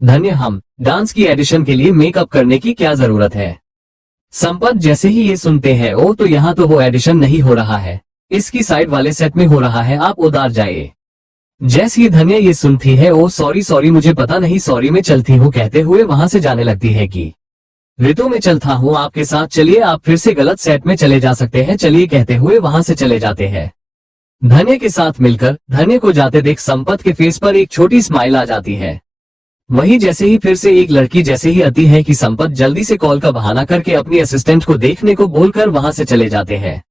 धन्य हम डांस की एडिशन के लिए मेकअप करने की क्या जरूरत है। संपत जैसे ही ये सुनते हैं ओ तो यहाँ तो वो एडिशन नहीं हो रहा है, इसकी साइड वाले सेट में हो रहा है, आप उधार जाइए। जैसे ही धन्य ये सुनती है ओ सॉरी सॉरी मुझे पता नहीं, सॉरी मैं चलती हूँ कहते हुए वहां से जाने लगती है कि ऋतु में चलता हूँ आपके साथ, चलिए आप फिर से गलत सेट में चले जा सकते हैं, चलिए कहते हुए वहां से चले जाते हैं। धन्य के साथ मिलकर धन्य को जाते देख संपत के फेस पर एक छोटी स्माइल आ जाती है। वही जैसे ही फिर से एक लड़की जैसे ही आती है कि संपत जल्दी से कॉल का बहाना करके अपनी असिस्टेंट को देखने को बोलकर वहां से चले जाते हैं।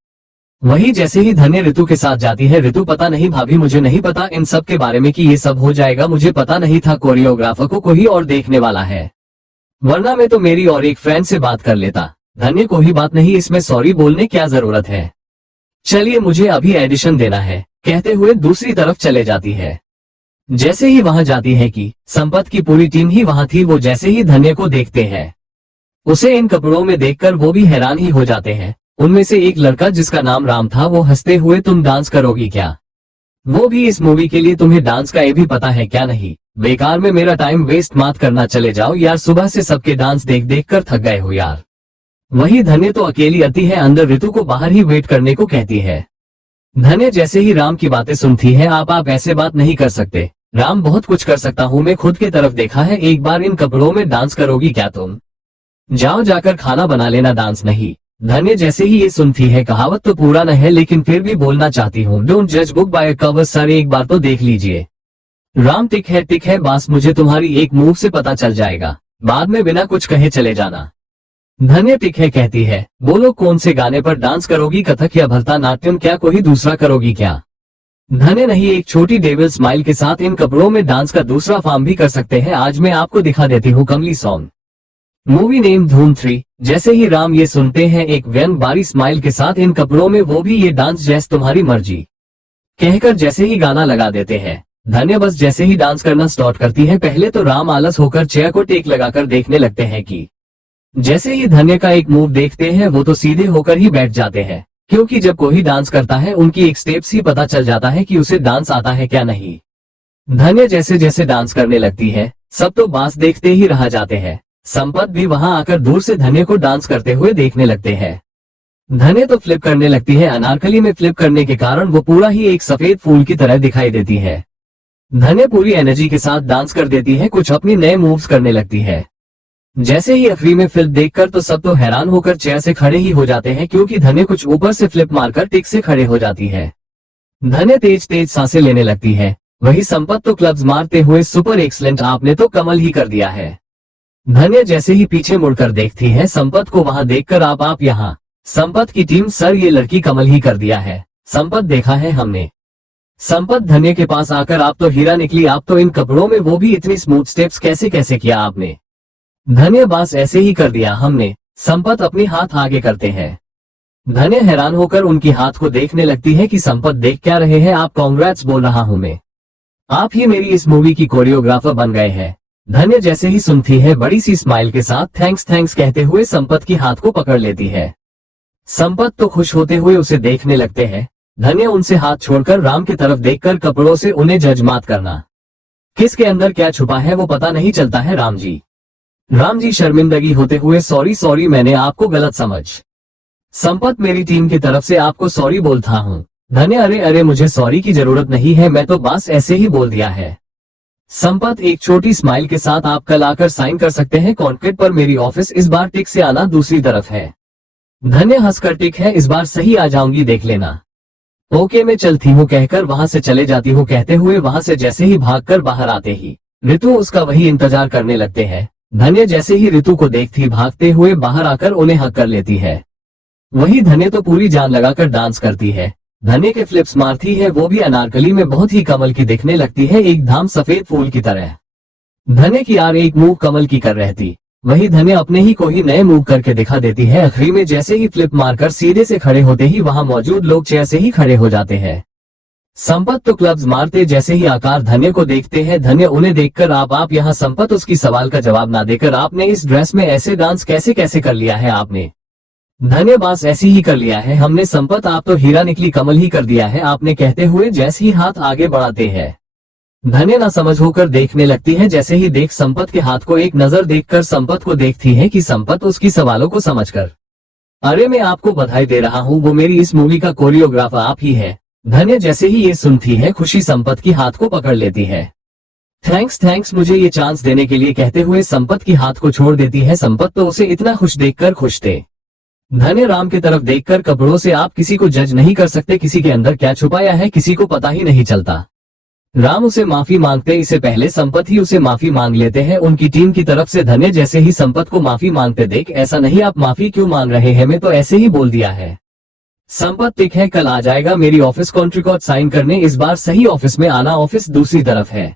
वही जैसे ही धन्य ऋतु के साथ जाती है, ऋतु पता नहीं भाभी मुझे नहीं पता इन सब के बारे में कि ये सब हो जाएगा, मुझे पता नहीं था कोरियोग्राफर को कोई और देखने वाला है, वरना मैं तो मेरी और एक फ्रेंड से बात कर लेता। धन्य कोई बात नहीं, इसमें सॉरी बोलने क्या जरूरत है, चलिए मुझे अभी एडिशन देना है कहते हुए दूसरी तरफ चले जाती है। जैसे ही वहां जाती है कि संपत की पूरी टीम ही वहां थी, वो जैसे ही धन्य को देखते हैं उसे इन कपड़ों में देखकर वो भी हैरान ही हो जाते हैं। उनमें से एक लड़का जिसका नाम राम था वो हंसते हुए तुम डांस करोगी क्या, वो भी इस मूवी के लिए, तुम्हें डांस का ये भी पता है क्या, नहीं बेकार में मेरा टाइम वेस्ट मत करना, चले जाओ यार, सुबह से सबके डांस देख देख कर थक गए हो यार। वही धन्य तो अकेली आती है अंदर, ऋतु को बाहर ही वेट करने को कहती है। धन्य जैसे ही राम की बातें सुनती है, आप ऐसे बात नहीं कर सकते, राम बहुत कुछ कर सकता हूँ मैं, खुद की तरफ देखा है, एक बार इन कपड़ों में डांस करोगी क्या तुम, जाओ जाकर खाना बना लेना, डांस नहीं। धन्य जैसे ही ये सुनती है, कहावत तो पूरा न है लेकिन फिर भी बोलना चाहती हूँ, डोंट जज बुक बाय कवर, सर एक बार तो देख लीजिए। राम टिक है बास, मुझे तुम्हारी एक मूव से पता चल जाएगा, बाद में बिना कुछ कहे चले जाना। धन्य टिक है कहती है, बोलो कौन से गाने पर डांस करोगी, कथक या भरतनाट्यम, क्या कोई दूसरा करोगी क्या। धन्य नहीं, एक छोटी डेविल स्माइल के साथ इन कपड़ों में डांस का दूसरा फॉर्म भी कर सकते हैं, आज मैं आपको दिखा देती हूँ कमली सॉन्ग। मूवी नेम धूम 3। जैसे ही राम ये सुनते हैं एक व्यंग बारी स्माइल के साथ इन कपड़ों में वो भी ये डांस जैस तुम्हारी मर्जी कहकर जैसे ही गाना लगा देते हैं। धन्य बस जैसे ही डांस करना स्टार्ट करती है, पहले तो राम आलस होकर चेयर को टेक लगाकर देखने लगते हैं कि जैसे ही धन्य का एक मूव देखते हैं वो तो सीधे होकर ही बैठ जाते हैं, क्योंकि जब कोई डांस करता है उनकी एक स्टेप्स ही पता चल जाता है कि उसे डांस आता है क्या नहीं। धन्य जैसे जैसे डांस करने लगती है सब तो बास देखते ही रह जाते हैं। संपत भी वहां आकर दूर से धन्य को डांस करते हुए देखने लगते हैं। धन्य तो फ्लिप करने लगती है, अनारकली में फ्लिप करने के कारण वो पूरा ही एक सफेद फूल की तरह दिखाई देती है। धन्य पूरी एनर्जी के साथ डांस कर देती है, कुछ अपनी नए मूव्स करने लगती है। जैसे ही अखरी में फ्लिप देखकर तो सब तो हैरान होकर चेयर से खड़े ही हो जाते हैं, क्योंकि धन्य कुछ ऊपर से फ्लिप मारकर टिक से खड़े हो जाती है। धन्य तेज तेज सांसें लेने लगती है, वही संपत तो क्लब्स मारते हुए सुपर एक्सलेंट, आपने तो कमाल ही कर दिया है। धन्य जैसे ही पीछे मुड़कर देखती है संपत को, वहां देखकर आप यहाँ। संपत की टीम, सर ये लड़की कमाल ही कर दिया है, संपत देखा है हमने। संपत धन्य के पास आकर, आप तो हीरा निकली, आप तो इन कपड़ों में, वो भी इतनी स्मूथ स्टेप्स कैसे कैसे किया आपने। धन्य बास ऐसे ही कर दिया हमने। संपत अपनी हाथ आगे करते हैं। धन्य हैरान होकर उनकी हाथ को देखने लगती है कि संपत देख क्या रहे हैं आप, कांग्रेट्स बोल रहा हूं मैं, आप ही मेरी इस मूवी की कोरियोग्राफर बन गए हैं। धन्य जैसे ही सुनती है बड़ी सी स्माइल के साथ थैंक्स कहते हुए संपत की हाथ को पकड़ लेती है। संपत तो खुश होते हुए उसे देखने लगते हैं। धन्य उनसे हाथ छोड़कर राम की तरफ देखकर, कपड़ों से उन्हें जज मत करना, किसके अंदर क्या छुपा है वो पता नहीं चलता है राम जी। राम जी शर्मिंदगी होते हुए, सॉरी मैंने आपको गलत समझ। संपत मेरी टीम की तरफ से आपको सॉरी बोलता हूँ। धन्य अरे मुझे सॉरी की जरूरत नहीं है, मैं तो बस ऐसे ही बोल दिया है। संपत एक छोटी स्माइल के साथ, आप कल आकर साइन कर सकते हैं कॉन्ट्रैक्ट पर, मेरी ऑफिस इस बार टिक से आना दूसरी तरफ है। धन्य हंसकर, टिक है इस बार सही आ जाऊंगी देख लेना। ओके मैं चलती हूँ कहकर वहां से चले जाती हूँ, कहते हुए वहां से जैसे ही भागकर बाहर आते ही ऋतु उसका वही इंतजार करने लगते हैं। धन्य जैसे ही ऋतु को देखती भागते हुए बाहर आकर उन्हें हक कर लेती है। वही धन्य तो पूरी जान लगाकर डांस करती है। धन्य के फ्लिप्स मारती है, वो भी अनारकली में बहुत ही कमल की दिखने लगती है, एकदम सफेद फूल की तरह। धन्य की यार एक मूव कमल की कर रहती, वही धन्य अपने ही को ही नए मूव करके दिखा देती है। आखिरी में जैसे ही फ्लिप मारकर सीधे से खड़े होते ही वहां मौजूद लोग चेयर से ही खड़े हो जाते हैं। संपत तो क्लब्स मारते जैसे ही आकार धन्य को देखते हैं। धन्य उन्हें देखकर, आप यहाँ। संपत उसकी सवाल का जवाब ना देकर, आपने इस ड्रेस में ऐसे डांस कैसे कैसे कर लिया है आपने। धन्य बास ऐसी ही कर लिया है हमने। संपत आप तो हीरा निकली, कमल ही कर दिया है आपने, कहते हुए जैसे ही हाथ आगे बढ़ाते हैं। धन्य ना समझ होकर देखने लगती है। जैसे ही देख संपत के हाथ को एक नजर देखकर संपत को देखती है कि संपत उसकी सवालों को समझकर, अरे मैं आपको बधाई दे रहा हूँ, वो मेरी इस मूवी का कोरियोग्राफर आप ही है। धन्य जैसे ही ये सुनती है खुशी संपत की हाथ को पकड़ लेती है। थैंक्स मुझे ये चांस देने के लिए कहते हुए संपत की हाथ को छोड़ देती है। संपत तो उसे इतना खुश देखकर खुश थे। धन्य राम की तरफ देखकर, कपड़ों से आप किसी को जज नहीं कर सकते, किसी के अंदर क्या छुपाया है किसी को पता ही नहीं चलता। राम उसे माफी मांगते इससे पहले संपत ही उसे माफी मांग लेते हैं उनकी टीम की तरफ से। धन्य जैसे ही संपत को माफी मांगते देख, ऐसा नहीं आप माफी क्यों मांग रहे हैं, मैं तो ऐसे ही बोल दिया है। संपत ठीक है, कल आ जाएगा मेरी ऑफिस कॉन्ट्रैक्ट साइन करने, इस बार सही ऑफिस में आना, ऑफिस दूसरी तरफ है।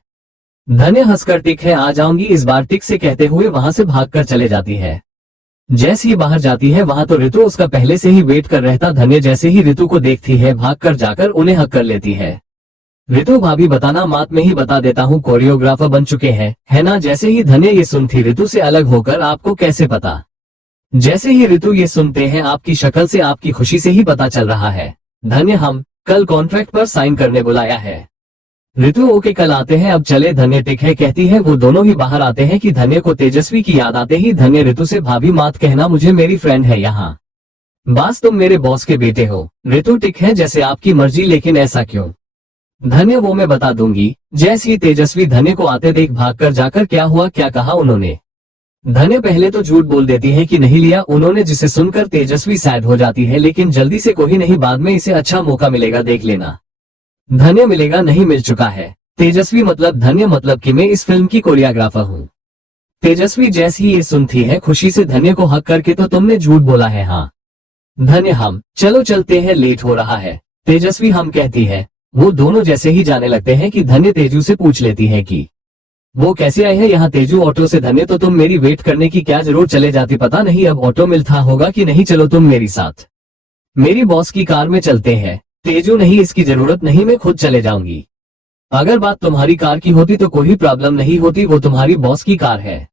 धन्य हंसकर ठीक है आ जाऊंगी इस बार, टिक से कहते हुए वहां से भागकर चले जाती है। जैसे ही बाहर जाती है वहां तो ऋतु उसका पहले से ही वेट कर रहता। धन्य जैसे ही ऋतु को देखती है भागकर जाकर उन्हें हक कर लेती है। ऋतु भाभी बताना मात में ही बता देता हूँ कोरियोग्राफर बन चुके हैं, है ना। जैसे ही धन्य ये सुनती, ऋतु से अलग होकर आपको कैसे पता। जैसे ही ऋतु ये सुनते हैं, आपकी शक्ल से आपकी खुशी से ही पता चल रहा है। धन्य हम कल कॉन्ट्रैक्ट पर साइन करने बुलाया है। ऋतु ओके कल आते हैं, अब चले। धन्य टिक है कहती है। वो दोनों ही बाहर आते हैं कि धन्य को तेजस्वी की याद आते ही धन्य ऋतु से भाभी मात कहना, मुझे मेरी फ्रेंड है यहाँ, बस तुम मेरे बॉस के बेटे हो। ऋतु टिक है जैसे आपकी मर्जी, लेकिन ऐसा क्यों। धन्य वो मैं बता दूंगी। जैसे ही तेजस्वी धन्य को आते देख भागकर जाकर, क्या हुआ क्या कहा उन्होंने। धन्य पहले तो झूठ बोल देती है कि नहीं लिया उन्होंने, जिसे सुनकर तेजस्वी सैड हो जाती है, लेकिन जल्दी से कोई नहीं, बाद में इसे अच्छा मौका मिलेगा देख लेना। धन्य मिलेगा नहीं, मिल चुका है। तेजस्वी मतलब धन्य मतलब कि मैं इस फिल्म की कोरियोग्राफर हूँ। तेजस्वी जैसे ही ये सुनती है खुशी से धन्य को हक करके, तो तुमने झूठ बोला है। हाँ धन्य हम चलो चलते हैं, लेट हो रहा है। तेजस्वी हम कहती है। वो दोनों जैसे ही जाने लगते हैं कि धन्य तेजू से पूछ लेती है कि वो कैसे आए हैं यहाँ। तेजू ऑटो से। धन्य तो तुम मेरी वेट करने की क्या जरूरत, चले जाती, पता नहीं अब ऑटो मिलता होगा कि नहीं, चलो तुम मेरी साथ मेरी बॉस की कार में चलते हैं। तेजू नहीं इसकी जरूरत नहीं, मैं खुद चले जाऊंगी। अगर बात तुम्हारी कार की होती तो कोई प्रॉब्लम नहीं होती, वो तुम्हारी बॉस की कार है।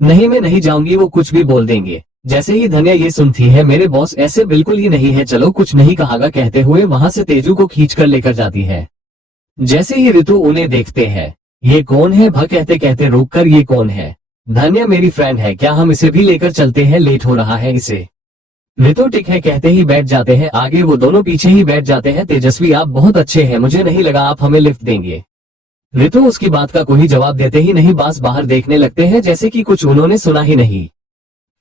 नहीं मैं नहीं जाऊंगी, वो कुछ भी बोल देंगे। जैसे ही धन्य ये सुनती है, मेरे बॉस ऐसे बिल्कुल ही नहीं है, चलो कुछ नहीं कहागा कहते हुए वहां से तेजू को खींचकर लेकर जाती है। जैसे ही ऋतु उन्हें देखते हैं, ये कौन है भ कहते कहते रोक कर, ये कौन है। धन्य मेरी फ्रेंड है, क्या हम इसे भी लेकर चलते हैं, लेट हो रहा है इसे। ऋतु टिक है कहते ही बैठ जाते हैं आगे, वो दोनों पीछे ही बैठ जाते हैं। तेजस्वी आप बहुत अच्छे हैं, मुझे नहीं लगा आप हमें लिफ्ट देंगे। ऋतु उसकी बात का कोई जवाब देते ही नहीं, बस बाहर देखने लगते हैं जैसे कि कुछ उन्होंने सुना ही नहीं।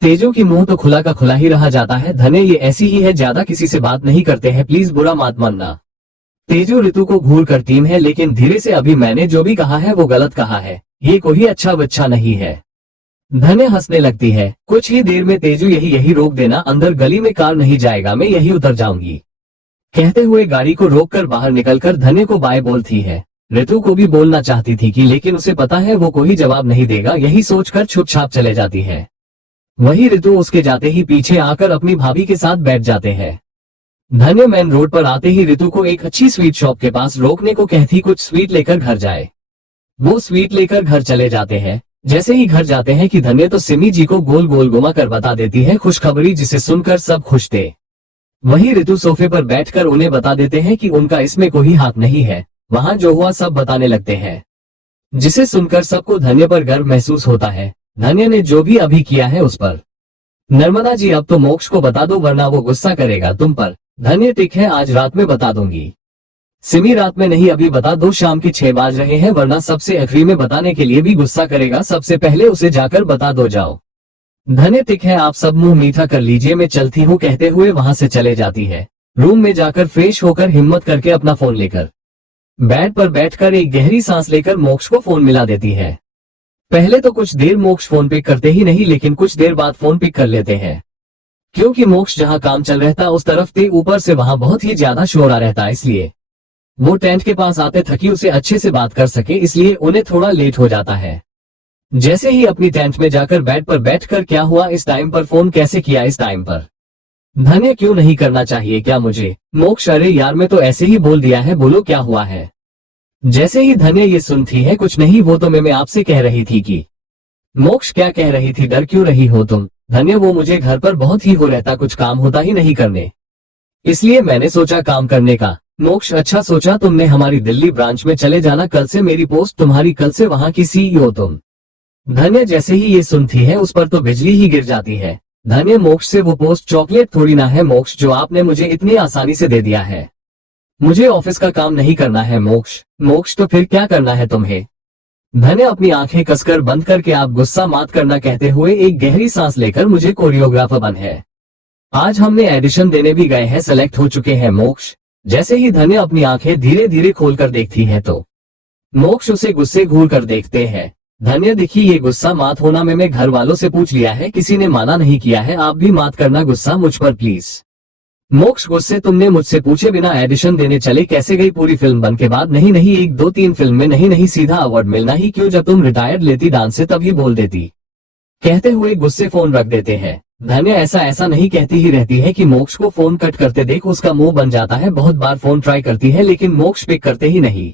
तेजू की मुंह तो खुला का खुला ही रह जाता है। धन्य ये ऐसी ही है, ज्यादा किसी से बात नहीं करते हैं, प्लीज बुरा मत मानना। तेजू ऋतु को घूर कर टीम है, लेकिन धीरे से अभी मैंने जो भी कहा है वो गलत कहा है, ये कोई अच्छा बच्चा नहीं है। धन्य हंसने लगती है। कुछ ही देर में तेजू यही रोक देना, अंदर गली में कार नहीं जाएगा, मैं यही उतर जाऊंगी कहते हुए गाड़ी को रोककर बाहर निकलकर धन्य को बाय बोलती है। ऋतु को भी बोलना चाहती थी कि, लेकिन उसे पता है वो कोई जवाब नहीं देगा, यही सोचकर चुपचाप चले जाती है। वही ऋतु उसके जाते ही पीछे आकर अपनी भाभी के साथ बैठ जाते हैं। धन्य मेन रोड पर आते ही ऋतु को एक अच्छी स्वीट शॉप के पास रोकने को कहती कुछ स्वीट लेकर घर जाए। वो स्वीट लेकर घर चले जाते हैं। जैसे ही घर जाते हैं कि धन्य तो सिमी जी को गोल गोल घुमा कर बता देती है खुशखबरी, जिसे सुनकर सब खुश थे। वही ऋतु सोफे पर बैठकर उन्हें बता देते हैं कि उनका इसमें कोई हाथ नहीं है, वहां जो हुआ सब बताने लगते हैं, जिसे सुनकर सबको धन्य पर गर्व महसूस होता है। धन्य ने जो भी अभी किया है उस पर। नर्मदा जी अब तो मोक्ष को बता दो वरना वो गुस्सा करेगा तुम पर। धन्य टिक है आज रात में बता दूंगी। सिमी रात में नहीं अभी बता दो, शाम के 6 बज रहे हैं, वरना सबसे आखिरी में बताने के लिए भी गुस्सा करेगा, सबसे पहले उसे जाकर बता दो जाओ। धन्य टिक है आप सब मुंह मीठा कर लीजिए, मैं चलती हूँ कहते हुए वहां से चले जाती है। रूम में जाकर फ्रेश होकर हिम्मत करके अपना फोन लेकर बेड पर बैठकर एक गहरी सांस लेकर मोक्ष को फोन मिला देती है। पहले तो कुछ देर मोक्ष फोन पिक करते ही नहीं, लेकिन कुछ देर बाद फोन पिक कर लेते हैं, क्योंकि मोक्ष जहां काम चल रहता उस तरफ थे, ऊपर से वहां बहुत ही ज्यादा शोर आ रहता, इसलिए वो टेंट के पास आते थकी उसे अच्छे से बात कर सके, इसलिए उन्हें थोड़ा लेट हो जाता है। जैसे ही अपनी टेंट में जाकर बेड पर बैठकर, क्या हुआ इस टाइम पर फोन कैसे किया इस टाइम पर, धन्य क्यों नहीं करना चाहिए क्या मुझे। मोक्ष अरे यार मैं तो ऐसे ही बोल दिया है, बोलो क्या हुआ है। जैसे ही धन्य ये सुनती है, कुछ नहीं वो तो मैं आपसे कह रही थी कि। मोक्ष क्या कह रही थी, डर क्यों रही हो तुम। धन्य वो मुझे घर पर बहुत ही हो रहता, कुछ काम होता ही नहीं करने, इसलिए मैंने सोचा काम करने का। मोक्ष, अच्छा सोचा तुमने हमारी दिल्ली ब्रांच में चले जाना, कल से मेरी पोस्ट तुम्हारी, कल से वहां की सीईओ तुम। धन्य जैसे ही ये सुनती है उस पर तो बिजली ही गिर जाती है। धन्य, मोक्ष से वो पोस्ट चॉकलेट थोड़ी ना है मोक्ष जो आपने मुझे इतनी आसानी से दे दिया है। मुझे ऑफिस का काम नहीं करना है मोक्ष। मोक्ष, तो फिर क्या करना है तुम्हें? धन्य अपनी आंखें कसकर बंद करके आप गुस्सा मात करना कहते हुए एक गहरी सांस लेकर, मुझे कोरियोग्राफर बन है। आज हमने एडिशन देने भी गए हैं, सेलेक्ट हो चुके हैं मोक्ष। जैसे ही धन्य अपनी आंखें धीरे धीरे खोलकर देखती है तो मोक्ष उसे गुस्से घूर कर देखते हैं। धन्य, देखिए ये गुस्सा मात होना मैं घर वालों से पूछ लिया है, किसी ने माना नहीं किया है, आप भी मात करना गुस्सा मुझ पर प्लीज। मोक्ष गुस्से, तुमने मुझसे पूछे बिना एडिशन देने चले कैसे गई पूरी फिल्म बन के बाद? नहीं नहीं, 1 2 3 फिल्म में नहीं नहीं, सीधा अवार्ड मिलना ही क्यों, जब तुम रिटायर्ड लेती डांस से तभी बोल देती। कहते हुए गुस्से फोन रख देते हैं। धन्य ऐसा नहीं कहती ही रहती है कि मोक्ष को फोन कट करते देख उसका मुंह बन जाता है। बहुत बार फोन ट्राई करती है लेकिन मोक्ष पिक करते ही नहीं।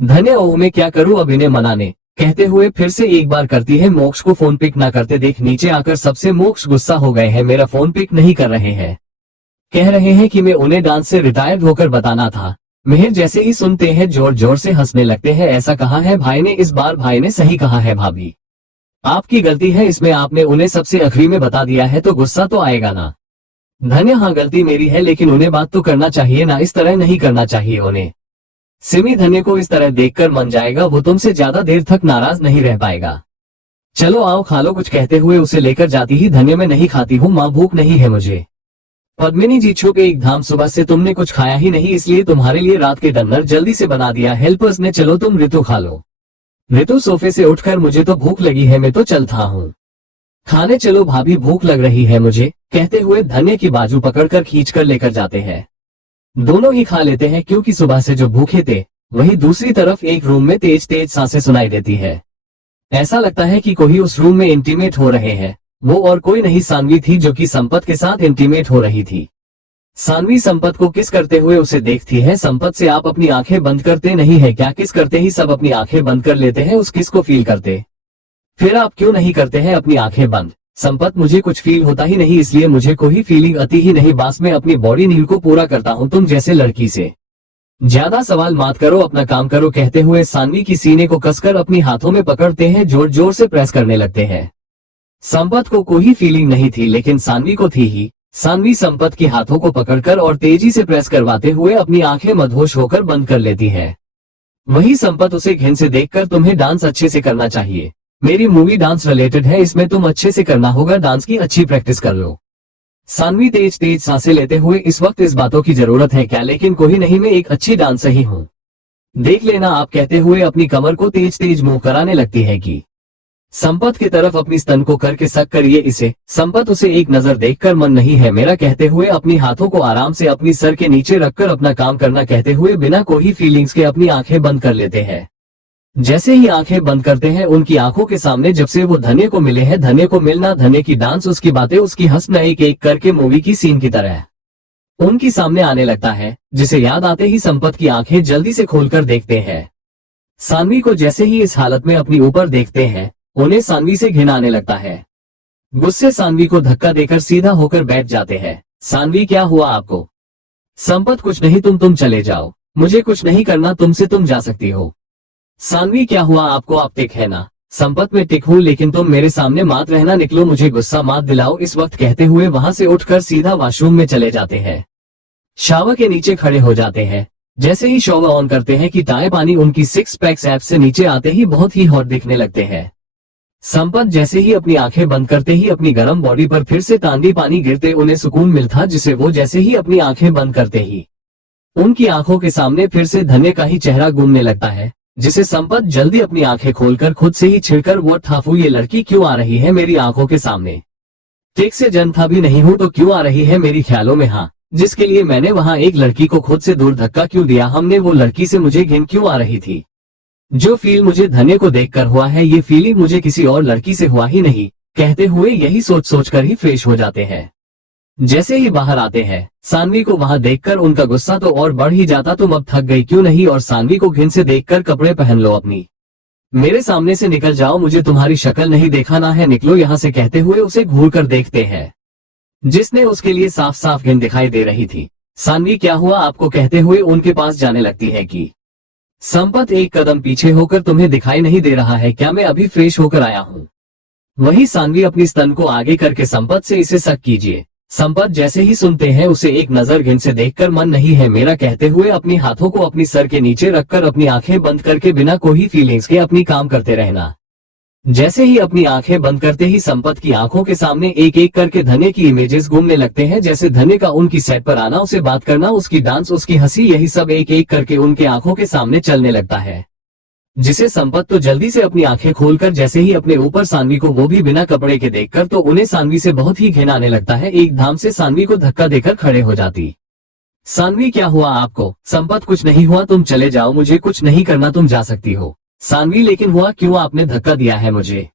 धन्य, ओह मैं क्या करूं अब इन्हें मनाने, कहते हुए फिर से एक बार करती है। मोक्ष को फोन पिक ना करते देख नीचे आकर सबसे मोक्ष गुस्सा हो गए हैं, मेरा फोन पिक नहीं कर रहे हैं, कह रहे हैं कि मैं उन्हें डांस से रिटायर्ड होकर बताना था। मेहर जैसे ही सुनते हैं जोर जोर से हंसने लगते हैं। ऐसा कहा है भाई ने, इस बार भाई ने सही कहा है भाभी, आपकी गलती है इसमें, आपने उन्हें सबसे आखिरी में बता दिया है तो गुस्सा तो आएगा ना। धन्य, हाँ गलती मेरी है लेकिन उन्हें बात तो करना चाहिए ना, इस तरह नहीं करना चाहिए उन्हें। सिमी धन्य को इस तरह देखकर मन जाएगा, वो तुमसे ज्यादा देर तक नाराज नहीं रह पाएगा। चलो आओ खा लो कुछ, कहते हुए उसे लेकर जाती ही धन्य, मैं नहीं खाती हूँ माँ, भूख नहीं है मुझे। पद्मिनी जी छुप एक धाम, सुबह से तुमने कुछ खाया ही नहीं इसलिए तुम्हारे लिए रात के डिनर जल्दी से बना दिया हेल्पर्स ने, चलो तुम ऋतु खा लो। ऋतु सोफे से उठकर, मुझे तो भूख लगी है, मैं तो चलता हूँ खाने, चलो भाभी भूख लग रही है मुझे, कहते हुए धन्य की बाजू पकड़कर खींचकर लेकर जाते हैं। दोनों ही खा लेते हैं क्योंकि सुबह से जो भूखे थे। वहीं दूसरी तरफ एक रूम में तेज तेज सांसें सुनाई देती है। ऐसा लगता है कि कोई उस रूम में इंटीमेट हो रहे हैं। वो और कोई नहीं सानवी थी जो कि संपत के साथ इंटीमेट हो रही थी। सानवी संपत को किस करते हुए उसे देखती है। संपत से आप अपनी आंखें बंद करते नहीं है क्या? किस करते ही सब अपनी आंखें बंद कर लेते हैं, उस किस को फील करते। फिर आप क्यों नहीं करते हैं अपनी आंखें बंद? संपत, मुझे कुछ फील होता ही नहीं इसलिए मुझे कोई फीलिंग आती ही नहीं, बस मैं अपनी बॉडी नीड को पूरा करता हूँ, तुम जैसे लड़की से ज्यादा सवाल मत करो, अपना काम करो, कहते हुए सानवी की सीने को कसकर अपनी हाथों में पकड़ते हैं, जोर जोर से प्रेस करने लगते हैं। संपत को कोई फीलिंग नहीं थी लेकिन सानवी को थी ही। सानवी संपत के हाथों को पकड़कर और तेजी से प्रेस करवाते हुए अपनी आंखें मदहोश होकर बंद कर लेती है। वही संपत उसे घिन से देखकर, तुम्हें डांस अच्छे से करना चाहिए, मेरी मूवी डांस रिलेटेड है, इसमें तुम अच्छे से करना होगा, डांस की अच्छी प्रैक्टिस कर लो। सानवी तेज तेज सांसें लेते हुए, इस वक्त इस बातों की जरूरत है क्या? लेकिन कोई नहीं, मैं एक अच्छी डांसर ही हूँ, देख लेना आप, कहते हुए अपनी कमर को तेज तेज मूव कराने लगती है कि संपत की तरफ अपनी स्तन को करके सक करिए इसे। संपत उसे एक नजर देखकर, मन नहीं है मेरा, कहते हुए अपनी हाथों को आराम से अपनी सर के नीचे रखकर अपना काम करना कहते हुए बिना कोई फीलिंग्स के अपनी आंखें बंद कर लेते हैं। जैसे ही आंखें बंद करते हैं उनकी आंखों के सामने जब से वो धन्य को मिले हैं, धन्य को मिलना, धन्य की डांस, उसकी बातें, उसकी हंसना एक एक करके मूवी की सीन की तरह उनकी सामने आने लगता है, जिसे याद आते ही संपत की आंखें जल्दी से खोलकर देखते हैं। सानवी को जैसे ही इस हालत में अपनी ऊपर देखते हैं उन्हें सानवी से घिन आने लगता है। गुस्से सानवी को धक्का देकर सीधा होकर बैठ जाते हैं। सानवी, क्या हुआ आपको? संपत, कुछ नहीं, तुम चले जाओ, मुझे कुछ नहीं करना तुमसे, तुम जा सकती हो। सानवी, क्या हुआ आपको, आप टिक है ना? संपत, में टिक हूँ लेकिन तुम मेरे सामने मात रहना, निकलो, मुझे गुस्सा मात दिलाओ इस वक्त, कहते हुए वहां से उठकर सीधा वॉशरूम में चले जाते हैं। शावर के नीचे खड़े हो जाते हैं। जैसे ही शावर ऑन करते हैं कि टाए पानी उनकी 6 पैक्स ऐप से नीचे आते ही बहुत ही हॉट दिखने लगते हैं। संपत जैसे ही अपनी आंखें बंद करते ही अपनी गर्म बॉडी पर फिर से तांदी पानी गिरते उन्हें सुकून मिलता, जिसे वो जैसे ही अपनी आंखें बंद करते ही उनकी आंखों के सामने फिर से धन्य का ही चेहरा घूमने लगता है, जिसे संपत जल्दी अपनी आंखें खोलकर खुद से ही छिड़कर, वो ठाफू, ये लड़की क्यों आ रही है मेरी आंखों के सामने? ठीक से जन था भी नहीं हूं तो क्यों आ रही है मेरी ख्यालों में? हाँ, जिसके लिए मैंने वहां एक लड़की को खुद से दूर धक्का क्यों दिया हमने, वो लड़की से मुझे घिन क्यों आ रही थी? जो फील मुझे धन्य को देखकर हुआ है, ये फीलिंग मुझे किसी और लड़की से हुआ ही नहीं, कहते हुए यही सोच सोचकर ही फ्रेश हो जाते हैं। जैसे ही बाहर आते हैं सानवी को वहां देखकर उनका गुस्सा तो और बढ़ ही जाता, तुम अब थक गई क्यों नहीं? और सानवी को घिन से देखकर, कपड़े पहन लो अपनी, मेरे सामने से निकल जाओ, मुझे तुम्हारी शक्ल नहीं देखना है, निकलो यहाँ से, कहते हुए उसे घूर कर देखते हैं, जिसने उसके लिए साफ साफ घिन दिखाई दे रही थी। सानवी क्या हुआ आपको कहते हुए उनके पास जाने लगती है कि संपत एक कदम पीछे होकर तुम्हें दिखाई नहीं दे रहा है क्या, मैं अभी फ्रेश होकर आया हूँ। वही सानवी अपनी स्तन को आगे करके संपत से इसे सक कीजिए। संपत जैसे ही सुनते हैं उसे एक नजर घिन से देखकर मन नहीं है मेरा कहते हुए अपनी हाथों को अपनी सर के नीचे रखकर अपनी आंखें बंद करके बिना कोई फीलिंग्स के अपनी काम करते रहना। जैसे ही अपनी आंखें बंद करते ही संपत की आंखों के सामने एक एक करके धन्य की इमेजेस घूमने लगते हैं, जैसे धन्य का उनकी सेट पर आना, उसे बात करना, उसकी डांस, उसकी हंसी, यही सब एक एक करके उनके आंखों के सामने चलने लगता है। जिसे संपत तो जल्दी से अपनी आंखें खोलकर जैसे ही अपने ऊपर सानवी को वो भी बिना कपड़े के देखकर तो उन्हें सानवी से बहुत ही घिन आने लगता है। एक धाम से सानवी को धक्का देकर खड़े हो जाती। सानवी क्या हुआ आपको? संपत कुछ नहीं हुआ, तुम चले जाओ, मुझे कुछ नहीं करना, तुम जा सकती हो। सानवी लेकिन हुआ क्यों, आपने धक्का दिया है मुझे।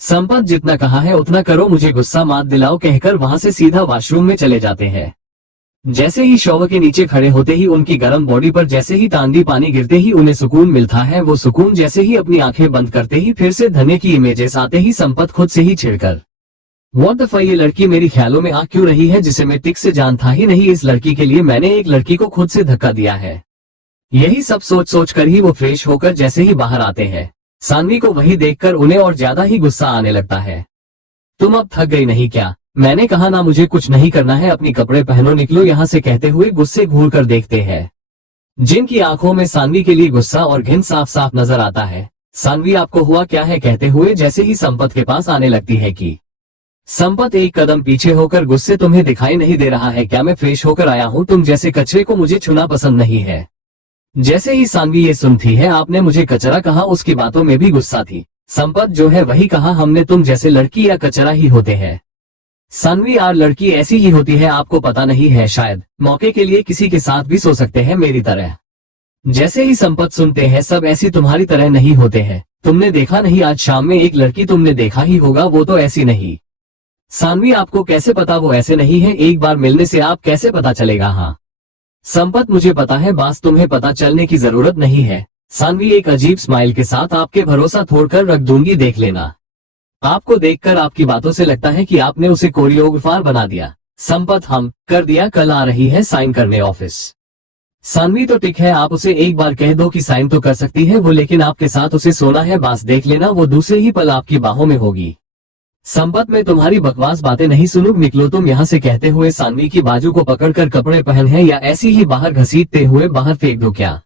संपत जितना कहा है उतना करो, मुझे गुस्सा मत दिलाओ, कहकर वहां से सीधा वॉशरूम में चले जाते हैं। जैसे ही शॉवर के नीचे खड़े होते ही उनकी गर्म बॉडी पर जैसे ही तांदी पानी गिरते ही उन्हें सुकून मिलता है। वो सुकून जैसे ही अपनी आंखें बंद करते ही फिर से धन्य की इमेजेस आते ही संपत खुद से ही छिड़कर व्हाट द फक, ये लड़की मेरी ख्यालों में आ क्यों रही है जिसे मैं टिक से जानता ही नहीं। इस लड़की के लिए मैंने एक लड़की को खुद से धक्का दिया है। यही सब सोच सोच कर ही वो फ्रेश होकर जैसे ही बाहर आते हैं, सानवी को वही देखकर उन्हें और ज्यादा ही गुस्सा आने लगता है। तुम अब थक गई नहीं क्या? मैंने कहा ना मुझे कुछ नहीं करना है, अपनी कपड़े पहनो, निकलो यहाँ से, कहते हुए गुस्से घूर कर देखते हैं। जिनकी आंखों में सानवी के लिए गुस्सा और घिन साफ साफ नजर आता है। सानवी आपको हुआ क्या है, कहते हुए जैसे ही संपत के पास आने लगती है कि संपत एक कदम पीछे होकर गुस्से, तुम्हें दिखाई नहीं दे रहा है क्या, मैं फ्रेश होकर आया हूँ, तुम जैसे कचरे को मुझे छूना पसंद नहीं है। जैसे ही सानवी ये सुनती है आपने मुझे कचरा कहा, उसकी बातों में भी गुस्सा थी। संपत जो है वही कहा, हमने तुम जैसे लड़की या कचरा ही होते हैं। सानवी यार लड़की ऐसी ही होती है, आपको पता नहीं है शायद, मौके के लिए किसी के साथ भी सो सकते हैं मेरी तरह। जैसे ही संपत सुनते हैं सब ऐसी तुम्हारी तरह नहीं होते हैं, तुमने देखा नहीं आज शाम में एक लड़की तुमने देखा ही होगा, वो तो ऐसी नहीं। सानवी आपको कैसे पता वो ऐसे नहीं है, एक बार मिलने से आप कैसे पता चलेगा। हाँ संपत मुझे पता है, बस तुम्हें पता चलने की जरूरत नहीं है। सानवी एक अजीब स्माइल के साथ आपके भरोसा तोड़कर रख दूंगी, देख लेना। आपको देखकर आपकी बातों से लगता है कि आपने उसे कोरियोग्राफर बना दिया। संपत हम कर दिया, कल आ रही है साइन करने ऑफिस। सानवी तो टिक है, आप उसे एक बार कह दो कि साइन तो कर सकती है वो, लेकिन आपके साथ उसे सोना है, बस देख लेना, वो दूसरे ही पल आपकी बाहों में होगी। संपत मैं तुम्हारी बकवास बातें नहीं सुनूं, निकलो तुम यहाँ से, कहते हुए सानवी की बाजू को पकड़कर कपड़े पहन है या ऐसी ही बाहर घसीटते हुए बाहर फेंक दो। क्या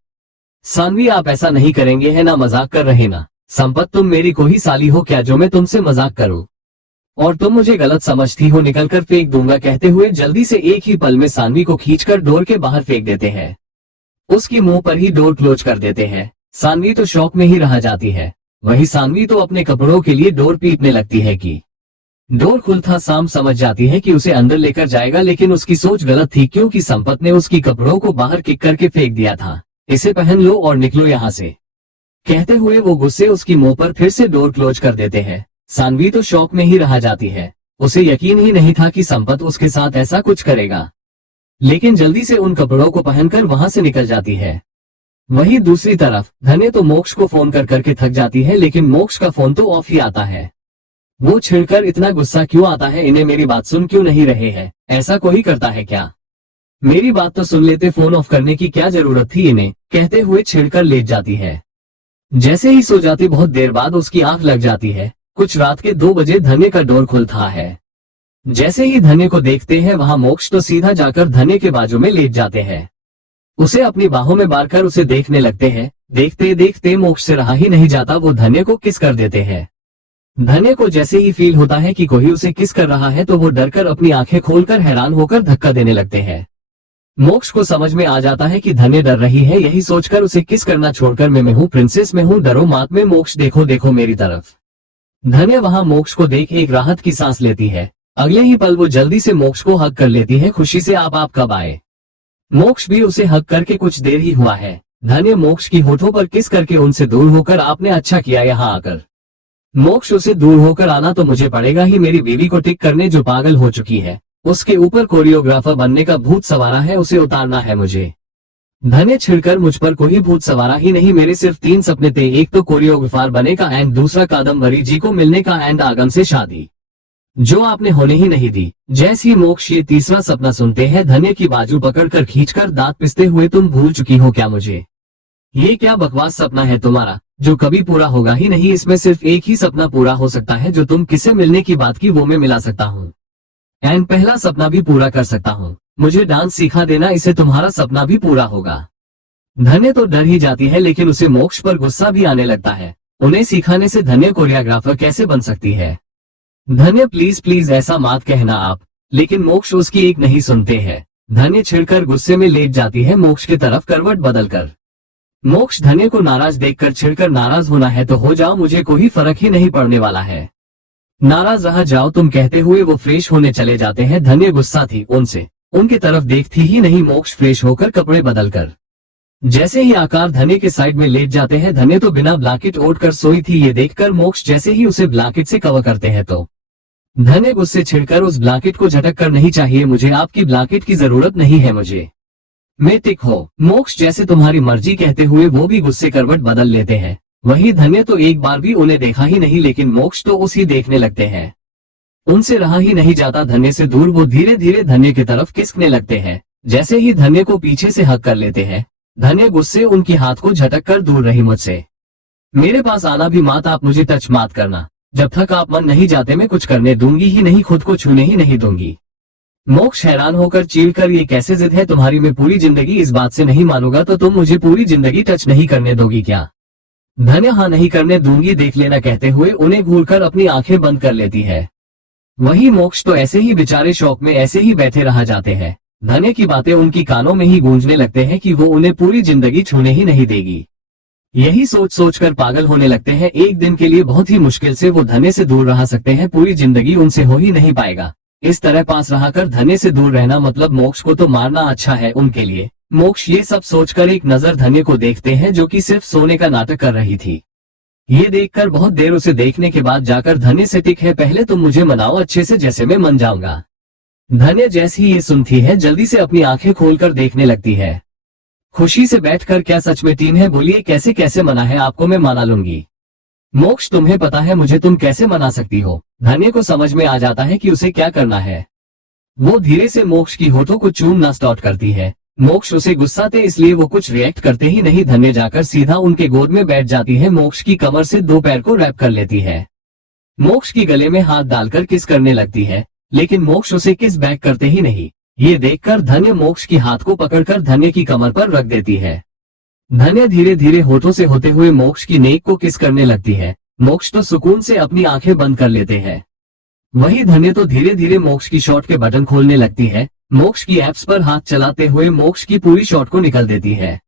सानवी आप ऐसा नहीं करेंगे है ना, मजाक कर रहे ना। संपत तुम मेरी कोई साली हो क्या जो मैं तुमसे मजाक करूं, और तुम मुझे गलत समझती हो, निकलकर फेंक दूंगा, कहते हुए जल्दी से एक ही पल में सानवी को खींचकर डोर के बाहर फेंक देते हैं। उसकी मुंह पर ही डोर क्लोज कर देते हैं। सानवी तो शौक में ही रह जाती है। वही सानवी तो अपने कपड़ों के लिए डोर पीटने लगती है कि डोर खुलता साम समझ जाती है कि उसे अंदर लेकर जाएगा, लेकिन उसकी सोच गलत थी क्योंकि संपत ने उसकी कपड़ों को बाहर किक करके फेंक दिया था। इसे पहन लो और निकलो यहाँ से, कहते हुए वो गुस्से उसकी मुंह पर फिर से डोर क्लोज कर देते हैं। सानवी तो शौक में ही रह जाती है। उसे यकीन ही नहीं था कि संपत उसके साथ ऐसा कुछ करेगा, लेकिन जल्दी से उन कपड़ों को पहनकर वहां से निकल जाती है। वहीं दूसरी तरफ धन्य तो मोक्ष को फोन कर करके थक जाती है, लेकिन मोक्ष का फोन तो ऑफ ही आता है। वो छिड़कर इतना गुस्सा क्यों आता है, इन्हें मेरी बात सुन क्यों नहीं रहे हैं, ऐसा कोई करता है क्या, मेरी बात तो सुन लेते, फोन ऑफ करने की क्या जरूरत थी इन्हें, कहते हुए छिड़कर लेट जाती है। जैसे ही सो जाती बहुत देर बाद उसकी आंख लग जाती है। कुछ रात के 2 बजे धन्य का डोर खुलता है। जैसे ही धन्य को देखते हैं वहां मोक्ष तो सीधा जाकर धन्य के बाजू में लेट जाते हैं। उसे अपनी बाहों में बार कर उसे देखने लगते हैं। देखते देखते मोक्ष से रहा ही नहीं जाता, वो धन्य को किस कर देते हैं। धन्य को जैसे ही फील होता है कि कोई उसे किस कर रहा है तो वो डरकर अपनी आंखें खोलकर हैरान होकर धक्का देने लगते हैं। मोक्ष को समझ में आ जाता है कि धन्य डर रही है, यही सोचकर उसे किस करना छोड़कर मैं हूँ प्रिंसेस, मैं हूँ, डरो मत, में मोक्ष देखो देखो मेरी तरफ। धन्य वहां मोक्ष को देख एक राहत की सांस लेती है। अगले ही पल वो जल्दी से मोक्ष को हक कर लेती है, खुशी से आप कब आए। मोक्ष भी उसे हक करके कुछ देर ही हुआ है। धन्य मोक्ष की होठों पर किस करके उनसे दूर होकर आपने अच्छा किया यहाँ आकर। मोक्ष उसे दूर होकर आना तो मुझे पड़ेगा ही, मेरी बीवी को टिक करने जो पागल हो चुकी है, उसके ऊपर कोरियोग्राफर बनने का भूत सवारा है, उसे उतारना है मुझे। धन्य छिड़कर मुझ पर कोई भूत सवारा ही नहीं, मेरे सिर्फ 3 सपने थे, एक तो कोरियोग्राफर बने का एंड दूसरा कादम्बरी जी को मिलने का एंड आगम से शादी। जो आपने होने ही नहीं दी। जैसे ही मोक्ष ये तीसरा सपना सुनते हैं, धन्य की बाजू पकड़कर खींचकर दांत पिसते हुए, तुम भूल चुकी हो क्या मुझे? ये क्या बकवास सपना है तुम्हारा, जो कभी पूरा होगा ही नहीं। इसमें सिर्फ एक ही सपना पूरा हो सकता है, जो तुम किसे मिलने की बात की वो मैं मिला सकता हूँ, एंड पहला सपना भी पूरा कर सकता हूँ। मुझे डांस सिखा देना, इससे तुम्हारा सपना भी पूरा होगा। धन्य तो डर ही जाती है, लेकिन उसे मोक्ष पर गुस्सा भी आने लगता है। उन्हें सिखाने से धन्य कोरियोग्राफर कैसे बन सकती है? धन्य प्लीज प्लीज ऐसा मत कहना आप। लेकिन मोक्ष उसकी एक नहीं सुनते हैं। धन्य छिड़कर गुस्से में लेट जाती है मोक्ष की तरफ करवट बदलकर। मोक्ष धन्य को नाराज देखकर छिड़कर, नाराज होना है तो हो जाओ, मुझे कोई फर्क ही नहीं पड़ने वाला है, नाराज रह जाओ तुम, कहते हुए वो फ्रेश होने चले जाते हैं। धन्य गुस्सा थी उनसे, उनकी तरफ देखती ही नहीं। मोक्ष फ्रेश होकर कपड़े बदलकर जैसे ही आकार धन्य के साइड में लेट जाते हैं। धन्य तो बिना ब्लैंकेट ओढ़ कर सोई थी। ये देखकर मोक्ष जैसे ही उसे ब्लैंकेट से कवर करते हैं तो धन्य गुस्से छिड़कर उस ब्लैंकेट को झटक कर, नहीं चाहिए मुझे आपकी ब्लैंकेट की जरूरत नहीं है, मुझे मैं टिक हो। मोक्ष जैसे तुम्हारी मर्जी, कहते हुए वो भी गुस्से करवट बदल लेते हैं। वही धन्य तो एक बार भी उन्हें देखा ही नहीं, लेकिन मोक्ष तो उसी देखने लगते हैं। उनसे रहा ही नहीं जाता धन्य से दूर। वो धीरे धीरे धन्य की तरफ खिसकने लगते हैं। जैसे ही धन्य को पीछे से हक कर लेते हैं, धन्य गुस्से उनकी हाथ को झटक कर, दूर रही मुझसे, मेरे पास आना भी मत, आप मुझे टच मत करना, जब तक आप मन नहीं जाते मैं कुछ करने दूंगी ही नहीं, खुद को छूने ही नहीं दूंगी। मोक्ष हैरान होकर चीढ़कर, ये कैसे जिद है तुम्हारी, मैं पूरी जिंदगी इस बात से नहीं मानूंगा तो तुम मुझे पूरी जिंदगी टच नहीं करने दोगी क्या? धन्य हाँ नहीं करने दूंगी, देख लेना, कहते हुए उन्हें घूरकर अपनी आंखें बंद कर लेती है। वही मोक्ष तो ऐसे ही बेचारे शौक में ऐसे ही बैठे रह जाते हैं। धन्य की बातें उनकी कानों में ही गूंजने लगते हैं कि वो उन्हें पूरी जिंदगी छूने ही नहीं देगी। यही सोच सोचकर पागल होने लगते हैं। एक दिन के लिए बहुत ही मुश्किल से वो धन्य से दूर रह सकते हैं, पूरी जिंदगी उनसे हो ही नहीं पाएगा। इस तरह पास रहकर धन्य से दूर रहना मतलब मोक्ष को तो मारना अच्छा है उनके लिए। मोक्ष ये सब सोचकर एक नजर धन्य को देखते हैं, जो कि सिर्फ सोने का नाटक कर रही थी। ये देखकर बहुत देर उसे देखने के बाद जाकर धन्य से, टिक है, पहले तुम मुझे मनाओ अच्छे से, जैसे मैं मन जाऊंगा। धन्य जैसे ही ये सुनती है, जल्दी से अपनी आंखें खोलकर देखने लगती है। खुशी से बैठकर, क्या सच में टीम है, बोलिए कैसे कैसे मना है आपको, मैं मना लूंगी। मोक्ष तुम्हें पता है मुझे तुम कैसे मना सकती हो। धन्य को समझ में आ जाता है कि उसे क्या करना है। वो धीरे से मोक्ष की होठों को चूमना स्टार्ट करती है। मोक्ष उसे गुस्सा थे इसलिए वो कुछ रिएक्ट करते ही नहीं। धन्य जाकर सीधा उनके गोद में बैठ जाती है। मोक्ष की कमर से दो पैर को रैप कर लेती है। मोक्ष की गले में हाथ डालकर किस करने लगती है, लेकिन मोक्ष उसे किस बैक करते ही नहीं। ये देखकर धन्य मोक्ष की हाथ को पकड़कर धन्य की कमर पर रख देती है। धन्य धीरे धीरे होठों से होते हुए मोक्ष की नेक को किस करने लगती है। मोक्ष तो सुकून से अपनी आंखें बंद कर लेते हैं। वही धन्य तो धीरे धीरे मोक्ष की शॉर्ट के बटन खोलने लगती है। मोक्ष की एप्स पर हाथ चलाते हुए मोक्ष की पूरी शॉर्ट को निकल देती है।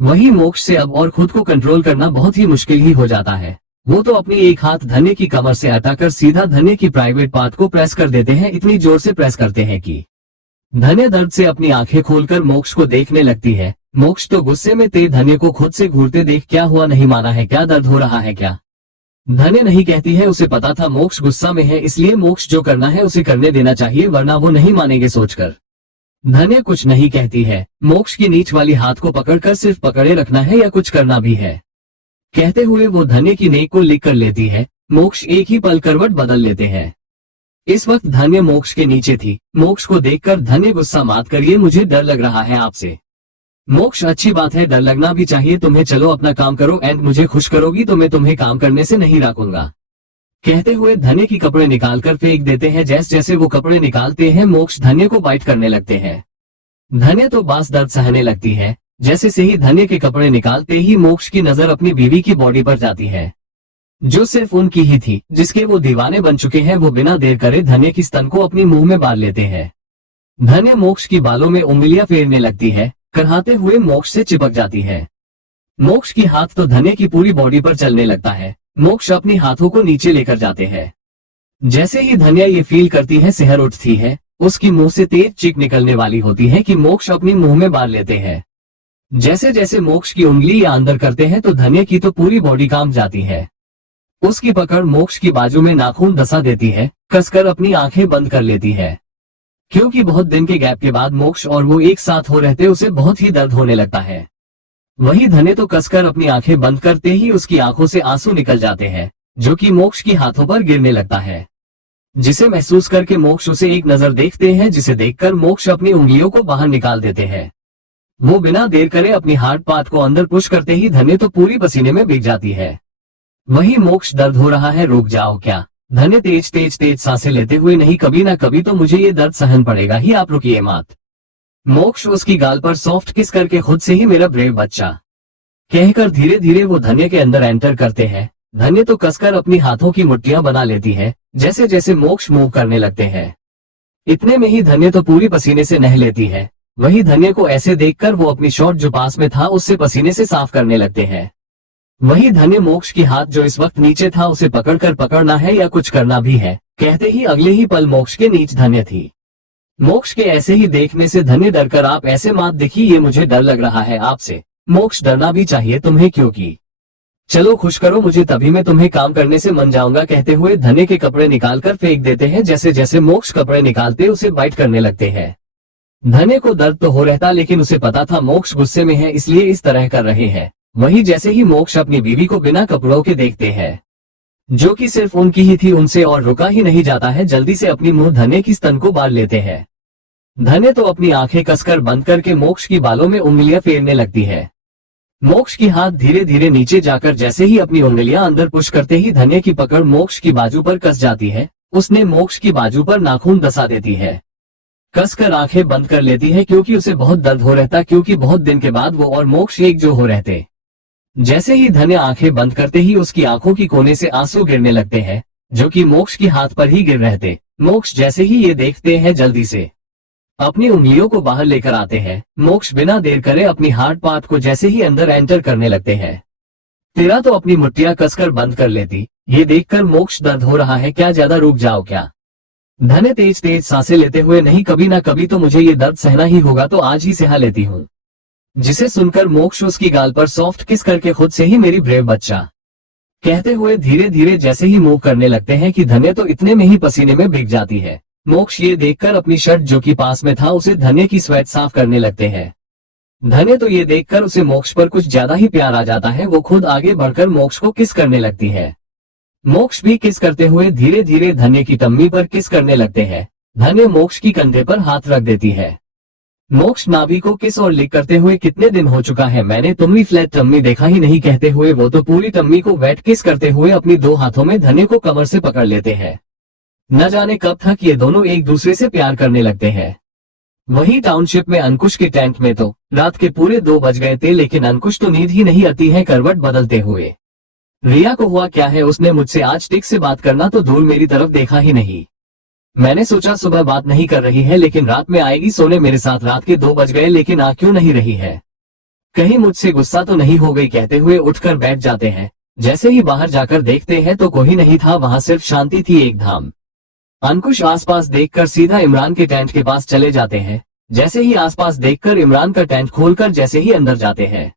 वही मोक्ष से अब और खुद को कंट्रोल करना बहुत ही मुश्किल ही हो जाता है। वो तो अपनी एक हाथ धन्य की कमर से हटाकर सीधा धन्य की प्राइवेट पार्ट को प्रेस कर देते हैं। इतनी जोर से प्रेस करते हैं कि धन्य दर्द से अपनी आंखें खोलकर मोक्ष को देखने लगती है। मोक्ष तो गुस्से में थे धन्य को खुद से घूरते देख, क्या हुआ, नहीं माना है क्या, दर्द हो रहा है क्या? धन्य नहीं कहती है, उसे पता था मोक्ष गुस्सा में है, इसलिए मोक्ष जो करना है उसे करने देना चाहिए, वरना वो नहीं मानेंगे सोचकर धन्य कुछ नहीं कहती है। मोक्ष की नीच वाली हाथ को पकड़कर सिर्फ पकड़े रखना है या कुछ करना भी है, कहते हुए वो धन्य की नेक को लिख कर लेती है। मोक्ष एक ही पल करवट बदल लेते हैं। इस वक्त धन्य मोक्ष के नीचे थी। मोक्ष को देखकर धन्य, गुस्सा मत करिए, मुझे डर लग रहा है आपसे। मोक्ष अच्छी बात है, डर लगना भी चाहिए तुम्हें, चलो अपना काम करो, एंड मुझे खुश करोगी तो मैं तुम्हें काम करने से नहीं रोकूंगा, कहते हुए धन्य की कपड़े निकालकर फेंक देते हैं। जैसे जैसे वो कपड़े निकालते हैं मोक्ष धन्य को बाइट करने लगते हैं। धन्य तो बास दर्द सहने लगती है। जैसे से ही धन्य के कपड़े निकालते ही मोक्ष की नजर अपनी बीवी की बॉडी पर जाती है, जो सिर्फ उनकी ही थी, जिसके वो दीवाने बन चुके हैं। वो बिना देर करे धन्य की स्तन को अपनी मुंह में बांध लेते हैं। धन्य मोक्ष की बालों में उंगलियां फेरने लगती है, कराहते हुए मोक्ष से चिपक जाती है। मोक्ष की हाथ तो धन्य की पूरी बॉडी पर चलने लगता है। मोक्ष अपनी हाथों को नीचे लेकर जाते हैं। जैसे ही धन्य ये फील करती है, सिहर उठती है, उसकी मुंह से तेज चीख निकलने वाली होती है कि मोक्ष अपनी मुंह में बांध लेते हैं। जैसे जैसे मोक्ष की उंगली या अंदर करते हैं तो धन्य की तो पूरी बॉडी कांप जाती है। उसकी पकड़ मोक्ष की बाजू में नाखून धसा देती है, कसकर अपनी आंखें बंद कर लेती है। क्योंकि बहुत दिन के गैप के बाद मोक्ष और वो एक साथ हो रहते उसे बहुत ही दर्द होने लगता है। वही धन्य तो कसकर अपनी आंखें बंद करते ही उसकी आंखों से आंसू निकल जाते हैं, जो कि मोक्ष की हाथों पर गिरने लगता है। जिसे महसूस करके मोक्ष उसे एक नजर देखते हैं, जिसे देखकर मोक्ष अपनी उंगलियों को बाहर निकाल देते हैं। वो बिना देर करे अपनी हार्ड पाथ को अंदर पुश करते ही धन्य तो पूरी पसीने में भीग जाती है। वही मोक्ष, दर्द हो रहा है, रुक जाओ क्या। धन्य तेज तेज तेज सांसें लेते हुए, नहीं, कभी ना कभी तो मुझे ये दर्द सहन पड़ेगा ही, आप रुकिए मत। मोक्ष उसकी गाल पर सॉफ्ट किस करके खुद से ही मेरा ब्रेव बच्चा कहकर धीरे धीरे वो धन्य के अंदर एंटर करते हैं। धन्य तो कसकर अपनी हाथों की मुट्ठियां बना लेती है जैसे जैसे मोक्ष मूव करने लगते हैं। इतने में ही धन्य तो पूरी पसीने से नह लेती है। वही धन्य को ऐसे देखकर वो अपनी शॉर्ट जो पास में था उससे पसीने से साफ करने लगते हैं। वही धन्य मोक्ष की हाथ जो इस वक्त नीचे था उसे पकड़कर पकड़ना है या कुछ करना भी है कहते ही अगले ही पल मोक्ष के नीच धन्य थी। मोक्ष के ऐसे ही देखने से धन्य डरकर, आप ऐसे मत देखिए, ये मुझे डर लग रहा है आपसे। मोक्ष, डरना भी चाहिए तुम्हें, क्योंकि चलो खुश करो मुझे, तभी मैं तुम्हें काम करने से मन जाऊंगा कहते हुए धन्य के कपड़े निकालकर फेंक देते हैं। जैसे जैसे मोक्ष कपड़े निकालते उसे बाइट करने लगते हैं। धन्य को दर्द तो हो रहता, लेकिन उसे पता था मोक्ष गुस्से में है इसलिए इस तरह कर रहे हैं। वही जैसे ही मोक्ष अपनी बीवी को बिना कपड़ों के देखते हैं, जो कि सिर्फ उनकी ही थी, उनसे और रुका ही नहीं जाता है। जल्दी से अपनी मुंह धन्य की स्तन को बार लेते हैं। धन्य तो अपनी आंखें कसकर बंद करके मोक्ष की बालों में उंगलियां फेरने लगती है। मोक्ष की हाथ धीरे धीरे नीचे जाकर जैसे ही अपनी उंगलियां अंदर पुश करते ही धन्य की पकड़ मोक्ष की बाजू पर कस जाती है। उसने मोक्ष की बाजू पर नाखून दसा देती है। कसकर आंखें बंद कर लेती है क्योंकि उसे बहुत दर्द हो रहता, क्योंकि बहुत दिन के बाद वो और मोक्ष एक जो हो रहते। जैसे ही धन्य आंखें बंद करते ही उसकी आंखों की कोने से आंसू गिरने लगते हैं, जो कि मोक्ष की हाथ पर ही गिर रहते। मोक्ष जैसे ही ये देखते हैं जल्दी से अपनी उंगलियों को बाहर लेकर आते हैं। मोक्ष बिना देर करे अपनी हार्ड पाथ को जैसे ही अंदर एंटर करने लगते हैं। तेरा तो अपनी मुट्ठियां कसकर बंद कर लेती। ये देखकर मोक्ष, दर्द हो रहा है क्या, ज्यादा रुक जाओ क्या। धन्य तेज तेज सांसें लेते हुए, नहीं, कभी ना कभी तो मुझे ये दर्द सहना ही होगा, तो आज ही सहा लेती हूँ। जिसे सुनकर मोक्ष उसकी गाल पर सॉफ्ट किस करके खुद से ही मेरी ब्रेव बच्चा कहते हुए धीरे धीरे जैसे ही मूव करने लगते हैं कि धन्य तो इतने में ही पसीने में भीग जाती है। मोक्ष ये देखकर अपनी शर्ट जो कि पास में था उसे धन्य की स्वेट साफ करने लगते हैं। धन्य तो ये देखकर उसे मोक्ष पर कुछ ज्यादा ही प्यार आ जाता है। वो खुद आगे बढ़कर मोक्ष को किस करने लगती है। मोक्ष भी किस करते हुए धीरे धीरे धन्य की टम्मी पर किस करने लगते हैं। धन्य मोक्ष की कंधे पर हाथ रख देती है। मोक्ष नाभि को किस और लिक करते हुए, कितने दिन हो चुका है मैंने तुम्हारी फ्लैट टम्मी देखा ही नहीं कहते हुए वो तो पूरी टम्मी को वेट किस करते हुए अपनी दो हाथों में धन्य को कमर से पकड़ लेते हैं। न जाने कब तक ये दोनों एक दूसरे से प्यार करने लगते हैं। वही टाउनशिप में अंकुश के टेंट में तो रात के पूरे 2 बज गए थे, लेकिन अंकुश तो नींद ही नहीं आती है करवट बदलते हुए। रिया को हुआ क्या है, उसने मुझसे आज टिक से बात करना तो दूर मेरी तरफ देखा ही नहीं। मैंने सोचा सुबह बात नहीं कर रही है, लेकिन रात में आएगी सोने मेरे साथ। रात के 2 बज गए लेकिन आ क्यों नहीं रही है, कहीं मुझसे गुस्सा तो नहीं हो गई कहते हुए उठकर बैठ जाते हैं। जैसे ही बाहर जाकर देखते हैं तो कोई नहीं था, वहां सिर्फ शांति थी एकदम। अंकुश आसपास देखकर सीधा इमरान के टेंट के पास चले जाते हैं। जैसे ही आसपास देखकर इमरान का टेंट खोलकर जैसे ही अंदर जाते हैं।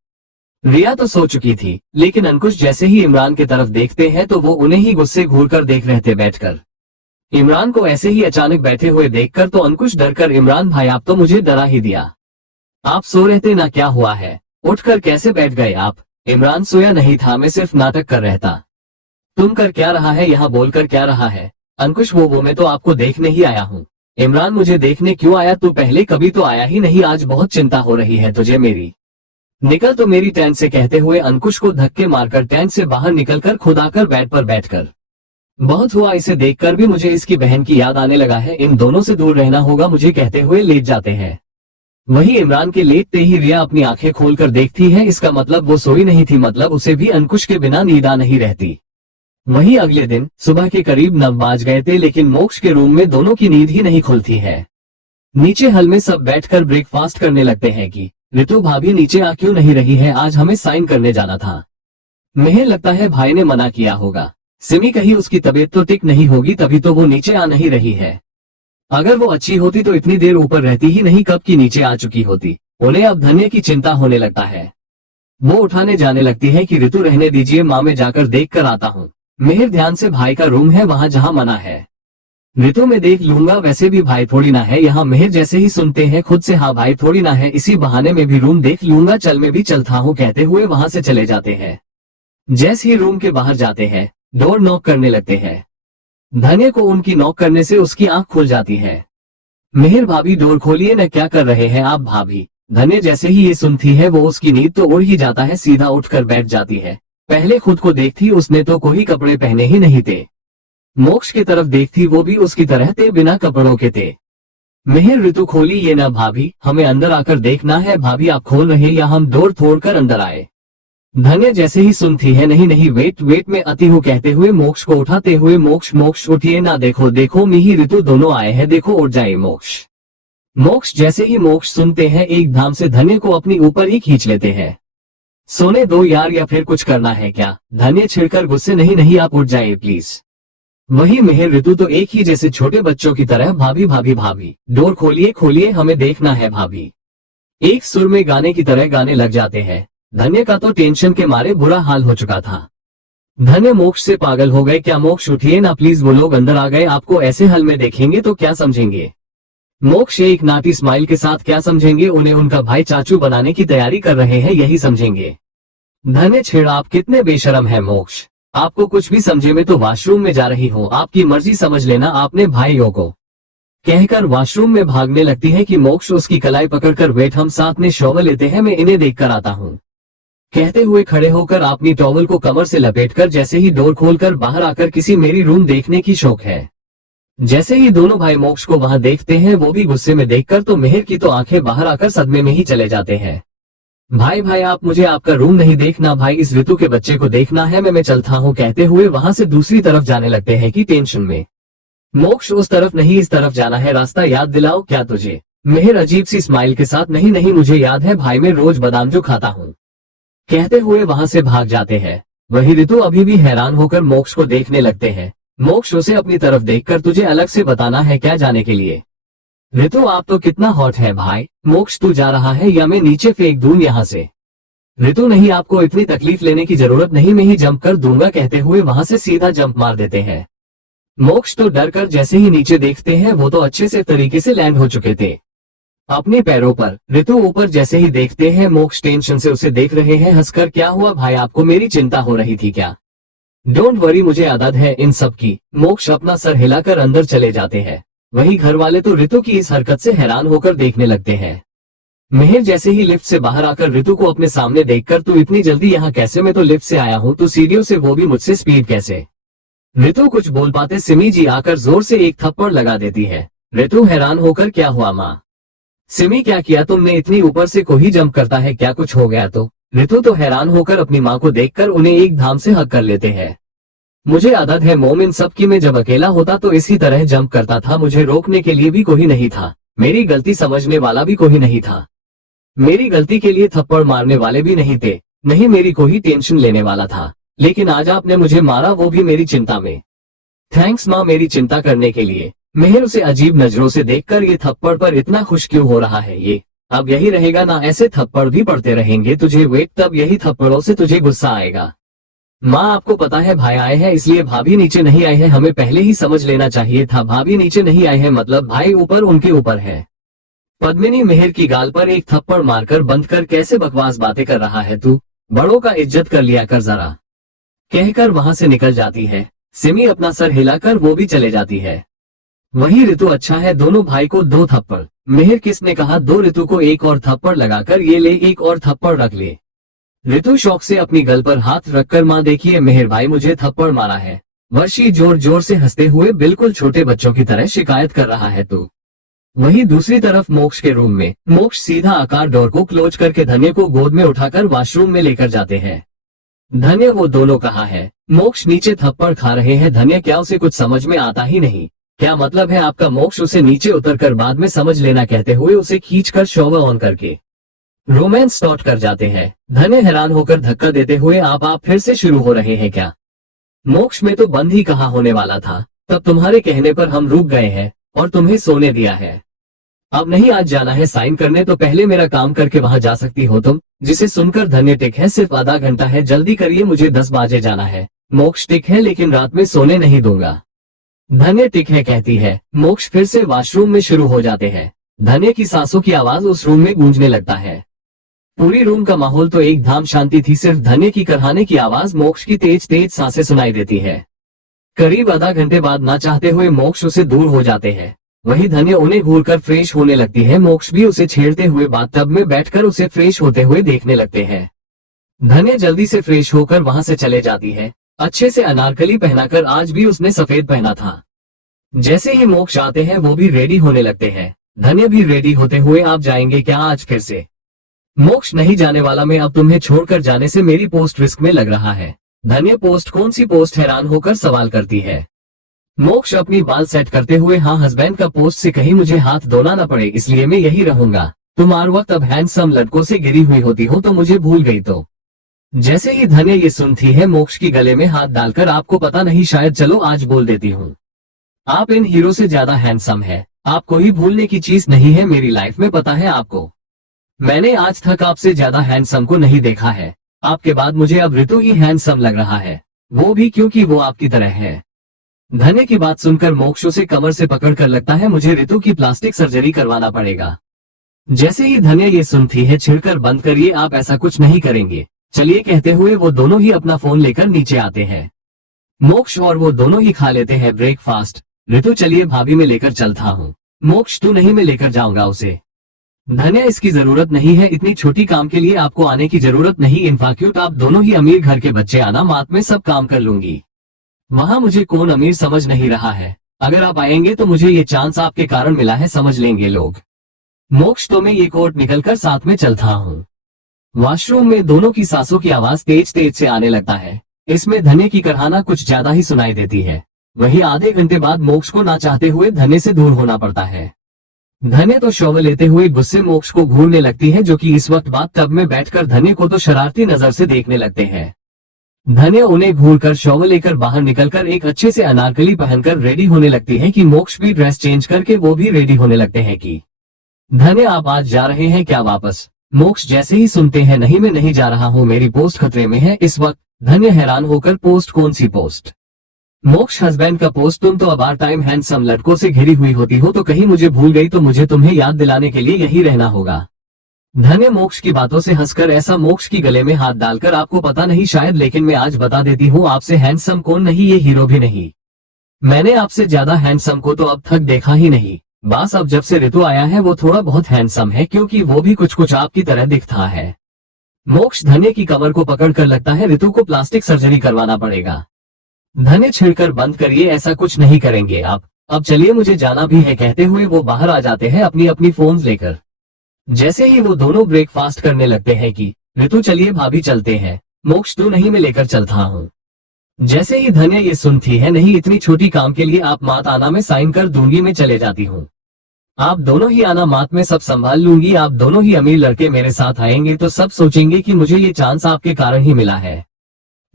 रिया तो सो चुकी थी, लेकिन अंकुश जैसे ही इमरान की तरफ देखते हैं तो वो उन्हें ही गुस्से घूरकर देख रहे थे बैठकर। इमरान को ऐसे ही अचानक बैठे हुए देखकर तो अंकुश डरकर, इमरान भाई आप तो मुझे डरा ही दिया, आप सो रहे थे ना, क्या हुआ है, उठकर कैसे बैठ गए आप। इमरान सोया नहीं था, मैं सिर्फ नाटक कर रहा था। तुम कर क्या रहा है यहाँ, बोलकर क्या रहा है। अंकुश वो मैं तो आपको देखने ही आया हूँ। इमरान मुझे देखने क्यों आया, तू पहले कभी तो आया ही नहीं, आज बहुत चिंता हो रही है तुझे मेरी, निकल तो मेरी टेंट से कहते हुए अंकुश को धक्के मारकर टेंट से बाहर निकलकर खुद आकर बेड पर बैठकर, बहुत हुआ इसे देखकर भी मुझे इसकी बहन की याद आने लगा है, इन दोनों से दूर रहना होगा मुझे कहते हुए लेट जाते हैं। वही इमरान के लेटते ही रिया अपनी आंखें खोलकर देखती है, इसका मतलब वो सोई नहीं थी, मतलब उसे भी अंकुश के बिना नींद आ नहीं रहती। वही अगले दिन सुबह के करीब 9 बज गए थे, लेकिन मोक्ष के रूम में दोनों की नींद ही नहीं खुलती है। नीचे हल में सब बैठकर ब्रेकफास्ट करने लगते हैं कि ऋतु भाभी नीचे आ क्यों नहीं रही है, आज हमें साइन करने जाना था। मुझे लगता है भाई ने मना किया होगा। सिमी कही उसकी तबीयत तो ठीक नहीं होगी, तभी तो वो नीचे आ नहीं रही है। अगर वो अच्छी होती तो इतनी देर ऊपर रहती ही नहीं, कब की नीचे आ चुकी होती। उन्हें अब धन्य की चिंता होने लगता है। वो उठाने जाने लगती है कि ऋतु रहने दीजिए माँ, मैं जाकर देख कर आता हूँ। मेहर ध्यान से भाई का रूम है वहाँ जहाँ मना है। ऋतु में देख लूंगा, वैसे भी भाई थोड़ी ना है यहाँ। मेहर जैसे ही सुनते हैं खुद से, हाँ भाई थोड़ी ना है, इसी बहाने में भी रूम देख लूंगा, चल मैं भी चलता हूँ कहते हुए वहां से चले जाते हैं। जैसे ही रूम के बाहर जाते हैं डोर नॉक करने लगते हैं। धन्य को उनकी नॉक करने से उसकी आंख खुल जाती है। मिहिर भाभी डोर खोलिए न, क्या कर रहे हैं आप भाभी। धन्य जैसे ही ये सुनती है वो उसकी नींद तो उड़ ही जाता है, सीधा उठकर बैठ जाती है। पहले खुद को देखती, उसने तो कोई कपड़े पहने ही नहीं थे। मोक्ष की तरफ देखती, वो भी उसकी तरह थे, बिना कपड़ों के थे। मिहिर, ऋतु खोली ये ना भाभी, हमें अंदर आकर देखना है। भाभी आप खोल रहे या हम डोर तोड़कर अंदर आए। धन्य जैसे ही सुनती है, नहीं नहीं वेट वेट में अति हूँ कहते हुए मोक्ष को उठाते हुए, मोक्ष मोक्ष उठिए ना, देखो देखो मिहिर ऋतु दोनों आए हैं, देखो उठ जाए मोक्ष। मोक्ष जैसे ही मोक्ष सुनते हैं, एकदम से धन्य को अपनी ऊपर ही खींच लेते हैं। सोने दो यार, या फिर कुछ करना है क्या। धन्य छिड़कर गुस्से, नहीं नहीं आप उठ जाइए प्लीज। वही मिहिर ऋतु तो एक ही जैसे छोटे बच्चों की तरह, भाभी भाभी भाभी डोर खोलिए खोलिए, हमें देखना है भाभी। एक सुर में गाने की तरह गाने लग जाते हैं। धन्य का तो टेंशन के मारे बुरा हाल हो चुका था। धन्य मोक्ष से पागल हो गए, क्या मोक्ष उठिए ना प्लीज, वो लोग अंदर आ गए, आपको ऐसे हल में देखेंगे तो क्या समझेंगे। मोक्ष एक नाटी स्माइल के साथ, क्या समझेंगे, उन्हें उनका भाई चाचू बनाने की तैयारी कर रहे हैं, यही समझेंगे। धन्य छेड़, आप कितने बेशरम है मोक्ष, आपको कुछ भी समझे में तो वॉशरूम में जा रही हूँ, आपकी मर्जी समझ लेना आपने भाइयों को। कहकर वॉशरूम में भागने लगती है कि मोक्ष उसकी कलाई पकड़कर, वेट हम साथ में शॉवर लेते हैं, मैं इन्हें देखकर आता हूँ। कहते हुए खड़े होकर अपनी टॉवल को कमर से लपेटकर जैसे ही डोर खोलकर बाहर आकर, किसी मेरी रूम देखने की शौक है। जैसे ही दोनों भाई मोक्ष को वहां देखते हैं, वो भी गुस्से में देखकर, तो मिहिर की तो आंखें बाहर आकर सदमे में ही चले जाते हैं। भाई भाई आप मुझे आपका रूम नहीं देखना भाई, इस ऋतु के बच्चे को देखना है, मैं चलता हूँ कहते हुए वहां से दूसरी तरफ जाने लगते हैं कि टेंशन में। मोक्ष, उस तरफ नहीं इस तरफ जाना है, रास्ता याद दिलाओ क्या तुझे। मिहिर अजीब सी स्माइल के साथ, नहीं नहीं मुझे याद है भाई, मैं रोज बादाम जो खाता हूँ कहते हुए वहां से भाग जाते हैं। वही ऋतु अभी भी हैरान होकर मोक्ष को देखने लगते हैं। मोक्ष उसे अपनी तरफ देखकर, तुझे अलग से बताना है क्या जाने के लिए। ऋतु आप तो कितना हॉट है भाई। मोक्ष तू जा रहा है या मैं नीचे फेंक दूं यहाँ से। ऋतु नहीं, आपको इतनी तकलीफ लेने की जरूरत नहीं, मैं ही जंप कर दूंगा कहते हुए वहां से सीधा जंप मार देते हैं। मोक्ष तो डर कर जैसे ही नीचे देखते हैं, वो तो अच्छे से तरीके से लैंड हो चुके थे अपने पैरों पर। ऋतु ऊपर जैसे ही देखते हैं, मोक्ष टेंशन से उसे देख रहे हैं हंसकर, क्या हुआ भाई, आपको मेरी चिंता हो रही थी क्या। डोंट वरी, मुझे आदत है इन सब की। मोक्ष अपना सर हिलाकर अंदर चले जाते हैं। वही घर वाले तो ऋतु की इस हरकत से हैरान होकर देखने लगते हैं। मिहिर जैसे ही लिफ्ट से बाहर आकर ऋतु को अपने सामने देखकर, तू इतनी जल्दी यहाँ कैसे, मैं तो लिफ्ट से आया हूँ, तो सीढ़ियों से, वो भी मुझसे स्पीड कैसे। ऋतु कुछ बोल पाते, सिमी जी आकर जोर से एक थप्पड़ लगा देती है। ऋतु हैरान होकर, क्या हुआ माँ। सिमी क्या किया तुमने, इतनी ऊपर से कोई जंप करता है क्या, कुछ हो गया तो। ऋतु तो हैरान होकर अपनी माँ को देखकर उन्हें एक धाम से हक कर लेते हैं। मुझे आदत है मोम इन सब की, मैं जब अकेला होता तो इसी तरह जंप करता था, मुझे रोकने के लिए भी कोई नहीं था, मेरी गलती समझने वाला भी कोई नहीं था, मेरी गलती के लिए थप्पड़ मारने वाले भी नहीं थे, नहीं मेरी कोई टेंशन लेने वाला था, लेकिन आज आपने मुझे मारा, वो भी मेरी चिंता में। थैंक्स माँ मेरी चिंता करने के लिए। मिहिर उसे अजीब नजरों से देखकर, ये थप्पड़ पर इतना खुश क्यों हो रहा है ये, अब यही रहेगा ना, ऐसे थप्पड़ भी पड़ते रहेंगे तुझे, वेट तब यही थप्पड़ों से तुझे गुस्सा आएगा। माँ आपको पता है भाई आए हैं, इसलिए भाभी नीचे नहीं आए हैं, हमें पहले ही समझ लेना चाहिए था, भाभी नीचे नहीं आए हैं मतलब भाई ऊपर उनके ऊपर है। पद्मिनी मिहिर की गाल पर एक थप्पड़ मारकर, बंद कर, कैसे बकवास बातें कर रहा है तू, बड़ों का इज्जत कर लिया कर जरा, कहकर वहां से निकल जाती है। सिमी अपना सर हिलाकर वो भी चले जाती है। वही ऋतु, अच्छा है दोनों भाई को 2 थप्पड़। मिहिर किसने कहा 2, ऋतु को एक और थप्पड़ लगाकर, ये ले एक और थप्पड़ रख ले। ऋतु शौक से अपनी गल पर हाथ रखकर, माँ देखिए मिहिर भाई मुझे थप्पड़ मारा है। वर्षी जोर जोर से हंसते हुए बिल्कुल छोटे बच्चों की तरह शिकायत कर रहा है तू। वहीं दूसरी तरफ मोक्ष के रूम में, मोक्ष सीधा आकार डोर को क्लोज करके धन्य को गोद में उठाकर वॉशरूम में लेकर जाते हैं। धन्य, वो दोनों कहाँ है। मोक्ष नीचे थप्पड़ खा रहे हैं। धन्य, क्या उसे कुछ समझ में आता ही नहीं, क्या मतलब है आपका। मोक्ष उसे नीचे उतरकर बाद में समझ लेना कहते हुए उसे खींचकर शॉवर ऑन करके रोमांस स्टार्ट कर जाते हैं। धन्य हैरान होकर धक्का देते हुए, आप फिर से शुरू हो रहे हैं क्या। मोक्ष में तो बंद ही कहाँ होने वाला था, तब तुम्हारे कहने पर हम रुक गए हैं और तुम्हें सोने दिया है। अब नहीं आज जाना है साइन करने, तो पहले मेरा काम करके वहां जा सकती हो तुम। जिसे सुनकर धन्य, टिक है सिर्फ आधा घंटा है, जल्दी करिए मुझे 10 बजे जाना है। मोक्ष, टिक है लेकिन रात में सोने नहीं दूंगा। धन्य, टिक है कहती है। मोक्ष फिर से वॉशरूम में शुरू हो जाते हैं। धन्य की सांसों की आवाज उस रूम में गूंजने लगता है। पूरी रूम का माहौल तो एकदम शांति थी, सिर्फ धन्य की करहाने की आवाज, मोक्ष की तेज तेज सांसें सुनाई देती है। करीब आधा घंटे बाद ना चाहते हुए मोक्ष उसे दूर हो जाते हैं। वही धन्य उन्हें घूरकर फ्रेश होने लगती है। मोक्ष भी उसे छेड़ते हुए बाथटब में बैठकर उसे फ्रेश होते हुए देखने लगते हैं। धन्य जल्दी से फ्रेश होकर वहां से चले जाती है। अच्छे से अनारकली पहनाकर, आज भी उसने सफेद पहना था। जैसे ही मोक्ष आते हैं वो भी रेडी होने लगते हैं। धन्य भी रेडी होते हुए, आप जाएंगे क्या आज फिर से? मोक्ष, नहीं जाने वाला मैं, अब तुम्हें छोड़कर जाने से मेरी पोस्ट रिस्क में लग रहा है। धन्य, पोस्ट? कौन सी पोस्ट? हैरान होकर सवाल करती है। मोक्ष अपनी बाल सेट करते हुए, हाँ, हस्बैंड का पोस्ट से कहीं मुझे हाथ धोना न पड़े, इसलिए मैं यही रहूंगा। तुम हर वक्त अब हैंडसम लड़कों से गिरी हुई होती हो तो मुझे भूल गई तो। जैसे ही धन्य ये सुनती है, मोक्ष की गले में हाथ डालकर, आपको पता नहीं शायद, चलो आज बोल देती हूँ, आप इन हीरो से ज्यादा हैंडसम है। आपको ही भूलने की चीज नहीं है मेरी लाइफ में, पता है आपको? मैंने आज तक आपसे ज्यादा हैंडसम को नहीं देखा है। आपके बाद मुझे अब ऋतु ही हैंडसम लग रहा है, वो भी क्योंकि वो आपकी तरह है। धन्य की बात सुनकर मोक्ष उसे कमर से पकड़कर लगता है, मुझे ऋतु की प्लास्टिक सर्जरी करवाना पड़ेगा। जैसे ही धन्य ये सुनती है, छिड़कर बंद करिए, आप ऐसा कुछ नहीं करेंगे, चलिए, कहते हुए वो दोनों ही अपना फोन लेकर नीचे आते हैं। मोक्ष और वो दोनों ही खा लेते हैं ब्रेकफास्ट। ऋतु, चलिए भाभी मैं लेकर चलता हूँ। मोक्ष, तू नहीं, मैं लेकर जाऊंगा उसे। धन्य, इसकी जरूरत नहीं है, इतनी छोटी काम के लिए आपको आने की जरूरत नहीं। इनफैक्ट आप दोनों ही अमीर घर के बच्चे, आना मात में सब काम कर लूंगी। वहाँ मुझे कौन अमीर समझ नहीं रहा है। अगर आप आएंगे तो मुझे ये चांस आपके कारण मिला है, समझ लेंगे लोग। मोक्ष, तो मैं ये कोर्ट निकलकर साथ में चलता हूँ। वॉशरूम में दोनों की सांसों की आवाज तेज तेज से आने लगता है। इसमें धन्य की करहाना कुछ ज्यादा ही सुनाई देती है। वही आधे घंटे बाद मोक्ष को ना चाहते हुए धन्य से दूर होना पड़ता है। धन्य तो शॉवर लेते हुए गुस्से मोक्ष को घूरने लगती है, जो कि इस वक्त बाथटब में बैठकर धन्य को तो शरारती नजर से देखने लगते हैं। धन्य उन्हें घूरकर शॉवर लेकर बाहर निकलकर एक अच्छे से अनारकली पहनकर रेडी होने लगती है कि मोक्ष भी ड्रेस चेंज करके वो भी रेडी होने लगते हैं कि धन्य, आप आज जा रहे हैं क्या वापस? मोक्ष जैसे ही सुनते हैं, नहीं, मैं नहीं जा रहा हूँ, मेरी पोस्ट खतरे में है इस वक्त। धन्य हैरान होकर, पोस्ट? कौन सी पोस्ट? मोक्ष, हस्बैंड का पोस्ट। तुम तो अब आर टाइम हैंडसम लड़कों से घिरी हुई होती हो, तो कहीं मुझे भूल गई तो मुझे तुम्हें याद दिलाने के लिए यही रहना होगा। धन्य मोक्ष की बातों से हंसकर, ऐसा? मोक्ष की गले में हाथ डालकर, आपको पता नहीं शायद, लेकिन मैं आज बता देती हूँ, आपसे हैंडसम कौन नहीं, ये हीरो भी नहीं। मैंने आपसे ज्यादा हैंडसम को तो अब तक देखा ही नहीं। बस अब जब से ऋतु आया है वो थोड़ा बहुत हैंडसम है, क्योंकि वो भी कुछ कुछ आपकी तरह दिखता है। मोक्ष धन्य की कमर को पकड़कर लगता है, ऋतु को प्लास्टिक सर्जरी करवाना पड़ेगा। धन्य, छिड़कर बंद करिए, ऐसा कुछ नहीं करेंगे आप। अब चलिए, मुझे जाना भी है, कहते हुए वो बाहर आ जाते हैं अपनी अपनी फोन लेकर। जैसे ही वो दोनों ब्रेकफास्ट करने लगते हैं कि ऋतु, चलिए भाभी चलते हैं। मोक्ष, तू नहीं, मैं लेकर चलता हूँ। जैसे ही धन्य ये सुनती है, नहीं, इतनी छोटी काम के लिए आप मात आना में साइन कर दूंगी, मैं चले जाती हूँ। आप दोनों ही आना मात में सब संभाल लूंगी। आप दोनों ही अमीर लड़के मेरे साथ आएंगे तो सब सोचेंगे कि मुझे ये चांस आपके कारण ही मिला है।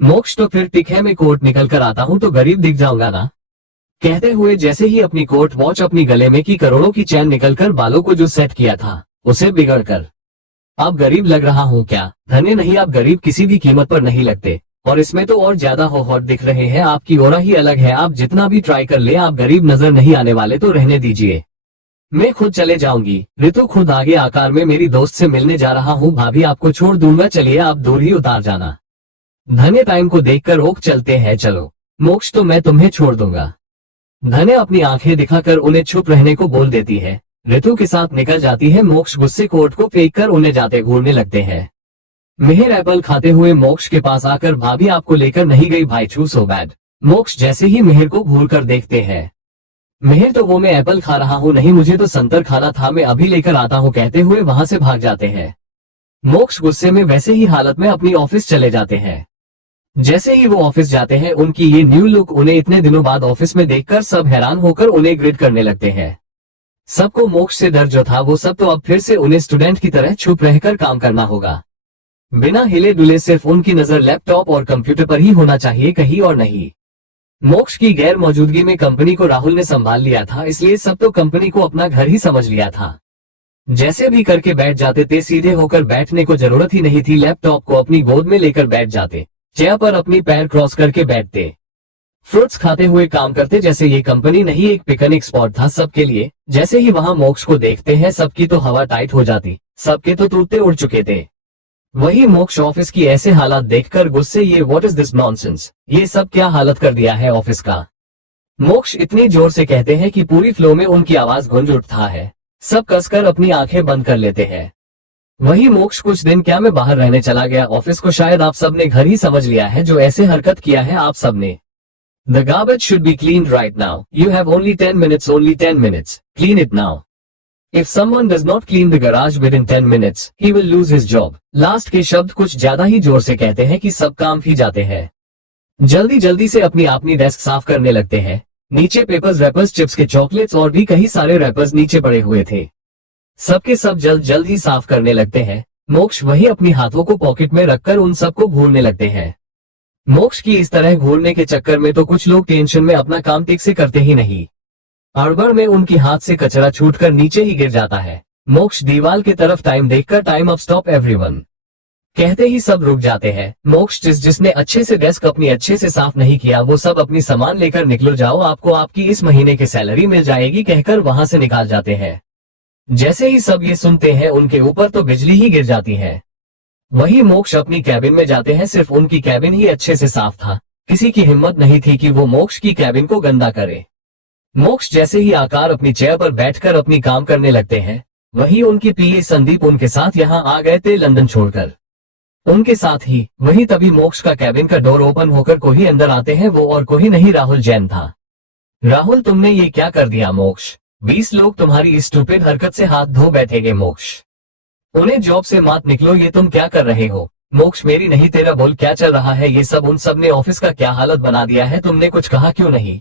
मोक्ष, तो फिर ठीक है, मैं कोर्ट निकल कर आता हूँ तो गरीब दिख जाऊंगा ना। कहते हुए जैसे ही अपनी कोर्ट वॉच अपनी गले में की करोड़ों की चैन निकलकर बालों को जो सेट किया था उसे बिगड़कर, आप गरीब लग रहा हूँ क्या? धन्य, नहीं, आप गरीब किसी भी कीमत पर नहीं लगते, और इसमें तो और ज्यादा हो हॉट दिख रहे हैं। आपकी ओरा ही अलग है, आप जितना भी ट्राई कर ले आप गरीब नजर नहीं आने वाले, तो रहने दीजिए, मैं खुद चले जाऊंगी। ऋतु, खुद आगे आकार में मेरी दोस्त से मिलने जा रहा हूँ, भाभी आपको छोड़ दूंगा, चलिए आप दूर ही उतार जाना। धन्य टाइम को देखकर, ओक चलते हैं, चलो। मोक्ष, तो मैं तुम्हें छोड़ दूंगा। धन्य अपनी आंखें दिखाकर उन्हें चुप रहने को बोल देती है। ऋतु के साथ निकल जाती है। मोक्ष गुस्से कोट को फेंक कर उन्हें जाते घूरने लगते हैं। मिहिर एप्पल खाते हुए मोक्ष के पास आकर, भाभी आपको लेकर नहीं गई भाई, छू सो बैड। मोक्ष जैसे ही मिहिर को घूर कर देखते हैं, मिहिर, तो वो मैं एप्पल खा रहा हूँ, नहीं, मुझे तो संतर खाना था, मैं अभी लेकर आता हूँ, कहते हुए वहां से भाग जाते हैं। मोक्ष गुस्से में वैसे ही हालत में अपनी ऑफिस चले जाते हैं। जैसे ही वो ऑफिस जाते हैं, उनकी ये न्यू लुक उन्हें इतने दिनों बाद ऑफिस में देखकर सब हैरान होकर उन्हें ग्रिड करने लगते हैं। सबको मोक्ष से डर जो था वो सब तो अब फिर से उन्हें स्टूडेंट की तरह चुप रहकर काम करना होगा, बिना हिले डुले, सिर्फ उनकी नजर लैपटॉप और कंप्यूटर पर ही होना चाहिए, कहीं और नहीं। मोक्ष की गैर मौजूदगी में कंपनी को राहुल ने संभाल लिया था, इसलिए सब तो कंपनी को अपना घर ही समझ लिया था। जैसे भी करके बैठ जाते थे, सीधे होकर बैठने को जरूरत ही नहीं थी, लैपटॉप को अपनी गोद में लेकर बैठ जाते, चेयर पर अपनी पैर क्रॉस करके बैठते, फ्रूट्स खाते हुए काम करते, जैसे ये कंपनी नहीं एक पिकनिक स्पॉट था सबके लिए। जैसे ही वहां मोक्ष को देखते हैं, सबकी तो हवा टाइट हो जाती, सबके तो तूते उड़ चुके थे। वही मोक्ष ऑफिस की ऐसे हालात देखकर गुस्से, ये व्हाट इज दिस नॉनसेंस, ये सब क्या हालत कर दिया है ऑफिस का। मोक्ष इतनी जोर से कहते हैं कि पूरी फ्लो में उनकी आवाज गूंज उठता है। सब कसकर अपनी आंखें बंद कर लेते हैं। वही मोक्ष कुछ दिन क्या मैं बाहर रहने चला गया ऑफिस को शायद आप सबने घर ही समझ लिया है जो ऐसे हरकत किया है आप सबने। The garbage should be cleaned right now. You have only 10 minutes, only 10 minutes. Clean it now. If someone does not clean the garage within 10 minutes, he will lose his job. Last के शब्द कुछ ज्यादा ही जोर से कहते हैं कि सब काम भी जाते हैं। जल्दी जल्दी से अपनी डेस्क साफ करने लगते हैं। नीचे पेपर्स, रैपर्स, चिप्स के चॉकलेट्स और भी कई सारे रैपर्स नीचे पड़े हुए थे। सबके सब जल्द जल्द ही साफ करने लगते हैं। मोक्ष वही अपनी हाथों को पॉकेट में रखकर उन सबको घूरने लगते हैं। मोक्ष की इस तरह घूरने के चक्कर में तो कुछ लोग टेंशन में अपना काम ठीक से करते ही नहीं। हड़बड़ में उनकी हाथ से कचरा छूटकर नीचे ही गिर जाता है। मोक्ष दीवार की तरफ टाइम देखकर टाइम अप, स्टॉप एवरीवन कहते ही सब रुक जाते हैं। मोक्ष जिसने अच्छे से डेस्क अपनी अच्छे से साफ नहीं किया वो सब अपनी सामान लेकर निकलो जाओ, आपको आपकी इस महीने की सैलरी मिल जाएगी कहकर वहां से निकाल जाते हैं। जैसे ही सब ये सुनते हैं उनके ऊपर तो बिजली ही गिर जाती है। वही मोक्ष अपनी कैबिन में जाते हैं। सिर्फ उनकी कैबिन ही अच्छे से साफ था। किसी की हिम्मत नहीं थी कि वो मोक्ष की कैबिन को गंदा करे। मोक्ष जैसे ही आकार अपनी चेयर पर बैठकर अपनी काम करने लगते हैं, वही उनके पीए संदीप उनके साथ यहाँ आ गए थे लंदन छोड़कर। उनके साथ ही वही तभी मोक्ष का कैबिन का डोर ओपन होकर कोई अंदर आते हैं। वो और कोई नहीं, राहुल जैन था। राहुल, तुमने ये क्या कर दिया मोक्ष? 20 लोग तुम्हारी इस स्टूपिड हरकत से हाथ धो बैठेंगे मोक्ष। उन्हें जॉब से मत निकलो, ये तुम क्या कर रहे हो? मोक्ष, मेरी नहीं तेरा बोल, क्या चल रहा है ये सब? उन सब ने ऑफिस का क्या हालत बना दिया है, तुमने कुछ कहा क्यों नहीं?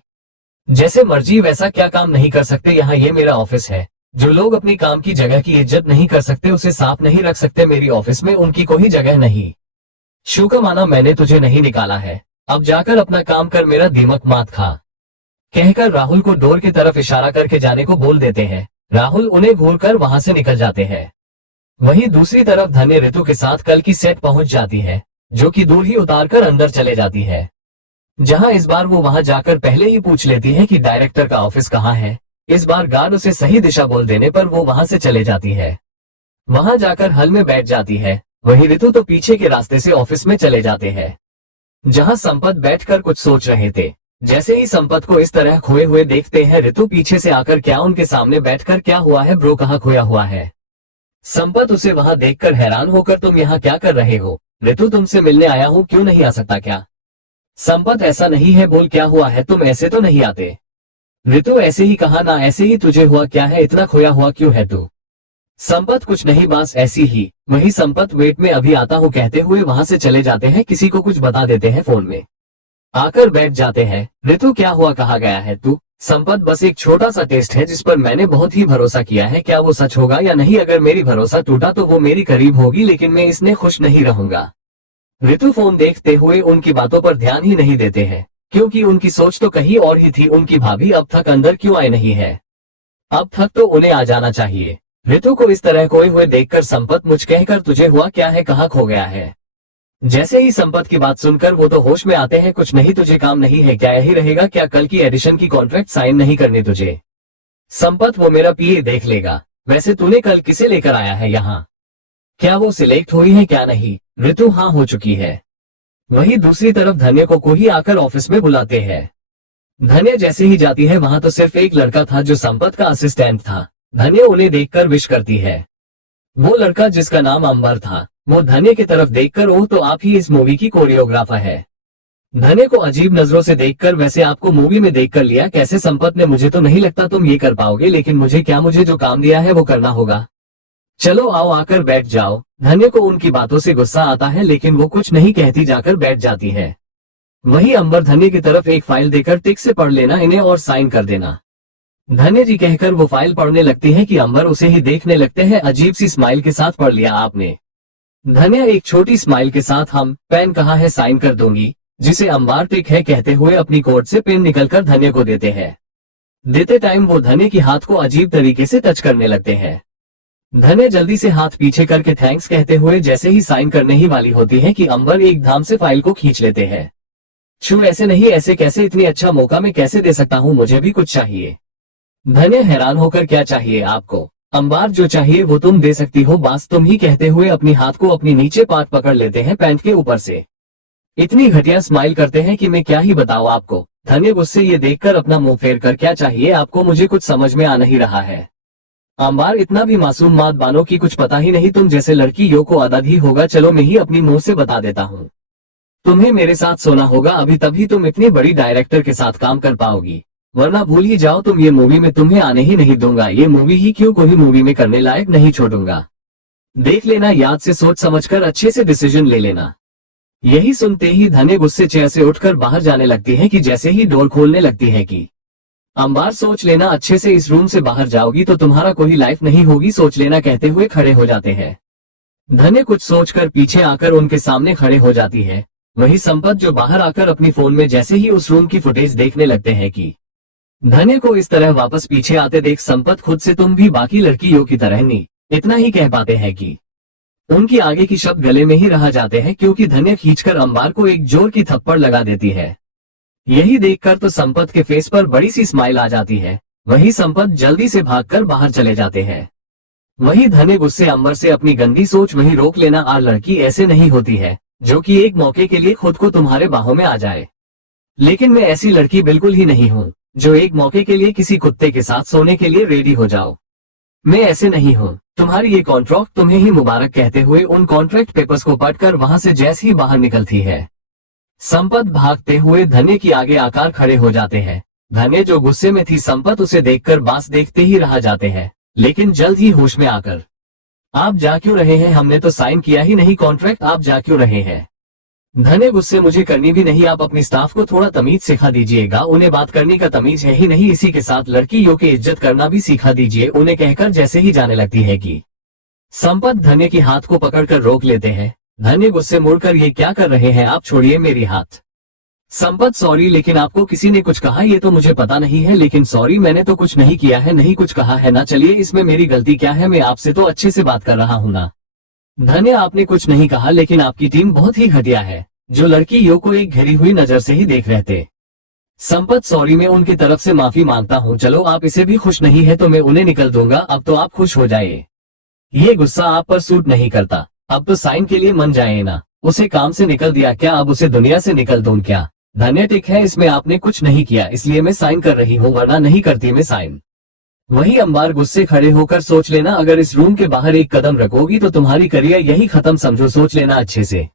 जैसे मर्जी वैसा क्या काम नहीं कर सकते? यहाँ ये मेरा ऑफिस है। जो लोग अपनी काम की जगह की इज्जत नहीं कर सकते, उसे साफ नहीं रख सकते, मेरी ऑफिस में उनकी कोई जगह नहीं। शुक्र माना मैंने तुझे नहीं निकाला है। अब जाकर अपना काम कर, मेरा दिमाग मत खा कहकर राहुल को डोर की तरफ इशारा करके जाने को बोल देते हैं। राहुल उन्हें घूरकर वहां से निकल जाते हैं। वहीं दूसरी तरफ धन्य ऋतु के साथ कल की सेट पहुंच जाती है, जो कि दूर ही उतारकर अंदर चले जाती है। जहां इस बार वो वहां जाकर पहले ही पूछ लेती है कि डायरेक्टर का ऑफिस कहाँ है। इस बार गार्ड उसे सही दिशा बोल देने पर वो वहां से चले जाती है। वहां जाकर हल में बैठ जाती है। वही ऋतु तो पीछे के रास्ते से ऑफिस में चले जाते हैं, जहां संपत बैठकर कुछ सोच रहे थे। जैसे ही संपत को इस तरह खोए हुए देखते हैं, ऋतु पीछे से आकर क्या उनके सामने बैठकर, क्या हुआ है ब्रो, कहाँ खोया हुआ है? संपत उसे वहां देखकर हैरान होकर, तुम यहाँ क्या कर रहे हो? ऋतु, तुमसे मिलने आया हूँ, क्यों नहीं आ सकता क्या? संपत, ऐसा नहीं है, बोल क्या हुआ है? तुम ऐसे तो नहीं आते। ऋतु, ऐसे ही कहा ना, ऐसे ही। तुझे हुआ क्या है, इतना खोया हुआ क्यों है तू? संपत, कुछ नहीं, बस ऐसी ही। वही संपत, वेट में अभी आता हूँ कहते हुए वहां से चले जाते हैं। किसी को कुछ बता देते हैं, फोन में आकर बैठ जाते हैं। ऋतु, क्या हुआ, कहा गया है तू? संपत, बस एक छोटा सा टेस्ट है जिस पर मैंने बहुत ही भरोसा किया है, क्या वो सच होगा या नहीं? अगर मेरी भरोसा टूटा तो वो मेरी करीब होगी, लेकिन मैं इसने खुश नहीं रहूंगा। ऋतु फोन देखते हुए उनकी बातों पर ध्यान ही नहीं देते हैं, क्योंकि उनकी सोच तो कहीं और ही थी। उनकी भाभी अब तक अंदर क्यों आए नहीं है? अब तक तो उन्हें आ जाना चाहिए। ऋतु को इस तरह खोए हुए देखकर संपत मुझ कहकर, तुझे हुआ क्या है, कहाँ खो गया है? जैसे ही संपत की बात सुनकर वो तो होश में आते हैं। कुछ नहीं, तुझे काम नहीं है क्या? यही रहेगा क्या? कल की एडिशन की कॉन्ट्रैक्ट साइन नहीं करनी तुझे? संपत, वो मेरा पीए देख लेगा। वैसे तूने कल किसे लेकर आया है यहाँ? क्या वो सिलेक्ट हुई है क्या? नहीं। ऋतु, हाँ हो चुकी है। वही दूसरी तरफ धन्य को कोई आकर ऑफिस में बुलाते हैं। धन्य जैसे ही जाती है, वहां तो सिर्फ एक लड़का था जो संपत का असिस्टेंट था। धन्य उन्हें देखकर विश करती है। वो लड़का जिसका नाम अंबर था, वो धन्य की तरफ देखकर, ओह तो आप ही इस मूवी की कोरियोग्राफर है। धन्य को अजीब नजरों से देखकर, वैसे आपको मूवी में देखकर लिया कैसे? संपत ने, मुझे तो नहीं लगता तुम ये कर पाओगे, लेकिन मुझे क्या, मुझे जो काम दिया है वो करना होगा। चलो आओ, आकर बैठ जाओ। धन्य को उनकी बातों से गुस्सा आता है, लेकिन वो कुछ नहीं कहती, जाकर बैठ जाती है। वही अंबर धन्य की तरफ एक फाइल देकर, टिक से पढ़ लेना इन्हें और साइन कर देना। धन्य जी कहकर वो फाइल पढ़ने लगती है कि अंबर उसे ही देखने लगते हैं अजीब सी स्माइल के साथ। पढ़ लिया आपने? धन्य एक छोटी स्माइल के साथ, हम पेन कहाँ है, साइन कर दूंगी, जिसे अंबार टिक है कहते हुए अपनी कोट से पेन निकलकर धन्य को देते हैं। देते टाइम वो धन्य की हाथ को अजीब तरीके से टच करने लगते हैं। धन्य जल्दी से हाथ पीछे करके थैंक्स कहते हुए जैसे ही साइन करने ही वाली होती है कि अंबर एक धाम से फाइल को खींच लेते हैं। छू, ऐसे नहीं, ऐसे कैसे? इतनी अच्छा मौका मैं कैसे दे सकता हूँ, मुझे भी कुछ चाहिए। धन्य हैरान होकर, क्या चाहिए आपको? अंबार, जो चाहिए वो तुम दे सकती हो, बस तुम ही कहते हुए अपनी हाथ को अपनी नीचे पार्ट पकड़ लेते हैं पैंट के ऊपर से। इतनी घटिया स्माइल करते हैं कि मैं क्या ही बताऊं आपको। धन्य गुस्से ये देखकर अपना मुंह फेर कर क्या चाहिए आपको, मुझे कुछ समझ में आ नहीं रहा है। अंबार इतना भी मासूम मत बानो कि कुछ पता ही नहीं, तुम जैसे लड़की यो को आदत ही होगा। चलो मैं ही अपनी मुंह से बता देता हूँ, तुम्हें मेरे साथ सोना होगा अभी, तभी तुम इतनी बड़ी डायरेक्टर के साथ काम कर पाओगी, वरना भूल ही जाओ तुम, ये मूवी में तुम्हें आने ही नहीं दूंगा। ये मूवी ही क्यों, कोई मूवी में करने लायक नहीं छोड़ूंगा। देख लेना, याद से सोच समझकर अच्छे से डिसीजन ले लेना। यही सुनते ही धन्य गुस्से चेयर से उठकर बाहर जाने लगती है कि जैसे ही डोर खोलने लगती है कि अंबार सोच लेना अच्छे से, इस रूम से बाहर जाओगी तो तुम्हारा कोई लाइफ नहीं होगी, सोच लेना कहते हुए खड़े हो जाते हैं। धन्य कुछ सोचकर पीछे आकर उनके सामने खड़े हो जाती है। वही संपत जो बाहर आकर अपनी फोन में जैसे ही उस रूम की फुटेज देखने लगते हैं कि धन्य को इस तरह वापस पीछे आते देख संपत खुद से तुम भी बाकी लड़कियों की तरह नहीं, इतना ही कह पाते हैं कि उनकी आगे की शब्द गले में ही रह जाते हैं, क्योंकि धन्य खींचकर अंबार को एक जोर की थप्पड़ लगा देती है। यही देखकर तो संपत के फेस पर बड़ी सी स्माइल आ जाती है। वही संपत जल्दी से भागकर बाहर चले जाते हैं। वही धन्य गुस्से अंबर से अपनी गंदी सोच वही रोक लेना, आ लड़की ऐसे नहीं होती है जो कि एक मौके के लिए खुद को तुम्हारे बाहों में आ जाए, लेकिन मैं ऐसी लड़की बिल्कुल ही नहीं हूँ जो एक मौके के लिए किसी कुत्ते के साथ सोने के लिए रेडी हो जाओ। मैं ऐसे नहीं हूँ। तुम्हारी ये कॉन्ट्रैक्ट तुम्हें ही मुबारक कहते हुए उन कॉन्ट्रैक्ट पेपर्स को पढ़कर वहां से जैसे ही बाहर निकलती है, संपत भागते हुए धन्य की आगे आकर खड़े हो जाते हैं। धन्य जो गुस्से में थी, संपत उसे देखकर बास देखते ही रह जाते हैं, लेकिन जल्द ही होश में आकर आप जा क्यों रहे हैं, हमने तो साइन किया ही नहीं कॉन्ट्रैक्ट, आप जा क्यों रहे हैं। धन्य गुस्से, मुझे करनी भी नहीं, आप अपनी स्टाफ को थोड़ा तमीज सिखा दीजिएगा, उन्हें बात करने का तमीज है ही नहीं, इसी के साथ लड़कियों की इज्जत करना भी सिखा दीजिए, उन्हें कहकर जैसे ही जाने लगती है कि संपत धन्य के हाथ को पकड़कर रोक लेते हैं। धन्य गुस्से मुड़कर, ये क्या कर रहे हैं आप, छोड़िए मेरी हाथ। संपत, सॉरी लेकिन आपको किसी ने कुछ कहा, ये तो मुझे पता नहीं है, लेकिन सॉरी मैंने तो कुछ नहीं किया है, नहीं कुछ कहा है ना, चलिए इसमें मेरी गलती क्या है, मैं आपसे तो अच्छे से बात कर रहा हूँ ना। धन्य, आपने कुछ नहीं कहा, लेकिन आपकी टीम बहुत ही घटिया है जो लड़की यो को एक घिरी हुई नजर से ही देख रहे थे। संपत, सॉरी मैं उनकी तरफ से माफी मांगता हूँ, चलो आप इसे भी खुश नहीं है तो मैं उन्हें निकल दूंगा, अब तो आप खुश हो जाइए, ये गुस्सा आप पर सूट नहीं करता, अब तो साइन के लिए मन जाए ना। उसे काम से निकल दिया क्या, अब उसे दुनिया से निकल दूं क्या। धन्य, ठीक है इसमें आपने कुछ नहीं किया इसलिए मैं साइन कर रही हूँ, वरना नहीं करती मैं साइन। वही अंबार गुस्से खड़े होकर, सोच लेना अगर इस रूम के बाहर एक कदम रखोगी तो तुम्हारी करियर यही खत्म समझो, सोच लेना अच्छे से।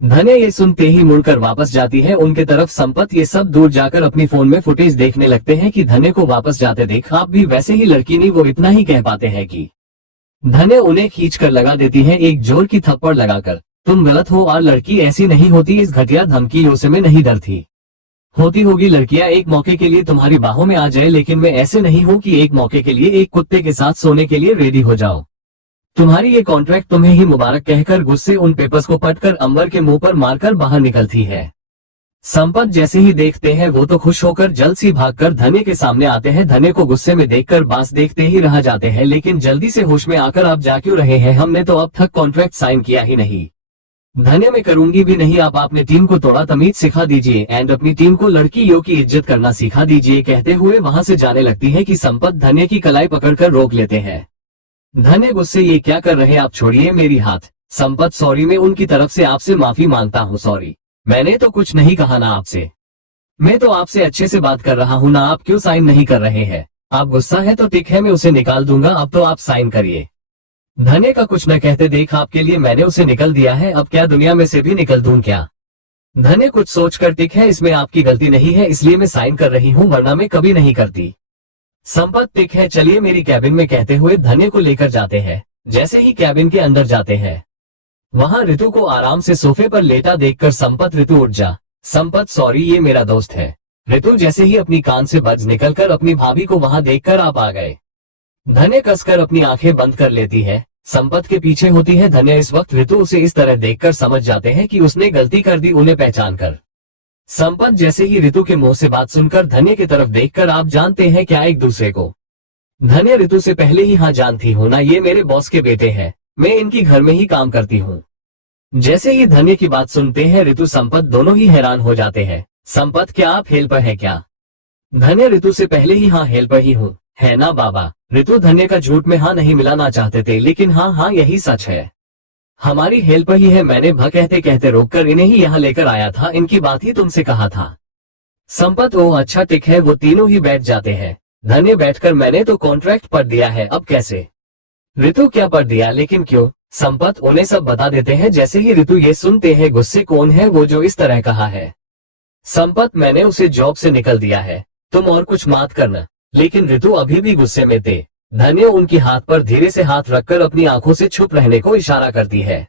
धन्य ये सुनते ही मुड़कर वापस जाती है उनके तरफ। संपत ये सब दूर जाकर अपनी फोन में फुटेज देखने लगते हैं कि धन्य को वापस जाते देख आप भी वैसे ही लड़की नहीं, वो इतना ही कह पाते हैं कि धन्य उन्हें खींचकर लगा देती है एक जोर की थप्पड़ लगाकर, तुम गलत हो और लड़की ऐसी नहीं होती, इस घटिया धमकियों से मैं नहीं डरती। होती होगी लड़कियां एक मौके के लिए तुम्हारी बाहों में आ जाए, लेकिन मैं ऐसे नहीं हूँ कि एक मौके के लिए एक कुत्ते के साथ सोने के लिए रेडी हो जाओ। तुम्हारी ये कॉन्ट्रैक्ट तुम्हें ही मुबारक कहकर गुस्से उन पेपर्स को पढ़कर अंबर के मुंह पर मारकर बाहर निकलती है। संपत जैसे ही देखते हैं वो तो खुश होकर जल्द सी भागकर धन्य के सामने आते हैं। धन्य को गुस्से में देखकर बास देखते ही रह जाते हैं, लेकिन जल्दी से होश में आकर आप जा क्यों रहे हैं, हमने तो अब तक कॉन्ट्रैक्ट साइन किया ही नहीं। धन्य, मैं करूंगी भी नहीं, आप अपने टीम को थोड़ा तमीज सिखा दीजिए एंड अपनी टीम को लड़कियों की इज्जत करना सिखा दीजिए, कहते हुए वहां से जाने लगती है कि संपत धन्य की कलाई पकड़कर रोक लेते हैं। धन्य गुस्से, ये क्या कर रहे हैं आप, छोड़िए मेरी हाथ। संपत, सॉरी मैं उनकी तरफ से आपसे माफी मांगता हूँ, सॉरी मैंने तो कुछ नहीं कहा ना आपसे, मैं तो आपसे अच्छे से बात कर रहा हूँ ना, आप क्यों साइन नहीं कर रहे हैं। आप गुस्सा है तो ठीक है मैं उसे निकाल दूंगा, अब तो आप साइन करिए। धन्य का कुछ न कहते देख आपके लिए मैंने उसे निकल दिया है, अब क्या दुनिया में से भी निकल दूं क्या। धन्य कुछ सोचकर, ठीक है इसमें आपकी गलती नहीं है इसलिए मैं साइन कर रही हूँ, वरना मैं कभी नहीं करती। संपत, ठीक है चलिए मेरी कैबिन में, कहते हुए धन्य को लेकर जाते हैं। जैसे ही कैबिन के अंदर जाते हैं वहां ऋतु को आराम से सोफे पर लेटा देखकर संपत, ऋतु उठ जा। संपत, सॉरी ये मेरा दोस्त है। ऋतु जैसे ही अपनी कान से बज निकलकर अपनी भाभी को वहां देखकर आप आ गए। धन्य कसकर अपनी आंखें बंद कर लेती है, संपत के पीछे होती है धन्य। इस वक्त ऋतु उसे इस तरह देखकर समझ जाते हैं कि उसने गलती कर दी, उन्हें पहचान कर। संपत जैसे ही ऋतु के मुंह से बात सुनकर धन्य की तरफ देखकर आप जानते हैं क्या एक दूसरे को। धन्य ऋतु से पहले ही हाँ जानती हूँ ना, ये मेरे बॉस के बेटे हैं, मैं इनकी घर में ही काम करती हूँ। जैसे ही धन्य की बात सुनते हैं ऋतु संपत दोनों ही हैरान हो जाते हैं। संपत, क्या आप हेल्पर है क्या। धन्य, ऋतु से पहले ही हाँ हेल्पर ही हूँ, है ना बाबा। ऋतु धन्य का झूठ में हाँ नहीं मिलाना चाहते थे, लेकिन हाँ यही सच है, हमारी हेल्पर ही है। मैंने भ कहते कहते रोककर इन्हें ही यहाँ लेकर आया था, इनकी बात ही तुमसे कहा था। संपत ओ अच्छा टिक है। वो तीनों ही बैठ जाते हैं। धन्य बैठकर मैंने तो कॉन्ट्रैक्ट पढ़ दिया है, अब कैसे? ऋतु क्या पढ़ दिया, लेकिन क्यों? संपत उन्हें सब बता देते हैं। जैसे ही ऋतु ये सुनते हैं, गुस्से कौन है वो जो इस तरह कहा है? संपत मैंने उसे जॉब से निकल दिया है, तुम और कुछ मत करना। लेकिन ऋतु अभी भी गुस्से में थे। धन्य उनकी हाथ पर धीरे से हाथ रखकर अपनी आंखों से छुप रहने को इशारा करती है।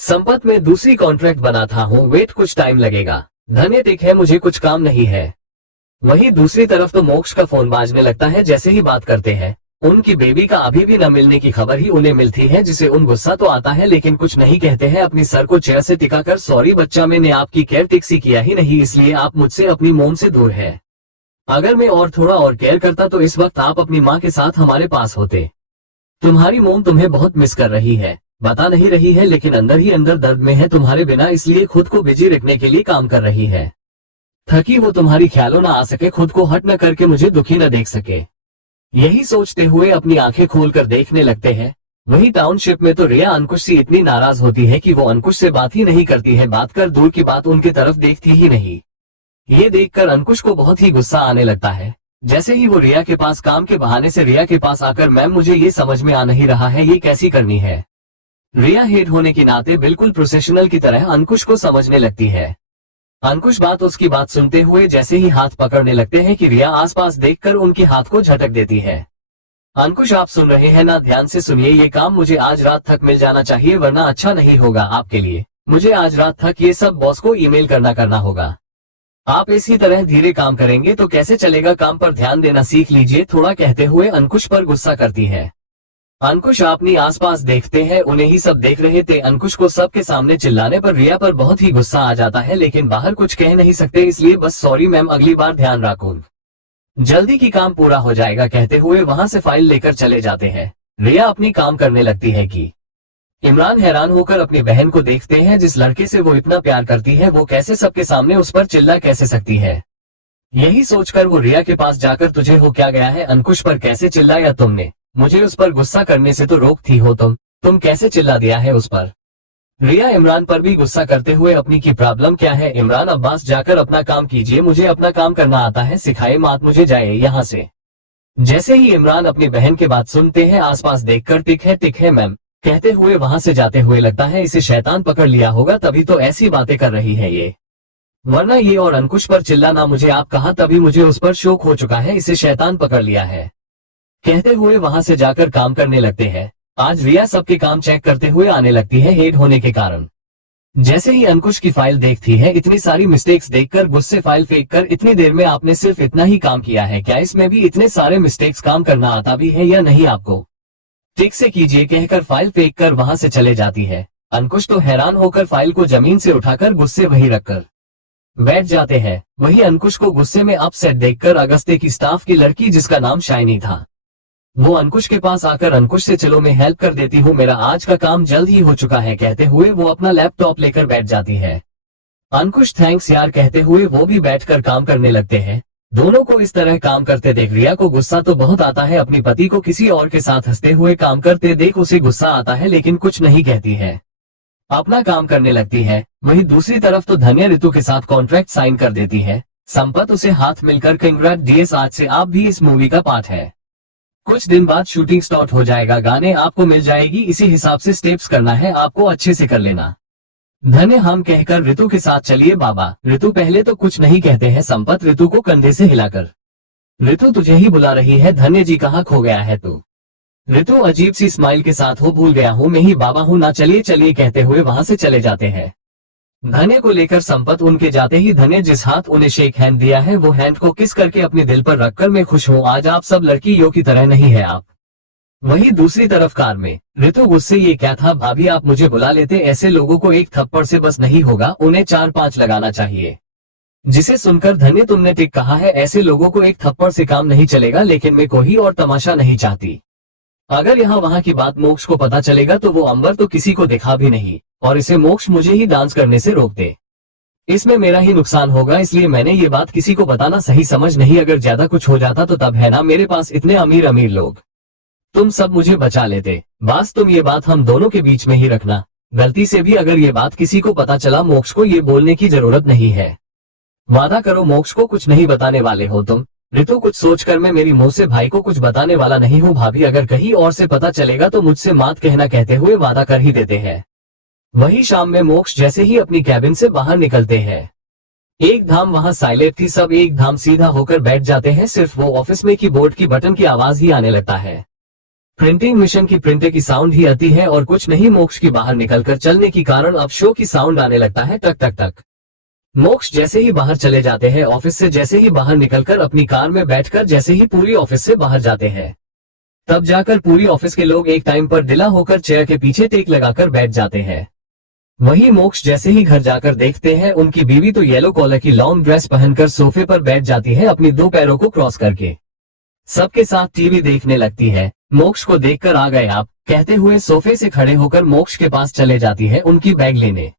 संपत में दूसरी कॉन्ट्रैक्ट बनाता हूँ, वेट कुछ टाइम लगेगा। धन्य टिक है, मुझे कुछ काम नहीं है। वहीं दूसरी तरफ तो मोक्ष का फोन बाजने लगता है। जैसे ही बात करते हैं, उनकी बेबी का अभी भी न मिलने की खबर ही उन्हें मिलती है, जिसे उन गुस्सा तो आता है लेकिन कुछ नहीं कहते हैं। अपनी सर को चेयर से टिकाकर, सॉरी बच्चा, मैंने आपकी केयर टिक्सी किया ही नहीं, इसलिए आप मुझसे अपनी मोम से दूर है। अगर मैं और थोड़ा और केयर करता तो इस वक्त आप अपनी माँ के साथ हमारे पास होते। तुम्हारी मोम तुम्हें बहुत मिस कर रही है, बता नहीं रही है लेकिन अंदर ही अंदर दर्द में है तुम्हारे बिना, इसलिए खुद को बिजी रखने के लिए काम कर रही है। थकी वो तुम्हारी ख्यालों ना आ सके, खुद को हट न करके मुझे दुखी न देख सके। यही सोचते हुए अपनी आंखें खोलकर देखने लगते हैं। वही टाउनशिप में तो रिया अंकुश से इतनी नाराज होती है कि वो अंकुश से बात ही नहीं करती है, बात कर दूर की बात उनकी तरफ देखती ही नहीं। ये देखकर अंकुश को बहुत ही गुस्सा आने लगता है। जैसे ही वो रिया के पास काम के बहाने से रिया के पास आकर, मैम मुझे ये समझ में आ नहीं रहा है ये कैसी करनी है। रिया हेड होने के नाते बिल्कुल प्रोफेशनल की तरह अंकुश को समझने लगती है। अंकुश उसकी बात सुनते हुए जैसे ही हाथ पकड़ने लगते हैं कि रिया आसपास देखकर उनके हाथ को झटक देती है। अंकुश आप सुन रहे हैं ना, ध्यान से सुनिए, ये काम मुझे आज रात तक मिल जाना चाहिए वरना अच्छा नहीं होगा आपके लिए। मुझे आज रात तक ये सब बॉस को ईमेल करना होगा। आप इसी तरह धीरे काम करेंगे तो कैसे चलेगा, काम पर ध्यान देना सीख लीजिए थोड़ा, कहते हुए अंकुश पर गुस्सा करती है। अंकुश अपनी आसपास देखते हैं, उन्हें ही सब देख रहे थे। अंकुश को सबके सामने चिल्लाने पर रिया पर बहुत ही गुस्सा आ जाता है लेकिन बाहर कुछ कह नहीं सकते, इसलिए बस सॉरी मैम, अगली बार ध्यान रखूं, जल्दी की काम पूरा हो जाएगा, कहते हुए वहां से फाइल लेकर चले जाते हैं। रिया अपनी काम करने लगती है कि इमरान हैरान होकर अपनी बहन को देखते हैं। जिस लड़के से वो इतना प्यार करती है वो कैसे सबके सामने उस पर चिल्ला कैसे सकती है। यही सोचकर वो रिया के पास जाकर, तुझे हो क्या गया है, अंकुश पर कैसे चिल्लाया तुमने? मुझे उस पर गुस्सा करने से तो रोकती हो तुम कैसे चिल्ला दिया है उस पर? रिया इमरान पर भी गुस्सा करते हुए अपनी की प्रॉब्लम क्या है? इमरान अब्बास जाकर अपना काम कीजिए, मुझे अपना काम करना आता है, सिखाए मात मुझे, जाए यहाँ से। जैसे ही इमरान अपनी बहन की बात सुनते हैं, आसपास देखकर टिक है मैम कहते हुए वहां से जाते हुए लगता है इसे शैतान पकड़ लिया होगा, तभी तो ऐसी बातें कर रही है ये, वरना ये और अंकुश पर चिल्लाना मुझे आप कहा, तभी मुझे उस पर शौक हो चुका है, इसे शैतान पकड़ लिया है, कहते हुए वहां से जाकर काम करने लगते हैं। आज रिया सबके काम चेक करते हुए आने लगती है हेड होने के कारण। जैसे ही अंकुश की फाइल देखती है, इतनी सारी मिस्टेक्स देखकर गुस्से फाइल फेंक कर, इतनी देर में आपने सिर्फ इतना ही काम किया है क्या? इसमें भी इतने सारे मिस्टेक्स, काम करना आता भी है या नहीं आपको? ठीक से कीजिए, कहकर फाइल फेंक कर वहां से चले जाती है। अंकुश तो हैरान होकर फाइल को जमीन से उठाकर गुस्से वहीं रखकर बैठ जाते हैं। वही अंकुश को गुस्से में अपसेट देखकर अगस्ते की स्टाफ की लड़की, जिसका नाम शाइनी था, वो अंकुश के पास आकर, अंकुश से चलो मैं हेल्प कर देती हूँ, मेरा आज का काम जल्द ही हो चुका है, कहते हुए वो अपना लैपटॉप लेकर बैठ जाती है। अंकुश थैंक्स यार कहते हुए वो भी बैठकर काम करने लगते हैं। दोनों को इस तरह काम करते देख रिया को गुस्सा तो बहुत आता है, अपनी पति को किसी और के साथ हंसते हुए काम करते देख उसे गुस्सा आता है लेकिन कुछ नहीं कहती है, अपना काम करने लगती है। वहीं दूसरी तरफ तो धन्या ऋतु के साथ कॉन्ट्रैक्ट साइन कर देती है। संपत उसे हाथ मिलकर, कंग्रेट डीएस, आज से आप भी इस मूवी का पार्ट है, कुछ दिन बाद शूटिंग स्टार्ट हो जाएगा, गाने आपको मिल जाएगी, इसी हिसाब से स्टेप्स करना है आपको, अच्छे से कर लेना। धन्य हम कहकर ऋतु के साथ चलिए बाबा। ऋतु पहले तो कुछ नहीं कहते हैं, संपत ऋतु को कंधे से हिलाकर, ऋतु तुझे ही बुला रही है, धन्य जी कहाँ खो गया है तू? ऋतु अजीब सी स्माइल के साथ, हो भूल गया हूँ, मैं ही बाबा हूँ ना, चलिए चलिए कहते हुए वहां से चले जाते हैं। धन्य को लेकर संपत उनके जाते ही, धन्य जिस हाथ उन्हें शेक हैंड दिया है वो हैंड को किस करके अपने दिल पर रखकर, मैं खुश हूँ आज आप सब लड़कियों की तरह नहीं है आप। वहीं दूसरी तरफ कार में ऋतु गुस्से, ये क्या था भाभी, आप मुझे बुला लेते, ऐसे लोगों को एक थप्पड़ से बस नहीं होगा, उन्हें 4-5 लगाना चाहिए। जिसे सुनकर धन्य, तुमने ठीक कहा है, ऐसे लोगों को एक थप्पड़ से काम नहीं चलेगा, लेकिन मैं कोई और तमाशा नहीं चाहती। अगर यहाँ वहाँ की बात मोक्ष को पता चलेगा तो वो अंबर तो किसी को दिखा भी नहीं, और इसे मोक्ष मुझे ही डांस करने से रोक दे, इसमें मेरा ही नुकसान होगा, इसलिए मैंने ये बात किसी को बताना सही समझ नहीं, अगर ज्यादा कुछ हो जाता तो तब है ना, मेरे पास इतने अमीर अमीर लोग, तुम सब मुझे बचा लेते। बस तुम ये बात हम दोनों के बीच में ही रखना, गलती से भी अगर ये बात किसी को पता चला, मोक्ष को ये बोलने की जरूरत नहीं है। वादा करो मोक्ष को कुछ नहीं बताने वाले हो तुम। ऋतु कुछ सोचकर, मैं मेरी मुंह से भाई को कुछ बताने वाला नहीं हूँ भाभी, अगर कहीं और से पता चलेगा तो मुझसे मात कहना कहते हुए वादा कर ही देते हैं। वही शाम में मोक्ष जैसे ही अपनी कैबिन से बाहर निकलते हैं, एक धाम वहां साइलेंट थी, सब एक धाम सीधा होकर बैठ जाते हैं, सिर्फ वो ऑफिस में कीबोर्ड की बटन की आवाज ही आने लगता है। प्रिंटिंग मशीन की प्रिंटर की साउंड ही आती है और कुछ नहीं, मोक्ष की बाहर निकलकर चलने के कारण अब शो की साउंड आने लगता है, टक टक टक। मोक्ष जैसे ही बाहर चले जाते हैं ऑफिस से, जैसे ही बाहर निकलकर अपनी कार में बैठकर जैसे ही पूरी ऑफिस से बाहर जाते हैं, तब जाकर पूरी ऑफिस के लोग एक टाइम पर ढिला होकर चेयर के पीछे टेक लगाकर बैठ जाते हैं। वही मोक्ष जैसे ही घर जाकर देखते हैं, उनकी बीवी तो येलो कॉलर की लॉन्ग ड्रेस पहनकर सोफे पर बैठ जाती है, अपनी दो पैरों को क्रॉस करके सबके साथ टीवी देखने लगती है। मोक्ष को देखकर आ गए आप, कहते हुए सोफे से खड़े होकर मोक्ष के पास चले जाती है उनकी बैग लेने।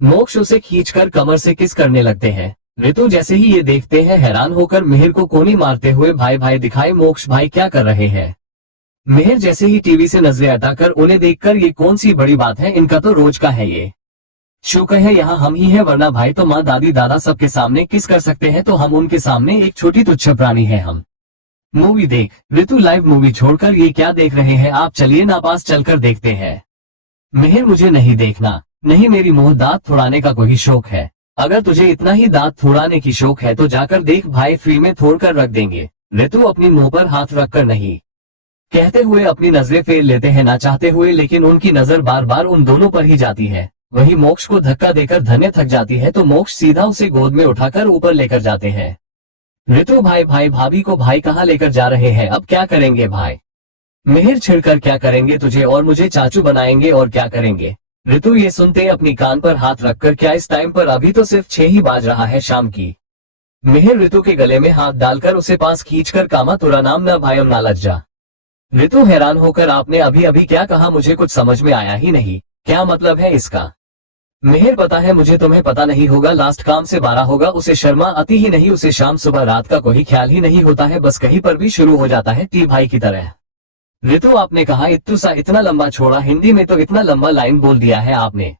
मोक्ष उसे खींचकर कमर से किस करने लगते हैं। ऋतु जैसे ही ये देखते हैं हैरान होकर मिहिर को कोनी मारते हुए भाई भाई दिखाए, मोक्ष भाई क्या कर रहे हैं। मिहिर जैसे ही टीवी से नजरें हटाकर उन्हें देखकर, ये कौन सी बड़ी बात है, इनका तो रोज का है ये। शुक्र है यहाँ हम ही है, वरना भाई तो माँ दादी दादा सबके सामने किस कर सकते हैं, तो हम उनके सामने एक छोटी तुच्छ प्राणी है हम। मूवी देख। ऋतु लाइव मूवी छोड़कर ये क्या देख रहे हैं आप, चलिए ना पास चलकर देखते हैं। मिहिर मुझे नहीं देखना, नहीं मेरी मुंह दांत थोड़ाने का कोई शौक है, अगर तुझे इतना ही दांत थोड़ाने की शौक है तो जाकर देख भाई, फ्री में थोड़ कर रख देंगे। ऋतु अपनी मुंह पर हाथ रखकर नहीं कहते हुए अपनी नजरें फेर लेते हैं ना चाहते हुए, लेकिन उनकी नजर बार बार उन दोनों पर ही जाती है। वही मोक्ष को धक्का देकर धन्य थक जाती है तो मोक्ष सीधा उसे गोद में उठाकर ऊपर लेकर जाते हैं। ऋतु भाई भाई भाभी को भाई कहाँ लेकर जा रहे हैं, अब क्या करेंगे भाई। मिहिर छिड़कर, क्या करेंगे, तुझे और मुझे चाचू बनाएंगे और क्या करेंगे। ऋतु ये सुनते अपनी कान पर हाथ रखकर, क्या इस टाइम पर, अभी तो सिर्फ 6 ही बाज रहा है शाम की। मिहिर ऋतु के गले में हाथ डालकर उसे पास खींचकर, कामा तुरा नाम न भाई ना लज्जा। ऋतु हैरान होकर, आपने अभी अभी क्या कहा, मुझे कुछ समझ में आया ही नहीं, क्या मतलब है इसका। मिहिर पता है मुझे, तुम्हें पता नहीं होगा, लास्ट काम से 12 होगा, उसे शर्मा आती ही नहीं, उसे शाम सुबह रात का कोई ख्याल ही नहीं होता है, बस कहीं पर भी शुरू हो जाता है टी भाई की तरह। ऋतु आपने कहा इत्तू सा इतना लंबा छोड़ा, हिंदी में तो इतना लंबा लाइन बोल दिया है आपने।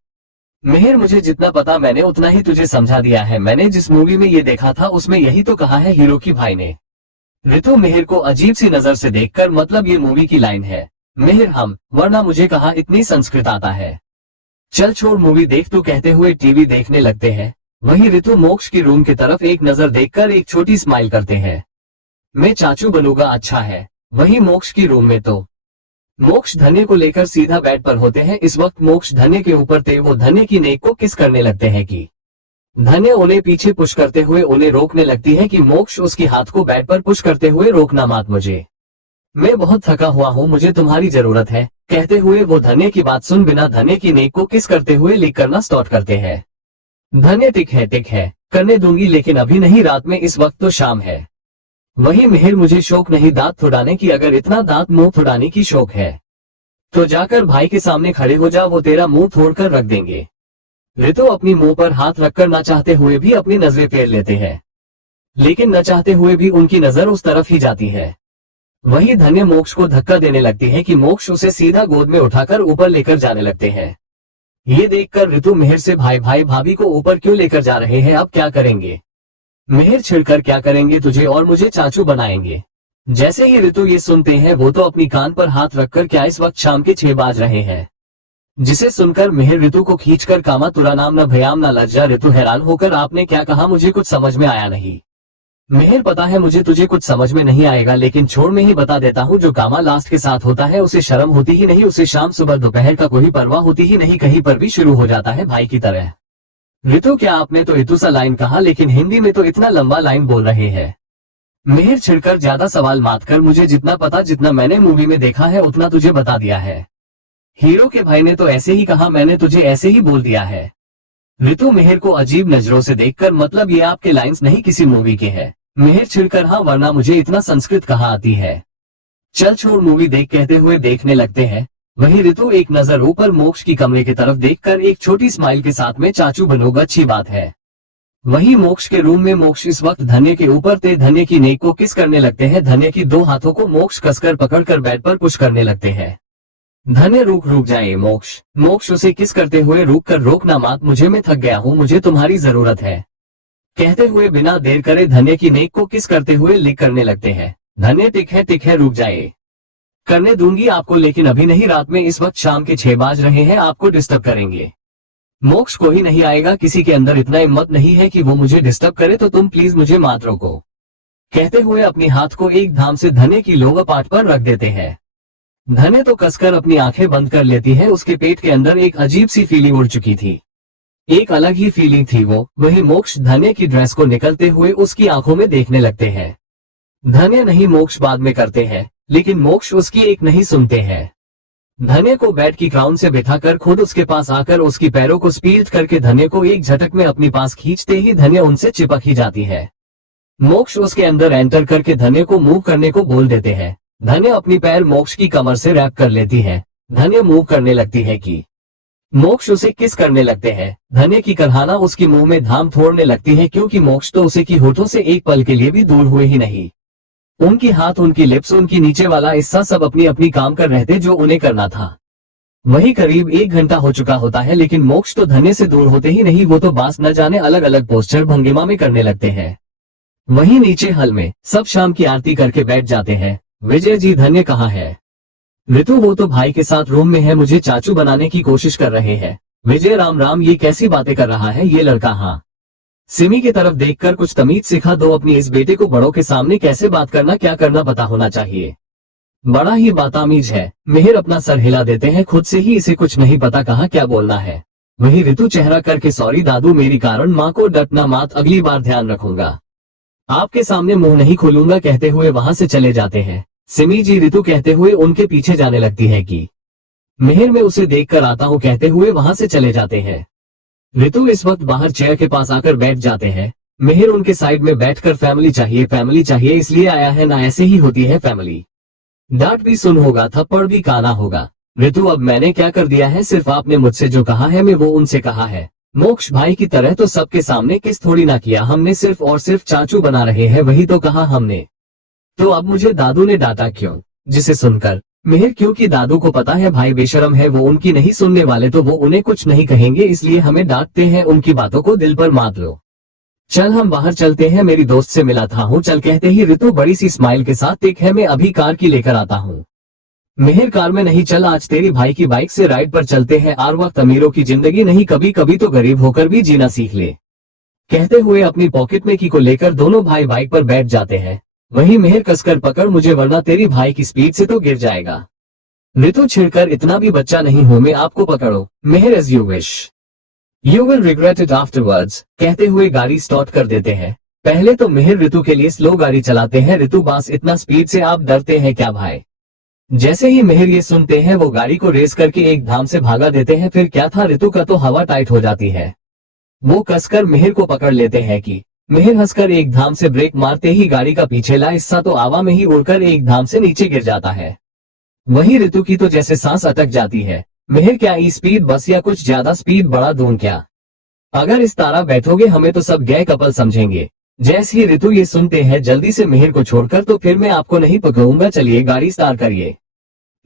मिहिर मुझे जितना पता मैंने उतना ही तुझे समझा दिया है, मैंने जिस मूवी में ये देखा था उसमें यही तो कहा है हीरो की भाई ने। ऋतु मिहिर को अजीब सी नजर से देखकर, मतलब ये मूवी की लाइन है। मिहिर हम, वरना मुझे कहा इतनी संस्कृत आता है, चल छोड़ मूवी देख, तो कहते हुए टीवी देखने लगते हैं। वही ऋतु मोक्ष की रूम की तरफ एक नजर देखकर एक छोटी स्माइल करते हैं, मैं चाचू बनूंगा, अच्छा है। वही मोक्ष की रूम में तो मोक्ष धन्य को लेकर सीधा बेड पर होते हैं। इस वक्त मोक्ष धन्य के ऊपर थे, वो धन्य की नेक को किस करने लगते हैं कि धन्य उन्हें पीछे पुश करते हुए उन्हें रोकने लगती है कि मोक्ष उसके हाथ को बेड पर पुश करते हुए, रोकना मत मुझे, मैं बहुत थका हुआ हूँ, मुझे तुम्हारी जरूरत है। कहते हुए वो धन्य की बात सुन बिना धन्य की नेक को किस करते हुए लिख करना स्टार्ट करते हैं। धन्य टिक है करने दूंगी, लेकिन अभी नहीं, रात में, इस वक्त तो शाम है। वही मिहिर मुझे शौक नहीं दांत थोड़ाने की, अगर इतना दांत मुंह थोड़ाने की शौक है तो जाकर भाई के सामने खड़े हो जा, वो तेरा मुंह थोड़ कर रख देंगे। ऋतु अपनी मुंह पर हाथ रखकर न चाहते हुए भी अपनी नजरें फेर लेते हैं, लेकिन न चाहते हुए भी उनकी नजर उस तरफ ही जाती है। वही धन्य मोक्ष को धक्का देने लगती है कि मोक्ष उसे सीधा गोद में उठाकर ऊपर लेकर जाने लगते हैं। ये देखकर ऋतु मिहिर से, भाई भाई भाभी को ऊपर क्यों लेकर जा रहे हैं, अब क्या करेंगे। मिहिर छिड़कर, क्या करेंगे, तुझे और मुझे चाचू बनाएंगे। जैसे ही ऋतु ये सुनते हैं वो तो अपनी कान पर हाथ रखकर, क्या इस वक्त शाम के 6 बाज रहे हैं, जिसे सुनकर मिहिर ऋतु को खींचकर, कामा तुरा नाम न भयाम न लज्जा। ऋतु हैरान होकर, आपने क्या कहा, मुझे कुछ समझ में आया नहीं। मिहिर पता है मुझे तुझे कुछ समझ में नहीं आएगा, लेकिन छोड़ में ही बता देता हूँ, जो कामा लास्ट के साथ होता है उसे शर्म होती ही नहीं, उसे शाम सुबह दोपहर का कोई परवाह होती ही नहीं, कहीं पर भी शुरू हो जाता है भाई की तरह। ऋतु क्या आपने तो इतू सा लाइन कहा, लेकिन हिंदी में तो इतना लंबा लाइन बोल रहे हैं। मिहिर छिड़कर, ज्यादा सवाल मत कर, मुझे जितना पता, जितना मैंने मूवी में देखा है उतना तुझे बता दिया है। हीरो के भाई ने तो ऐसे ही कहा, मैंने तुझे ऐसे ही बोल दिया है। ऋतु मिहिर को अजीब नजरों से देखकर, मतलब ये आपके लाइंस नहीं किसी मूवी के हैं। मिहिर छिड़कर, हाँ वरना मुझे इतना संस्कृत कहाँ आती है, चल छोड़ मूवी देख, कहते हुए देखने लगते हैं। वही ऋतु एक नजर ऊपर मोक्ष की कमरे की तरफ देखकर एक छोटी स्माइल के साथ में, चाचू बनोगा, अच्छी बात है। वही मोक्ष के रूम में मोक्ष इस वक्त धन्य के ऊपर थे, धन्य की नेक को किस करने लगते हैं। धन्य की 2 हाथों को मोक्ष कसकर पकड़कर बेड पर पुश करने लगते हैं। धन्य रुक जाए मोक्ष। मोक्ष उसे किस करते हुए, रुक कर, रोकना मत, मुझे, मैं थक गया हूँ, मुझे तुम्हारी जरूरत है। कहते हुए बिना देर करे धन्य की नेक को किस करते हुए लिख करने लगते हैं। धन्य टिक है रुक जाए। करने दूंगी आपको, लेकिन अभी नहीं, रात में, इस वक्त शाम के 6 बज रहे हैं, आपको डिस्टर्ब करेंगे। मोक्ष को ही नहीं आएगा, किसी के अंदर इतना हिम्मत नहीं है कि वो मुझे डिस्टर्ब करे, तो तुम प्लीज मुझे मात रोको। कहते हुए अपनी हाथ को एक धाम से धन्य की लोअर पार्ट पर रख देते हैं। धन्य तो कसकर अपनी आंखें बंद कर लेती है। उसके पेट के अंदर एक अजीब सी फीलिंग उड़ चुकी थी, एक अलग ही फीलिंग थी वो। वही मोक्ष धन्य की ड्रेस को निकलते हुए उसकी आंखों में देखने लगते हैं। धन्य नहीं, मोक्ष बाद में करते हैं, लेकिन मोक्ष उसकी एक नहीं सुनते हैं। धन्य को बेड की क्राउन से बिठाकर खुद उसके पास आकर उसकी पैरों को स्पीड करके धन्य को एक झटक में अपनी पास खींचते ही धन्य उनसे चिपक ही जाती है। मोक्ष उसके अंदर एंटर करके धन्य को मूव करने को बोल देते हैं। धन्य अपनी पैर मोक्ष की कमर से रैप कर लेती है। धन्य मूव करने लगती है कि मोक्ष उसे किस करने लगते हैं। धन्य की करहाना उसके मुंह में धाम छोड़ने लगती है, क्योंकि मोक्ष तो उसे की होठों से एक पल के लिए भी दूर हुए ही नहीं। उनकी हाथ, उनकी लिप्स, उनकी नीचे वाला हिस्सा सब अपनी अपनी काम कर रहे थे जो उन्हें करना था। वही करीब 1 घंटा हो चुका होता है, लेकिन मोक्ष तो धन्य से दूर होते ही नहीं, वो तो बास न जाने अलग अलग पोस्चर भंगिमा में करने लगते हैं। वहीं नीचे हल में सब शाम की आरती करके बैठ जाते हैं। विजय जी, धन्य कहाँ है? ऋतु, वो तो भाई के साथ रूम में है, मुझे चाचू बनाने की कोशिश कर रहे हैं। विजय, राम राम, ये कैसी बातें कर रहा है ये लड़का? हाँ, सिमी की तरफ देखकर कुछ तमीज सिखा दो अपनी इस बेटे को, बड़ों के सामने कैसे बात करना, क्या करना पता होना चाहिए। बड़ा ही बदतमीज है। मिहिर अपना सर हिला देते हैं, खुद से ही इसे कुछ नहीं पता कहाँ क्या बोलना है। वही ऋतु चेहरा करके, सॉरी दादू, मेरी कारण माँ को डटना मत, अगली बार ध्यान रखूंगा, आपके सामने मुंह नहीं खोलूंगा, कहते हुए वहां से चले जाते हैं। सिमी जी, ऋतु कहते हुए उनके पीछे जाने लगती है कि मिहिर, मैं उसे देख कर आता हूँ, कहते हुए वहां से चले जाते हैं। ऋतु इस वक्त बाहर चेयर के पास आकर बैठ जाते हैं। मिहिर उनके साइड में बैठकर फैमिली चाहिए इसलिए आया है ना, ऐसे ही होती है फैमिली। डांट भी सुन होगा, थप्पड़ भी खाना होगा। ऋतु, अब मैंने क्या कर दिया है? सिर्फ आपने मुझसे जो कहा है मैं वो उनसे कहा है। मोक्ष भाई की तरह तो सबके सामने किस थोड़ी ना किया हमने, सिर्फ और सिर्फ चाचू बना रहे हैं, वही तो कहा हमने। तो अब मुझे दादू ने डांटा क्यों? जिसे सुनकर मिहिर, क्योंकि दादू को पता है भाई बेशरम है, वो उनकी नहीं सुनने वाले, तो वो उन्हें कुछ नहीं कहेंगे, इसलिए हमें डांटते हैं, उनकी बातों को दिल पर मत लो। चल हम बाहर चलते हैं, मेरी दोस्त से मिला था हूँ, चल, कहते ही ऋतु बड़ी सी स्माइल के साथ, ठीक है मैं अभी कार की लेकर आता हूँ। मिहिर, कार में नहीं, चल आज तेरी भाई की बाइक से राइड पर चलते हैं, आर वक्त अमीरों की जिंदगी नहीं, कभी कभी तो गरीब होकर भी जीना सीख ले। कहते हुए अपनी पॉकेट में की को लेकर दोनों भाई बाइक पर बैठ जाते हैं। वही मिहिर, कसकर पकड़ मुझे, वरना तेरी भाई की स्पीड से तो गिर जाएगा। ऋतु छिड़कर, इतना भी बच्चा नहीं हूं मैं, आपको पकड़ो। Mihir, as you wish, you will regret it afterwards, कहते हुए गाड़ी स्टार्ट कर देते हैं। पहले तो मिहिर ऋतु के लिए स्लो गाड़ी चलाते हैं। ऋतु, बस इतना स्पीड से आप डरते हैं क्या भाई? जैसे ही मिहिर ये सुनते हैं वो गाड़ी को रेस करके एक धाम से भागा देते हैं। फिर क्या था, ऋतु का तो हवा टाइट हो जाती है। वो कसकर मिहिर को पकड़ लेते हैं कि मिहिर हंसकर एक धाम से ब्रेक मारते ही गाड़ी का पिछला हिस्सा तो हवा में ही उड़कर एक धाम से नीचे गिर जाता है। वही ऋतु की तो जैसे सांस अटक जाती है। मिहिर, क्या ई स्पीड बस या कुछ ज्यादा स्पीड बढ़ा दूं क्या? अगर इस तरह बैठोगे हमें तो सब गए कपल समझेंगे। जैसे ही ऋतु ये सुनते हैं जल्दी से मिहिर को छोड़कर, तो फिर मैं आपको नहीं पकड़ूंगा, चलिए गाड़ी स्टार्ट करिए।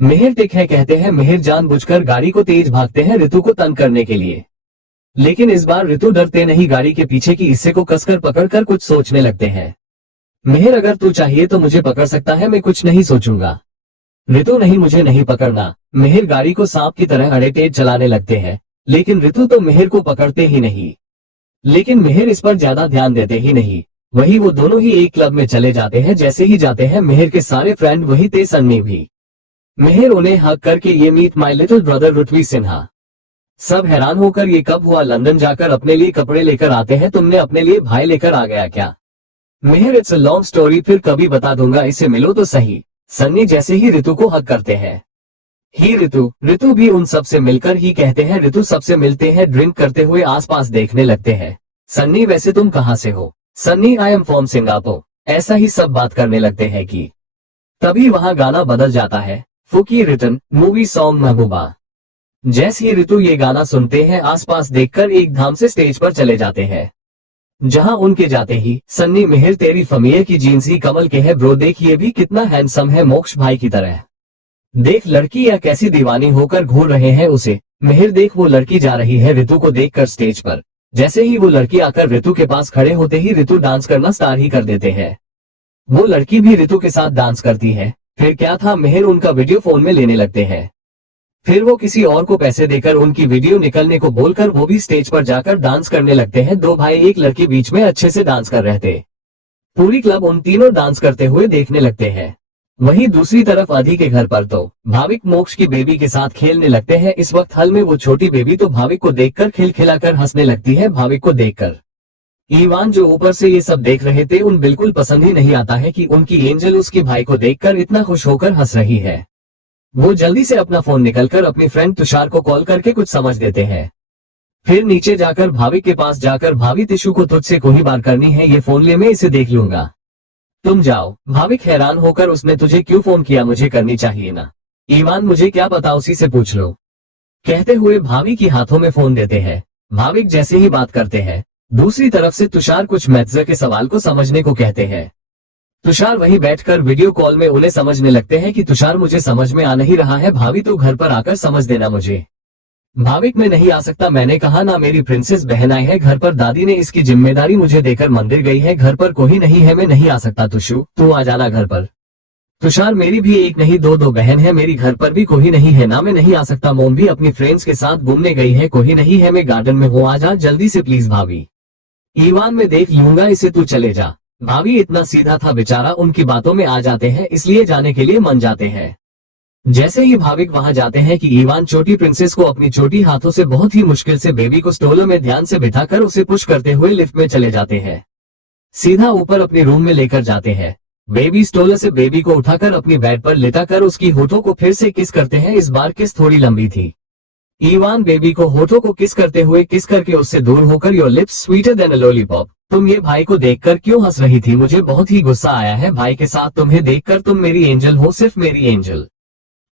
मिहिर ठीक है कहते हैं। मिहिर जानबूझकर गाड़ी को तेज भागते हैं ऋतु को तंग करने के लिए, लेकिन इस बार ऋतु डरते नहीं, गाड़ी के पीछे की हिस्से को कसकर पकड़कर कुछ सोचने लगते हैं। मिहिर, अगर तू चाहिए तो मुझे पकड़ सकता है, मैं कुछ नहीं सोचूंगा। ऋतु, नहीं मुझे नहीं पकड़ना। मिहिर गाड़ी को सांप की तरह अड़े तेज चलाने लगते हैं, लेकिन ऋतु तो मिहिर को पकड़ते ही नहीं। लेकिन मिहिर इस पर ज्यादा ध्यान देते ही नहीं। वही वो दोनों ही एक क्लब में चले जाते हैं। जैसे ही जाते हैं मिहिर के सारे फ्रेंड वही थे, सन्नी भी। मिहिर उन्हें हक करके, ये meet my little brother Ritvi Sinha. सब हैरान होकर, ये कब हुआ? लंदन जाकर अपने लिए कपड़े लेकर आते हैं, तुमने अपने लिए भाई लेकर आ गया क्या? Mihir, it's a long story, फिर कभी बता दूंगा, इसे मिलो तो सही। सन्नी जैसे ही ऋतु को हक करते हैं। ही ऋतु भी उन सब से मिलकर ही कहते हैं। ऋतु सबसे मिलते हैं, ड्रिंक करते हुए आसपास देखने लगते हैं। सन्नी, वैसे तुम कहाँ से हो? Sunny, I am from Singapore. ऐसा ही सब बात करने लगते हैं कि तभी वहां गाना बदल जाता है। फुकी रिटन मूवी सॉन्ग महबूबा। जैसे ही ऋतु ये गाना सुनते हैं आसपास देखकर एक धाम से स्टेज पर चले जाते हैं, जहां उनके जाते ही सन्नी, मिहिर तेरी फमीर की जीन्स ही कमल के है ब्रो, देख ये भी कितना हैंडसम है मोक्ष भाई की तरह। देख लड़की या कैसी दीवानी होकर घूर रहे हैं उसे। मिहिर, देख वो लड़की जा रही है ऋतु को देखकर स्टेज पर। जैसे ही वो लड़की आकर ऋतु के पास खड़े होते ही ऋतु डांस करना स्टार्ट ही कर देते हैं। वो लड़की भी ऋतु के साथ डांस करती है। फिर क्या था, मेहर उनका वीडियो फोन में लेने लगते हैं। फिर वो किसी और को पैसे देकर उनकी वीडियो निकलने को बोलकर वो भी स्टेज पर जाकर डांस करने लगते हैं। दो भाई एक लड़की बीच में अच्छे से डांस कर रहे थे। पूरी क्लब उन तीनों डांस करते हुए देखने लगते हैं। वहीं दूसरी तरफ आदि के घर पर तो भाविक मोक्ष की बेबी के साथ खेलने लगते हैं। इस वक्त हल में वो छोटी बेबी तो भाविक को देखकर खिलखिलाकर हंसने लगती है। भाविक को देखकर ईवान जो ऊपर से ये सब देख रहे थे उन बिल्कुल पसंद ही नहीं आता है कि उनकी एंजल उसके भाई को देखकर इतना खुश होकर हंस रही है। वो जल्दी से अपना फोन निकलकर अपनी फ्रेंड तुषार को कॉल करके कुछ समझ देते हैं। फिर नीचे जाकर भाविक के पास जाकर, भाभी टिशू को तुझसे कोई बार करनी है, ये फोन ले मैं इसे देख लूंगा, तुम जाओ। भाविक हैरान होकर, उसने तुझे क्यों फोन किया, मुझे करनी चाहिए ना। ईवान मुझे क्या पता, उसी से पूछ लो, कहते हुए भाभी के हाथों में फोन देते हैं। भाविक जैसे ही बात करते हैं, दूसरी तरफ से तुषार कुछ मैथ्स के सवाल को समझने को कहते हैं। तुषार वहीं बैठकर वीडियो कॉल में उन्हें समझने लगते हैं कि तुषार मुझे समझ में आ नहीं रहा है, भाभी तो घर पर आकर समझ देना मुझे। भाविक मैं नहीं आ सकता, मैंने कहा ना, मेरी प्रिंसेस बहन आई है घर पर, दादी ने इसकी जिम्मेदारी मुझे देकर मंदिर गई है, घर पर कोई नहीं है, मैं नहीं आ सकता। तुषु तू आ जाना घर पर। तुषार मेरी भी एक नहीं दो बहन है, मेरी घर पर भी कोई नहीं है ना, मैं नहीं आ सकता। मोम भी अपनी फ्रेंड्स के साथ घूमने गई है, कोई नहीं है, मैं गार्डन में हूँ, आ जा जल्दी से प्लीज भाभी। ईवान मैं देख लूंगा इसे, तू चले जा। भाभी इतना सीधा था बेचारा, उनकी बातों में आ जाते हैं इसलिए जाने के लिए मान जाते हैं। जैसे ही भाविक वहां जाते हैं कि ईवान छोटी प्रिंसेस को अपनी छोटी हाथों से बहुत ही मुश्किल से बेबी को स्टोलों में ध्यान से बिठाकर उसे पुश करते हुए लिफ्ट में चले जाते हैं। सीधा ऊपर अपने रूम में लेकर जाते हैं। बेबी स्टोलर से बेबी को उठाकर अपनी बेड पर लेटाकर उसकी होठों को फिर से किस करते हैं। इस बार किस थोड़ी लंबी थी। ईवान बेबी को होठों को किस करते हुए किस करके उससे दूर होकर, your lips sweeter than a lollipop, तुम ये भाई को देखकर क्यों हंस रही थी, मुझे बहुत ही गुस्सा आया है भाई के साथ तुम्हें देखकर, तुम मेरी एंजल हो, सिर्फ मेरी एंजल।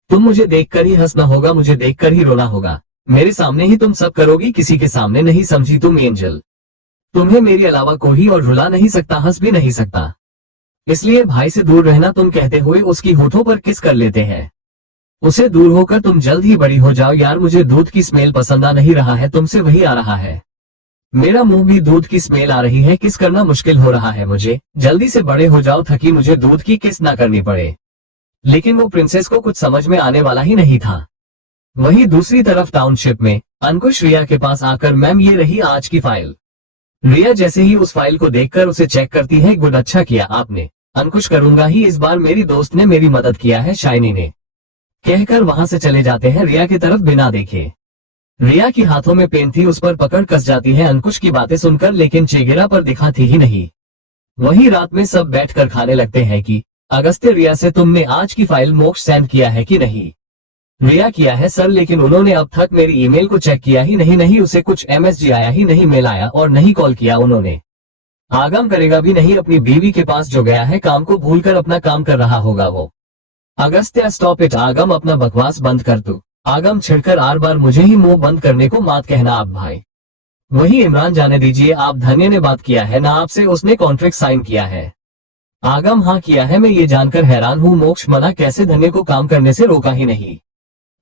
तुम मुझे देखकर ही हंसना होगा, मुझे देखकर ही रोना होगा, मेरे सामने ही तुम सब करोगी, किसी के सामने नहीं, समझी तुम एंजल। तुम्हें मेरे अलावा कोई और रुला नहीं सकता, हंस भी नहीं सकता, इसलिए भाई से दूर रहना, तुम कहते हुए उसकी होठों पर किस कर लेते हैं। उसे दूर होकर तुम जल्द ही बड़ी हो जाओ यार, मुझे दूध की स्मेल पसंद आ नहीं रहा है, तुमसे वही आ रहा है, मेरा मुंह भी दूध की स्मेल आ रही है, किस करना मुश्किल हो रहा है मुझे, जल्दी से बड़े हो जाओ ताकि मुझे दूध की किस ना करनी पड़े। लेकिन वो प्रिंसेस को कुछ समझ में आने वाला ही नहीं था। वहीं दूसरी तरफ टाउनशिप में अंकुश रिया के पास आकर, मैम ये रही आज की फाइल। रिया जैसे ही उस फाइल को देखकर उसे चेक करती है, गुड अच्छा किया आपने, अंकुश करूंगा ही, इस बार मेरी दोस्त ने मेरी मदद किया है शाइनी ने, कहकर वहां से चले जाते हैं रिया की तरफ बिना देखे। रिया की हाथों में पेन थी, उस पर पकड़ कस जाती है अंकुश की बातें सुनकर, लेकिन चेहरा पर दिखाती ही नहीं। वहीं रात में सब बैठकर खाने लगते हैं कि अगस्त्य रिया से तुमने आज की फाइल मोक्ष सेंड किया है कि नहीं। रिया किया है सर, लेकिन उन्होंने अब तक मेरी ईमेल को चेक किया ही नहीं, उसे कुछ MSG आया ही नहीं, मेल आया और नहीं कॉल किया उन्होंने, आगम करेगा भी नहीं, अपनी बीवी के पास जो गया है काम को भूलकर अपना काम कर रहा होगा वो। अगस्त्य स्टॉप इट आगम, अपना बकवास बंद कर तू, आगम छिड़कर आर बार मुझे ही मुंह बंद करने को मत कहना आप भाई। वही इमरान जाने दीजिए, आप धन्य ने बात किया है ना आपसे, उसने कॉन्ट्रैक्ट साइन किया है। आगम हाँ किया है, मैं ये जानकर हैरान हूँ, मोक्ष मना कैसे धन्य को काम करने से रोका ही नहीं।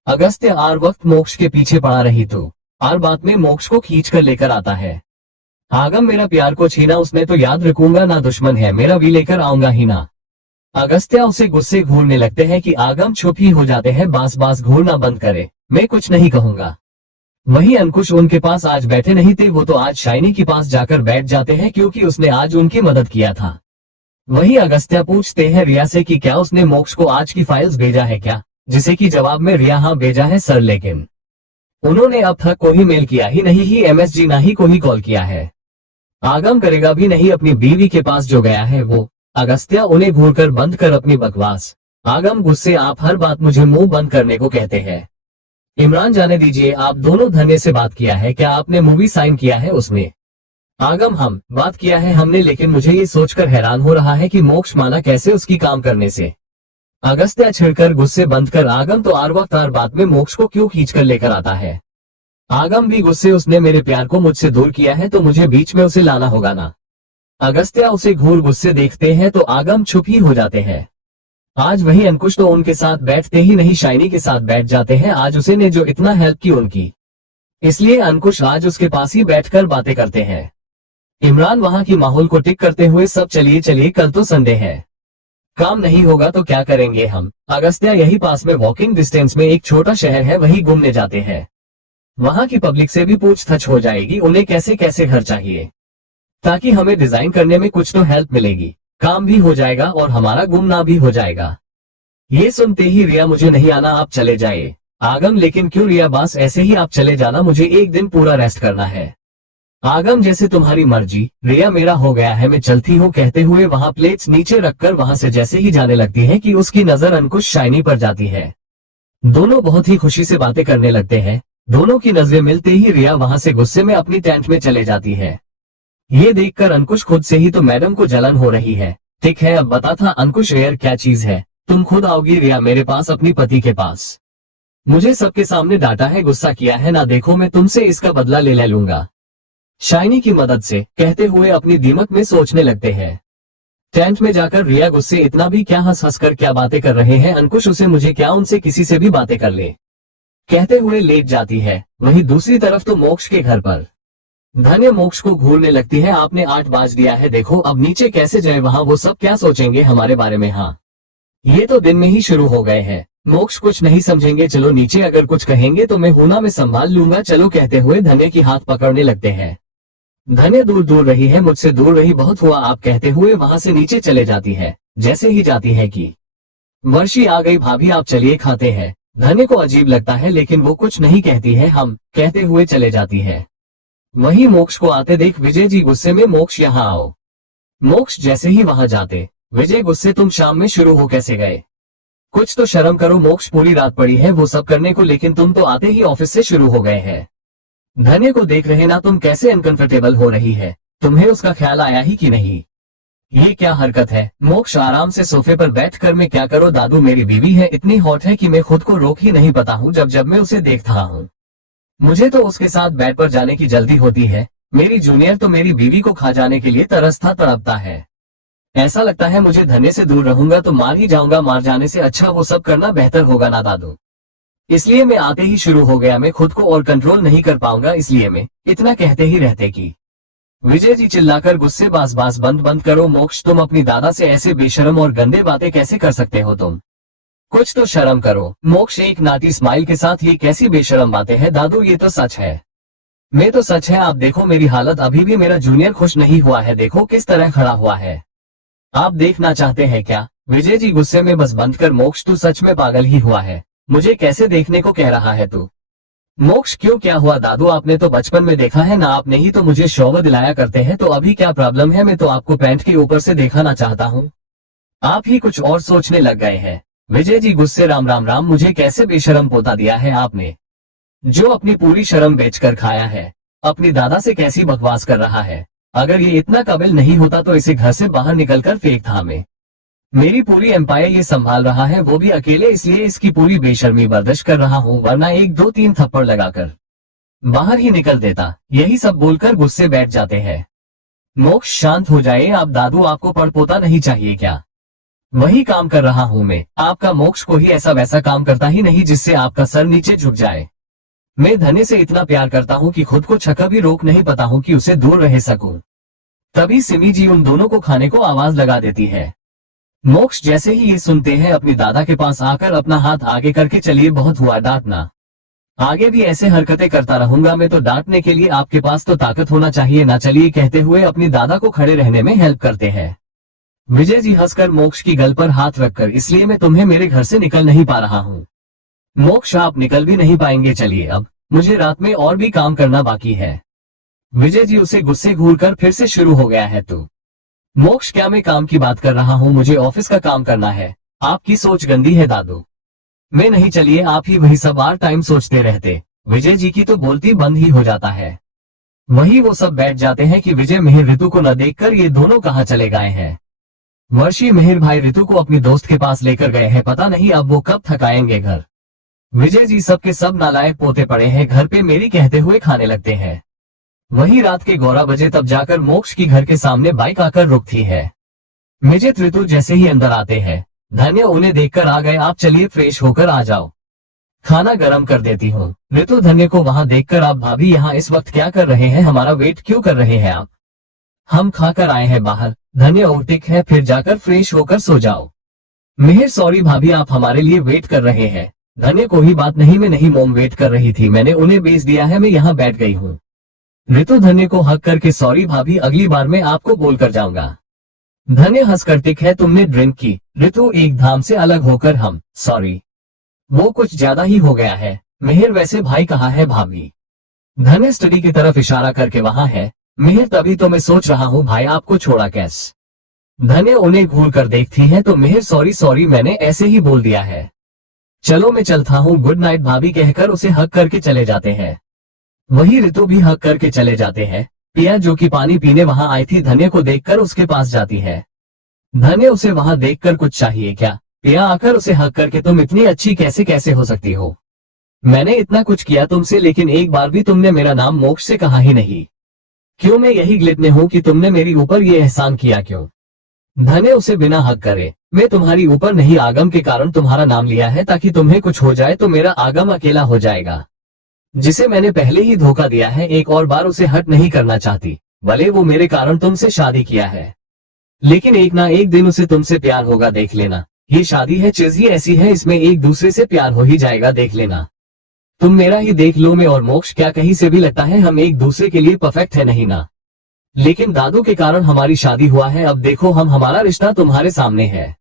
अगस्त्य आर वक्त मोक्ष के पीछे पड़ा रही तो आर बात में मोक्ष को खींच कर लेकर आता है। आगम मेरा प्यार को छीना उसने तो याद रखूंगा ना, दुश्मन है मेरा भी लेकर आऊंगा ही ना। अगस्त्य उसे गुस्से घूरने लगते हैं कि आगम चुप ही हो जाते हैं, बास घूरना बंद करे, मैं कुछ नहीं कहूंगा। वही अंकुश उनके पास आज बैठे नहीं थे, वो तो आज शाइनी के पास जाकर बैठ जाते हैं क्योंकि उसने आज उनकी मदद किया था। वही अगस्त्य पूछते हैं रिया से कि क्या उसने मोक्ष को आज की फाइल्स भेजा है क्या, जिसे कि जवाब में रिया हाँ भेजा है सर, लेकिन उन्होंने अब तक कोई मेल किया ही नहीं, ही MSG ना ही कोई कॉल किया है, आगम करेगा भी नहीं, अपनी बीवी के पास जो गया है वो। अगस्त्य उन्हें घूरकर बंद कर अपनी बकवास, आगम गुस्से, आप हर बात मुझे मुंह बंद करने को कहते हैं। इमरान जाने दीजिए, आप दोनों धन्य से बात किया है क्या, आपने मूवी साइन किया है उसमें। आगम हम बात किया है हमने, लेकिन मुझे ये सोचकर हैरान हो रहा है कि मोक्ष माना कैसे उसकी काम करने से। अगस्त्य छिड़कर गुस्से बंद कर, आगम तो आर वक्त आर बात में मोक्ष को क्यों खींच कर लेकर आता है। आगम भी गुस्से, उसने मेरे प्यार को मुझसे दूर किया है तो मुझे बीच में उसे लाना होगा ना। अगस्त्य उसे घूर गुस्से देखते हैं तो आगम चुप ही हो जाते हैं। आज वही अंकुश तो उनके साथ बैठते ही नहीं, शाइनी के साथ बैठ जाते हैं, आज उसे ने जो इतना हेल्प की उनकी। इसलिए अंकुश आज उसके पास ही बैठकर बातें करते हैं। इमरान वहां की माहौल को टिक करते हुए सब चलिए चलिए कल तो संडे है, काम नहीं होगा तो क्या करेंगे हम। अगस्त्या यही पास में वॉकिंग डिस्टेंस में एक छोटा शहर है, वही घूमने जाते हैं। वहां की पब्लिक से भी पूछताछ हो जाएगी उन्हें कैसे कैसे घर चाहिए, ताकि हमें डिजाइन करने में कुछ तो हेल्प मिलेगी, काम भी हो जाएगा और हमारा घूमना भी हो जाएगा। ये सुनते ही रिया, मुझे नहीं आना, आप चले जाइए। आगम, लेकिन क्यों रिया, बस ऐसे ही आप चले जाना, मुझे एक दिन पूरा रेस्ट करना है। आगम, जैसे तुम्हारी मर्जी। रिया, मेरा हो गया है, मैं चलती हूँ, कहते हुए वहां प्लेट्स नीचे रखकर वहां से जैसे ही जाने लगती है कि उसकी नजर अंकुश शाइनी पर जाती है। दोनों बहुत ही खुशी से बातें करने लगते हैं। दोनों की नजरें मिलते ही रिया वहां से गुस्से में अपनी टेंट में चले जाती है। ये देखकर अंकुश खुद से ही तो मैडम को जलन हो रही है। ठीक है, अब बता था अंकुश, एयर क्या चीज है, तुम खुद आओगी रिया मेरे पास, अपनी पति के पास। मुझे सबके सामने डांटा है, गुस्सा किया है ना, देखो मैं तुमसे इसका बदला ले लूंगा शाइनी की मदद से, कहते हुए अपनी दिमाग में सोचने लगते हैं। टेंट में जाकर रिया गुस्से, इतना भी क्या, हंस हंस कर क्या बातें कर रहे हैं अंकुश, उसे मुझे क्या, उनसे किसी से भी बातें कर ले, कहते हुए लेट जाती है। वहीं दूसरी तरफ तो मोक्ष के घर पर धन्य मोक्ष को घूरने लगती है। आपने 8 बाज दिया है, देखो अब नीचे कैसे जाए, वहां वो सब क्या सोचेंगे हमारे बारे में। हाँ, ये तो दिन में ही शुरू हो गए हैं। मोक्ष कुछ नहीं समझेंगे, चलो नीचे, अगर कुछ कहेंगे तो मैं हूं ना, मैं संभाल लूंगा, चलो, कहते हुए धन्य की हाथ पकड़ने लगते हैं। धन्य, दूर दूर रही है, मुझसे दूर रही, बहुत हुआ आप, कहते हुए वहां से नीचे चले जाती है। जैसे ही जाती है कि वर्षी आ गई, भाभी आप चलिए खाते हैं। धन्य को अजीब लगता है लेकिन वो कुछ नहीं कहती है, हम, कहते हुए चले जाती है। वही मोक्ष को आते देख विजय जी गुस्से में, मोक्ष यहाँ आओ। मोक्ष जैसे ही वहां जाते, विजय गुस्से, तुम शाम में शुरू हो कैसे गए, कुछ तो शर्म करो। मोक्ष, पूरी रात पड़ी है वो सब करने को, लेकिन तुम तो आते ही ऑफिस से शुरू हो गए हैं। धन्य को देख रहे ना तुम कैसे अनकंफर्टेबल हो रही है, तुम्हें उसका ख्याल आया ही कि नहीं, ये क्या हरकत है। मोक्ष, आराम से सोफे पर बैठकर मैं क्या करो, दादू मेरी बीवी है, इतनी हॉट है कि मैं खुद को रोक ही नहीं पाता हूँ जब जब मैं उसे देखता हूँ। मुझे तो उसके साथ बेड पर जाने की जल्दी होती है। मेरी जूनियर तो मेरी बीवी को खा जाने के लिए तरसता तड़पता है। ऐसा लगता है मुझे धन्य से दूर रहूंगा तो मार ही जाऊंगा, मार जाने से अच्छा वो सब करना बेहतर होगा ना दादू। इसलिए मैं आते ही शुरू हो गया, मैं खुद को और कंट्रोल नहीं कर पाऊंगा, इसलिए मैं इतना कहते ही रहते कि विजय जी चिल्लाकर गुस्से, बास बास बंद बंद करो। मोक्ष, तुम अपनी दादा से ऐसे बेशरम और गंदे बातें कैसे कर सकते हो, तुम कुछ तो शर्म करो। मोक्ष एक नाटी स्माइल के साथ, ये कैसी बेशरम बातें हैं दादू, ये तो सच है, मैं तो सच है, आप देखो मेरी हालत, अभी भी मेरा जूनियर खुश नहीं हुआ है, देखो किस तरह खड़ा हुआ है, आप देखना चाहते हैं क्या। विजय जी गुस्से में, बस बंद कर मोक्ष, तू सच में पागल ही हुआ है, मुझे कैसे देखने को कह रहा है तू। मोक्ष, क्यों क्या हुआ दादू, आपने तो बचपन में देखा है ना, आपने ही तो मुझे शौवर दिलाया करते हैं, तो अभी क्या प्रॉब्लम है, मैं तो आपको पैंट के ऊपर से दिखाना चाहता हूँ, आप ही कुछ और सोचने लग गए हैं। विजय जी गुस्से, राम राम राम, मुझे कैसे बेशरम पोता दिया है आपने, जो अपनी पूरी शर्म बेचकर खाया है, अपनी दादा से कैसी बकवास कर रहा है। अगर ये इतना काबिल नहीं होता तो इसे घर से बाहर निकलकर फेंकता मैं, मेरी पूरी एम्पायर ये संभाल रहा है वो भी अकेले, इसलिए इसकी पूरी बेशर्मी बर्दाश्त कर रहा हूँ, वरना 1-2-3 थप्पड़ लगाकर बाहर ही निकल देता। यही सब बोलकर गुस्से बैठ जाते हैं। मोक्ष, शांत हो जाए आप दादू, आपको पड़पोता नहीं चाहिए क्या, वही काम कर रहा हूँ मैं, आपका मोक्ष को ही ऐसा वैसा काम करता ही नहीं जिससे आपका सर नीचे झुक जाए। मैं धन्य से इतना प्यार करता हूँ कि खुद को छक्का भी रोक नहीं पाता हूँ कि उसे दूर रह सकूं। तभी सिमी जी उन दोनों को खाने को आवाज लगा देती है। मोक्ष जैसे ही ये सुनते हैं अपनी दादा के पास आकर अपना हाथ आगे करके, चलिए बहुत हुआ, डांटना, आगे भी ऐसे हरकतें करता रहूंगा मैं तो डांटने के लिए आपके पास तो ताकत होना चाहिए ना, चलिए, कहते हुए अपनी दादा को खड़े रहने में हेल्प करते हैं। विजय जी हंसकर मोक्ष की गल पर हाथ रखकर, इसलिए मैं तुम्हें मेरे घर से निकल नहीं पा रहा हूँ। मोक्ष, आप निकल भी नहीं पाएंगे, चलिए अब मुझे रात में और भी काम करना बाकी है। विजय जी उसे गुस्से घूरकर फिर से शुरू हो गया है, तो मोक्ष, क्या मैं काम की बात कर रहा हूँ, मुझे ऑफिस का काम करना है, आपकी सोच गंदी है दादू, मैं नहीं, चलिए आप ही वही सब आर टाइम सोचते रहते। विजय जी की तो बोलती बंद ही हो जाता है। वही वो सब बैठ जाते हैं कि विजय मिहिर ऋतु को न देखकर ये दोनों कहाँ चले गए हैं। वर्षी मिहिर भाई ऋतु को अपनी दोस्त के पास लेकर गए हैं, पता नहीं अब वो कब थकाएंगे घर। विजय जी सबके सब नालायक पोते पड़े हैं घर पे मेरी, कहते हुए खाने लगते हैं। वही रात के 11 बजे तब जाकर मोक्ष की घर के सामने बाइक आकर रुकती है। मिजित ऋतु जैसे ही अंदर आते हैं, धन्य उन्हें देखकर आ गए, आप चलिए फ्रेश होकर आ जाओ, खाना गर्म कर देती हूँ। ऋतु धन्य को वहाँ देखकर, आप भाभी यहाँ इस वक्त क्या कर रहे हैं, हमारा वेट क्यों कर रहे हैं आप? हम खाकर आए हैं बाहर। धन्य औटिक है, फिर जाकर फ्रेश होकर सो जाओ। मिहिर सॉरी भाभी, आप हमारे लिए वेट कर रहे हैं। धन्य कोई बात नहीं, मैं नहीं मोम वेट कर रही थी, मैंने उन्हें भेज दिया है, मैं यहाँ बैठ गई हूँ। ऋतु धन्य को हक करके, सॉरी भाभी, अगली बार मैं आपको बोल कर जाऊंगा। धन्य हंसकर, टिक है तुमने ड्रिंक की। ऋतु एकदम से अलग होकर, हम सॉरी, वो कुछ ज्यादा ही हो गया है। मिहिर वैसे भाई कहाँ है भाभी? धन्य स्टडी की तरफ इशारा करके, वहां है। मिहिर तभी तो मैं सोच रहा हूँ भाई आपको छोड़ा कैसे। धन्य उन्हें घूर कर देखती है तो मिहिर सॉरी सॉरी, मैंने ऐसे ही बोल दिया है, चलो मैं चलता हूँ, गुड नाइट भाभी कहकर उसे हक करके चले जाते हैं। वही ऋतु भी हक करके चले जाते हैं। पिया जो कि पानी पीने वहां आई थी, धन्य को देखकर उसके पास जाती है। धन्य उसे वहां देखकर, कुछ चाहिए क्या? पिया आकर उसे हक करके, तुम इतनी अच्छी कैसे कैसे हो सकती हो? मैंने इतना कुछ किया तुमसे, लेकिन एक बार भी तुमने मेरा नाम मोक्ष से कहा ही नहीं। क्यों मैं यही गिल्ट में हूँ कि तुमने मेरी ऊपर ये एहसान किया क्यों? धन्य उसे बिना हक करे, मैं तुम्हारी ऊपर नहीं, आगम के कारण तुम्हारा नाम लिया है, ताकि तुम्हें कुछ हो जाए तो मेरा आगम अकेला हो जाएगा, जिसे मैंने पहले ही धोखा दिया है। एक और बार उसे हट नहीं करना चाहती, भले वो मेरे कारण तुमसे शादी किया है, लेकिन एक ना एक दिन उसे तुमसे प्यार होगा, देख लेना। ये शादी है, चीज ही ऐसी है, इसमें एक दूसरे से प्यार हो ही जाएगा, देख लेना। तुम मेरा ही देख लो, मैं और मोक्ष क्या कहीं से भी लगता है हम एक दूसरे के लिए परफेक्ट है नहीं ना, लेकिन दादू के कारण हमारी शादी हुआ है। अब देखो हम, हमारा रिश्ता तुम्हारे सामने है।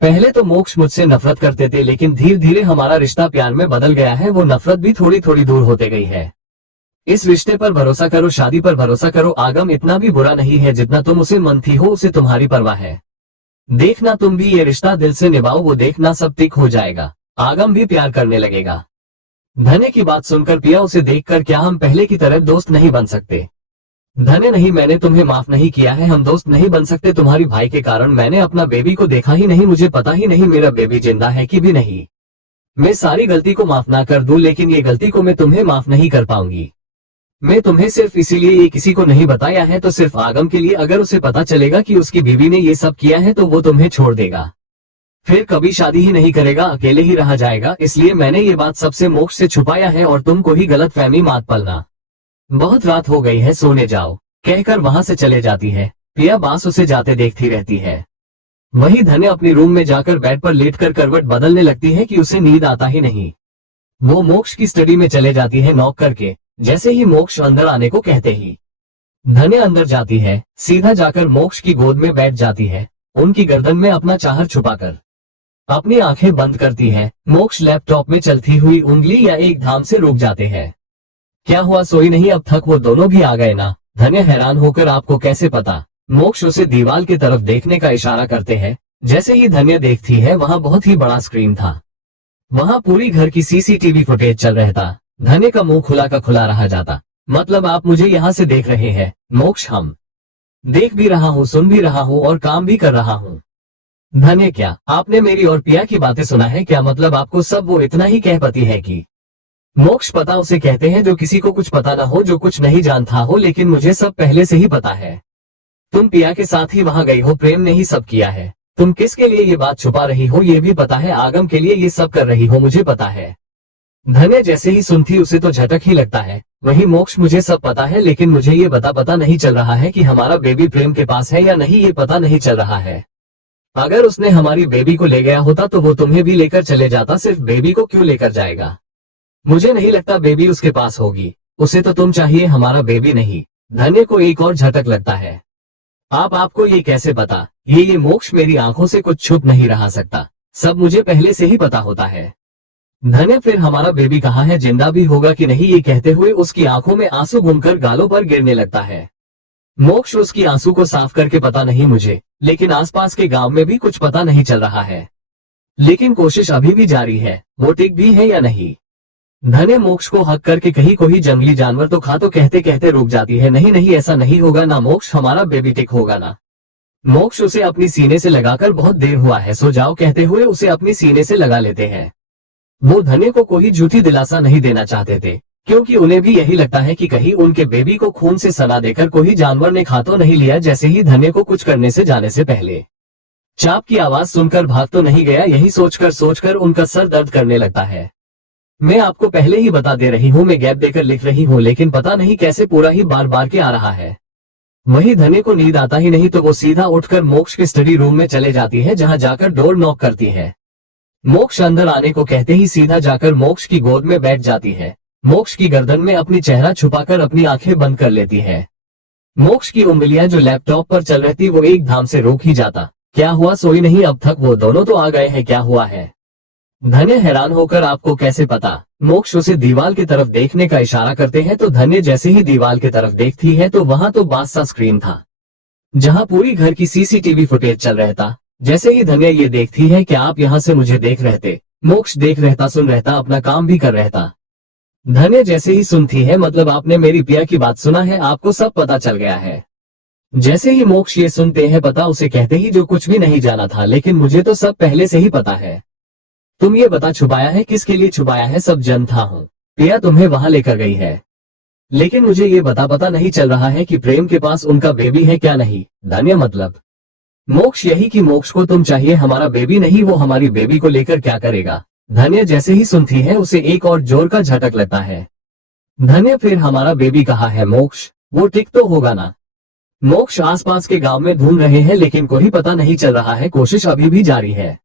पहले तो मोक्ष मुझसे नफरत करते थे, लेकिन धीरे धीरे हमारा रिश्ता प्यार में बदल गया है, वो नफरत भी थोड़ी थोड़ी दूर होते गई है। इस रिश्ते पर भरोसा करो, शादी पर भरोसा करो। आगम इतना भी बुरा नहीं है जितना तुम उसे मानती हो, उसे तुम्हारी परवाह है। देखना तुम भी ये रिश्ता दिल से निभाओ, वो देखना सब ठीक हो जाएगा, आगम भी प्यार करने लगेगा। धन्य की बात सुनकर पिया उसे देखकर, क्या हम पहले की तरह दोस्त नहीं बन सकते? धन्य नहीं, मैंने तुम्हें माफ नहीं किया है, हम दोस्त नहीं बन सकते। तुम्हारी भाई के कारण मैंने अपना बेबी को देखा ही नहीं, मुझे पता ही नहीं मेरा बेबी जिंदा है कि भी नहीं। मैं सारी गलती को माफ ना कर दूं, लेकिन ये गलती को मैं तुम्हें माफ नहीं कर पाऊंगी। मैं तुम्हें सिर्फ इसीलिए ये किसी को नहीं बताया है, तो सिर्फ आगम के लिए। अगर उसे पता चलेगा कि उसकी बीवी ने ये सब किया है तो वो तुम्हें छोड़ देगा, फिर कभी शादी ही नहीं करेगा, अकेले ही रह जाएगा। इसलिए मैंने ये बात सबसे मोक्ष से छुपाया है, और तुम कोई गलत फहमी मत पालना। बहुत रात हो गई है, सोने जाओ कहकर वहां से चले जाती है। पिया बास उसे जाते देखती रहती है। वही धन्य अपनी रूम में जाकर बेड पर लेटकर करवट बदलने लगती है कि उसे नींद आता ही नहीं। वो मोक्ष की स्टडी में चले जाती है नॉक करके। जैसे ही मोक्ष अंदर आने को कहते ही धन्य अंदर जाती है, सीधा जाकर मोक्ष की गोद में बैठ जाती है, उनकी गर्दन में अपना चाहर छुपाकर अपनी आंखें बंद करती है। मोक्ष लैपटॉप में चलती हुई उंगली या एक धाम से रुक जाते हैं। क्या हुआ, सोई नहीं अब तक? वो दोनों भी आ गए ना? धन्य हैरान होकर, आपको कैसे पता? मोक्ष उसे दीवार की तरफ देखने का इशारा करते हैं। जैसे ही धन्य देखती है, वहां बहुत ही बड़ा स्क्रीन था, वहां पूरी घर की सीसीटीवी फुटेज चल रहा था। धन्य का मुंह खुला का खुला रह जाता। मतलब आप मुझे यहाँ से देख रहे हैं? मोक्ष, हम देख भी रहा हूँ, सुन भी रहा हूँ और काम भी कर रहा हूँ। धन्य, क्या आपने मेरी और पिया की बातें सुना है क्या? मतलब आपको सब वो इतना ही कह पाती है कि? मोक्ष, पता उसे कहते हैं जो किसी को कुछ पता ना हो, जो कुछ नहीं जानता हो, लेकिन मुझे सब पहले से ही पता है। तुम पिया के साथ ही वहां गई हो, प्रेम ने ही सब किया है। तुम किसके लिए ये बात छुपा रही हो ये भी पता है, आगम के लिए ये सब कर रही हो मुझे पता है। धन्य जैसे ही सुनती उसे तो झटक ही लगता है। वही मोक्ष, मुझे सब पता है, लेकिन मुझे ये पता नहीं चल रहा है कि हमारा बेबी प्रेम के पास है या नहीं, ये पता नहीं चल रहा है। अगर उसने हमारी बेबी को ले गया होता तो वो तुम्हें भी लेकर चले जाता, सिर्फ बेबी को क्यों लेकर जाएगा? मुझे नहीं लगता बेबी उसके पास होगी, उसे तो तुम चाहिए, हमारा बेबी नहीं। धन्य को एक और झटक लगता है। आपको ये कैसे पता? ये मोक्ष, मेरी आंखों से कुछ छुप नहीं रहा सकता, सब मुझे पहले से ही पता होता है। धन्य, फिर हमारा बेबी कहाँ है, जिंदा भी होगा कि नहीं? ये कहते हुए उसकी आंखों में आंसू घूमकर गालों पर गिरने लगता है। मोक्ष, उसकी आंसू को साफ करके पता नहीं मुझे, लेकिन आसपास के गांव में भी कुछ पता नहीं चल रहा है, लेकिन कोशिश अभी भी जारी है, वो ठीक भी है या नहीं। धन्य मोक्ष को हक करके, कहीं कोई जंगली जानवर तो खा, तो कहते कहते रुक जाती है। नहीं नहीं, ऐसा नहीं होगा ना मोक्ष, हमारा बेबी टिक होगा ना। मोक्ष उसे अपनी सीने से लगाकर, बहुत देर हुआ है, सो जाओ कहते हुए उसे अपनी सीने से लगा लेते हैं। वो धन्य को कोई झूठी दिलासा नहीं देना चाहते थे, क्योंकि उन्हें भी यही लगता है कि कहीं उनके बेबी को खून से सना देकर कोई जानवर ने खा तो नहीं लिया। जैसे ही धन्य को कुछ करने से जाने से पहले चाप की आवाज सुनकर भाग तो नहीं गया, यही सोचकर उनका सर दर्द करने लगता है। मैं आपको पहले ही बता दे रही हूँ, मैं गैप देकर लिख रही हूँ, लेकिन पता नहीं कैसे पूरा ही बार बार के आ रहा है। वही धन्य को नींद आता ही नहीं तो वो सीधा उठकर मोक्ष के स्टडी रूम में चले जाती है, जहाँ जाकर डोर नॉक करती है। मोक्ष अंदर आने को कहते ही सीधा जाकर मोक्ष की गोद में बैठ जाती है। मोक्ष की गर्दन में अपनी चेहरा छुपाकर अपनी आंखें बंद कर लेती है। मोक्ष की उंगलियां जो लैपटॉप पर चल रही थी वो एक धाम से रुक ही जाता। क्या हुआ, सोई नहीं अब तक? वो दोनों तो आ गए हैं, क्या हुआ है? धन्य हैरान होकर आपको कैसे पता? मोक्ष उसे दीवार की तरफ देखने का इशारा करते हैं तो धन्य जैसे ही दीवार की तरफ देखती है तो वहां तो बास सा स्क्रीन था, जहां पूरी घर की सीसीटीवी फुटेज चल रहा था। जैसे ही धन्य ये देखती है, क्या आप यहाँ से मुझे देख रहे थे? मोक्ष देख रहता, सुन रहता, अपना काम भी कर रहता। धन्य जैसे ही सुनती है, मतलब आपने मेरी पिया की बात सुना है, आपको सब पता चल गया है। जैसे ही मोक्ष ये सुनते हैं, पता उसे कहते ही जो कुछ भी नहीं जाना था, लेकिन मुझे तो सब पहले से ही पता है। तुम ये बता, छुपाया है? किसके लिए छुपाया है? सब जानता हूँ। पिया तुम्हें वहां लेकर गई है, लेकिन मुझे ये पता नहीं चल रहा है कि प्रेम के पास उनका बेबी है क्या नहीं। धन्य मतलब मोक्ष यही कि मोक्ष को तुम चाहिए, हमारा बेबी नहीं। वो हमारी बेबी को लेकर क्या करेगा? धन्य जैसे ही सुनती है उसे एक और जोर का झटक लगता है। धन्य फिर हमारा बेबी कहाँ है? मोक्ष वो ठीक तो होगा ना? मोक्ष आसपास के गांव में ढूंढ रहे हैं, लेकिन कोई पता नहीं चल रहा है। कोशिश अभी भी जारी है।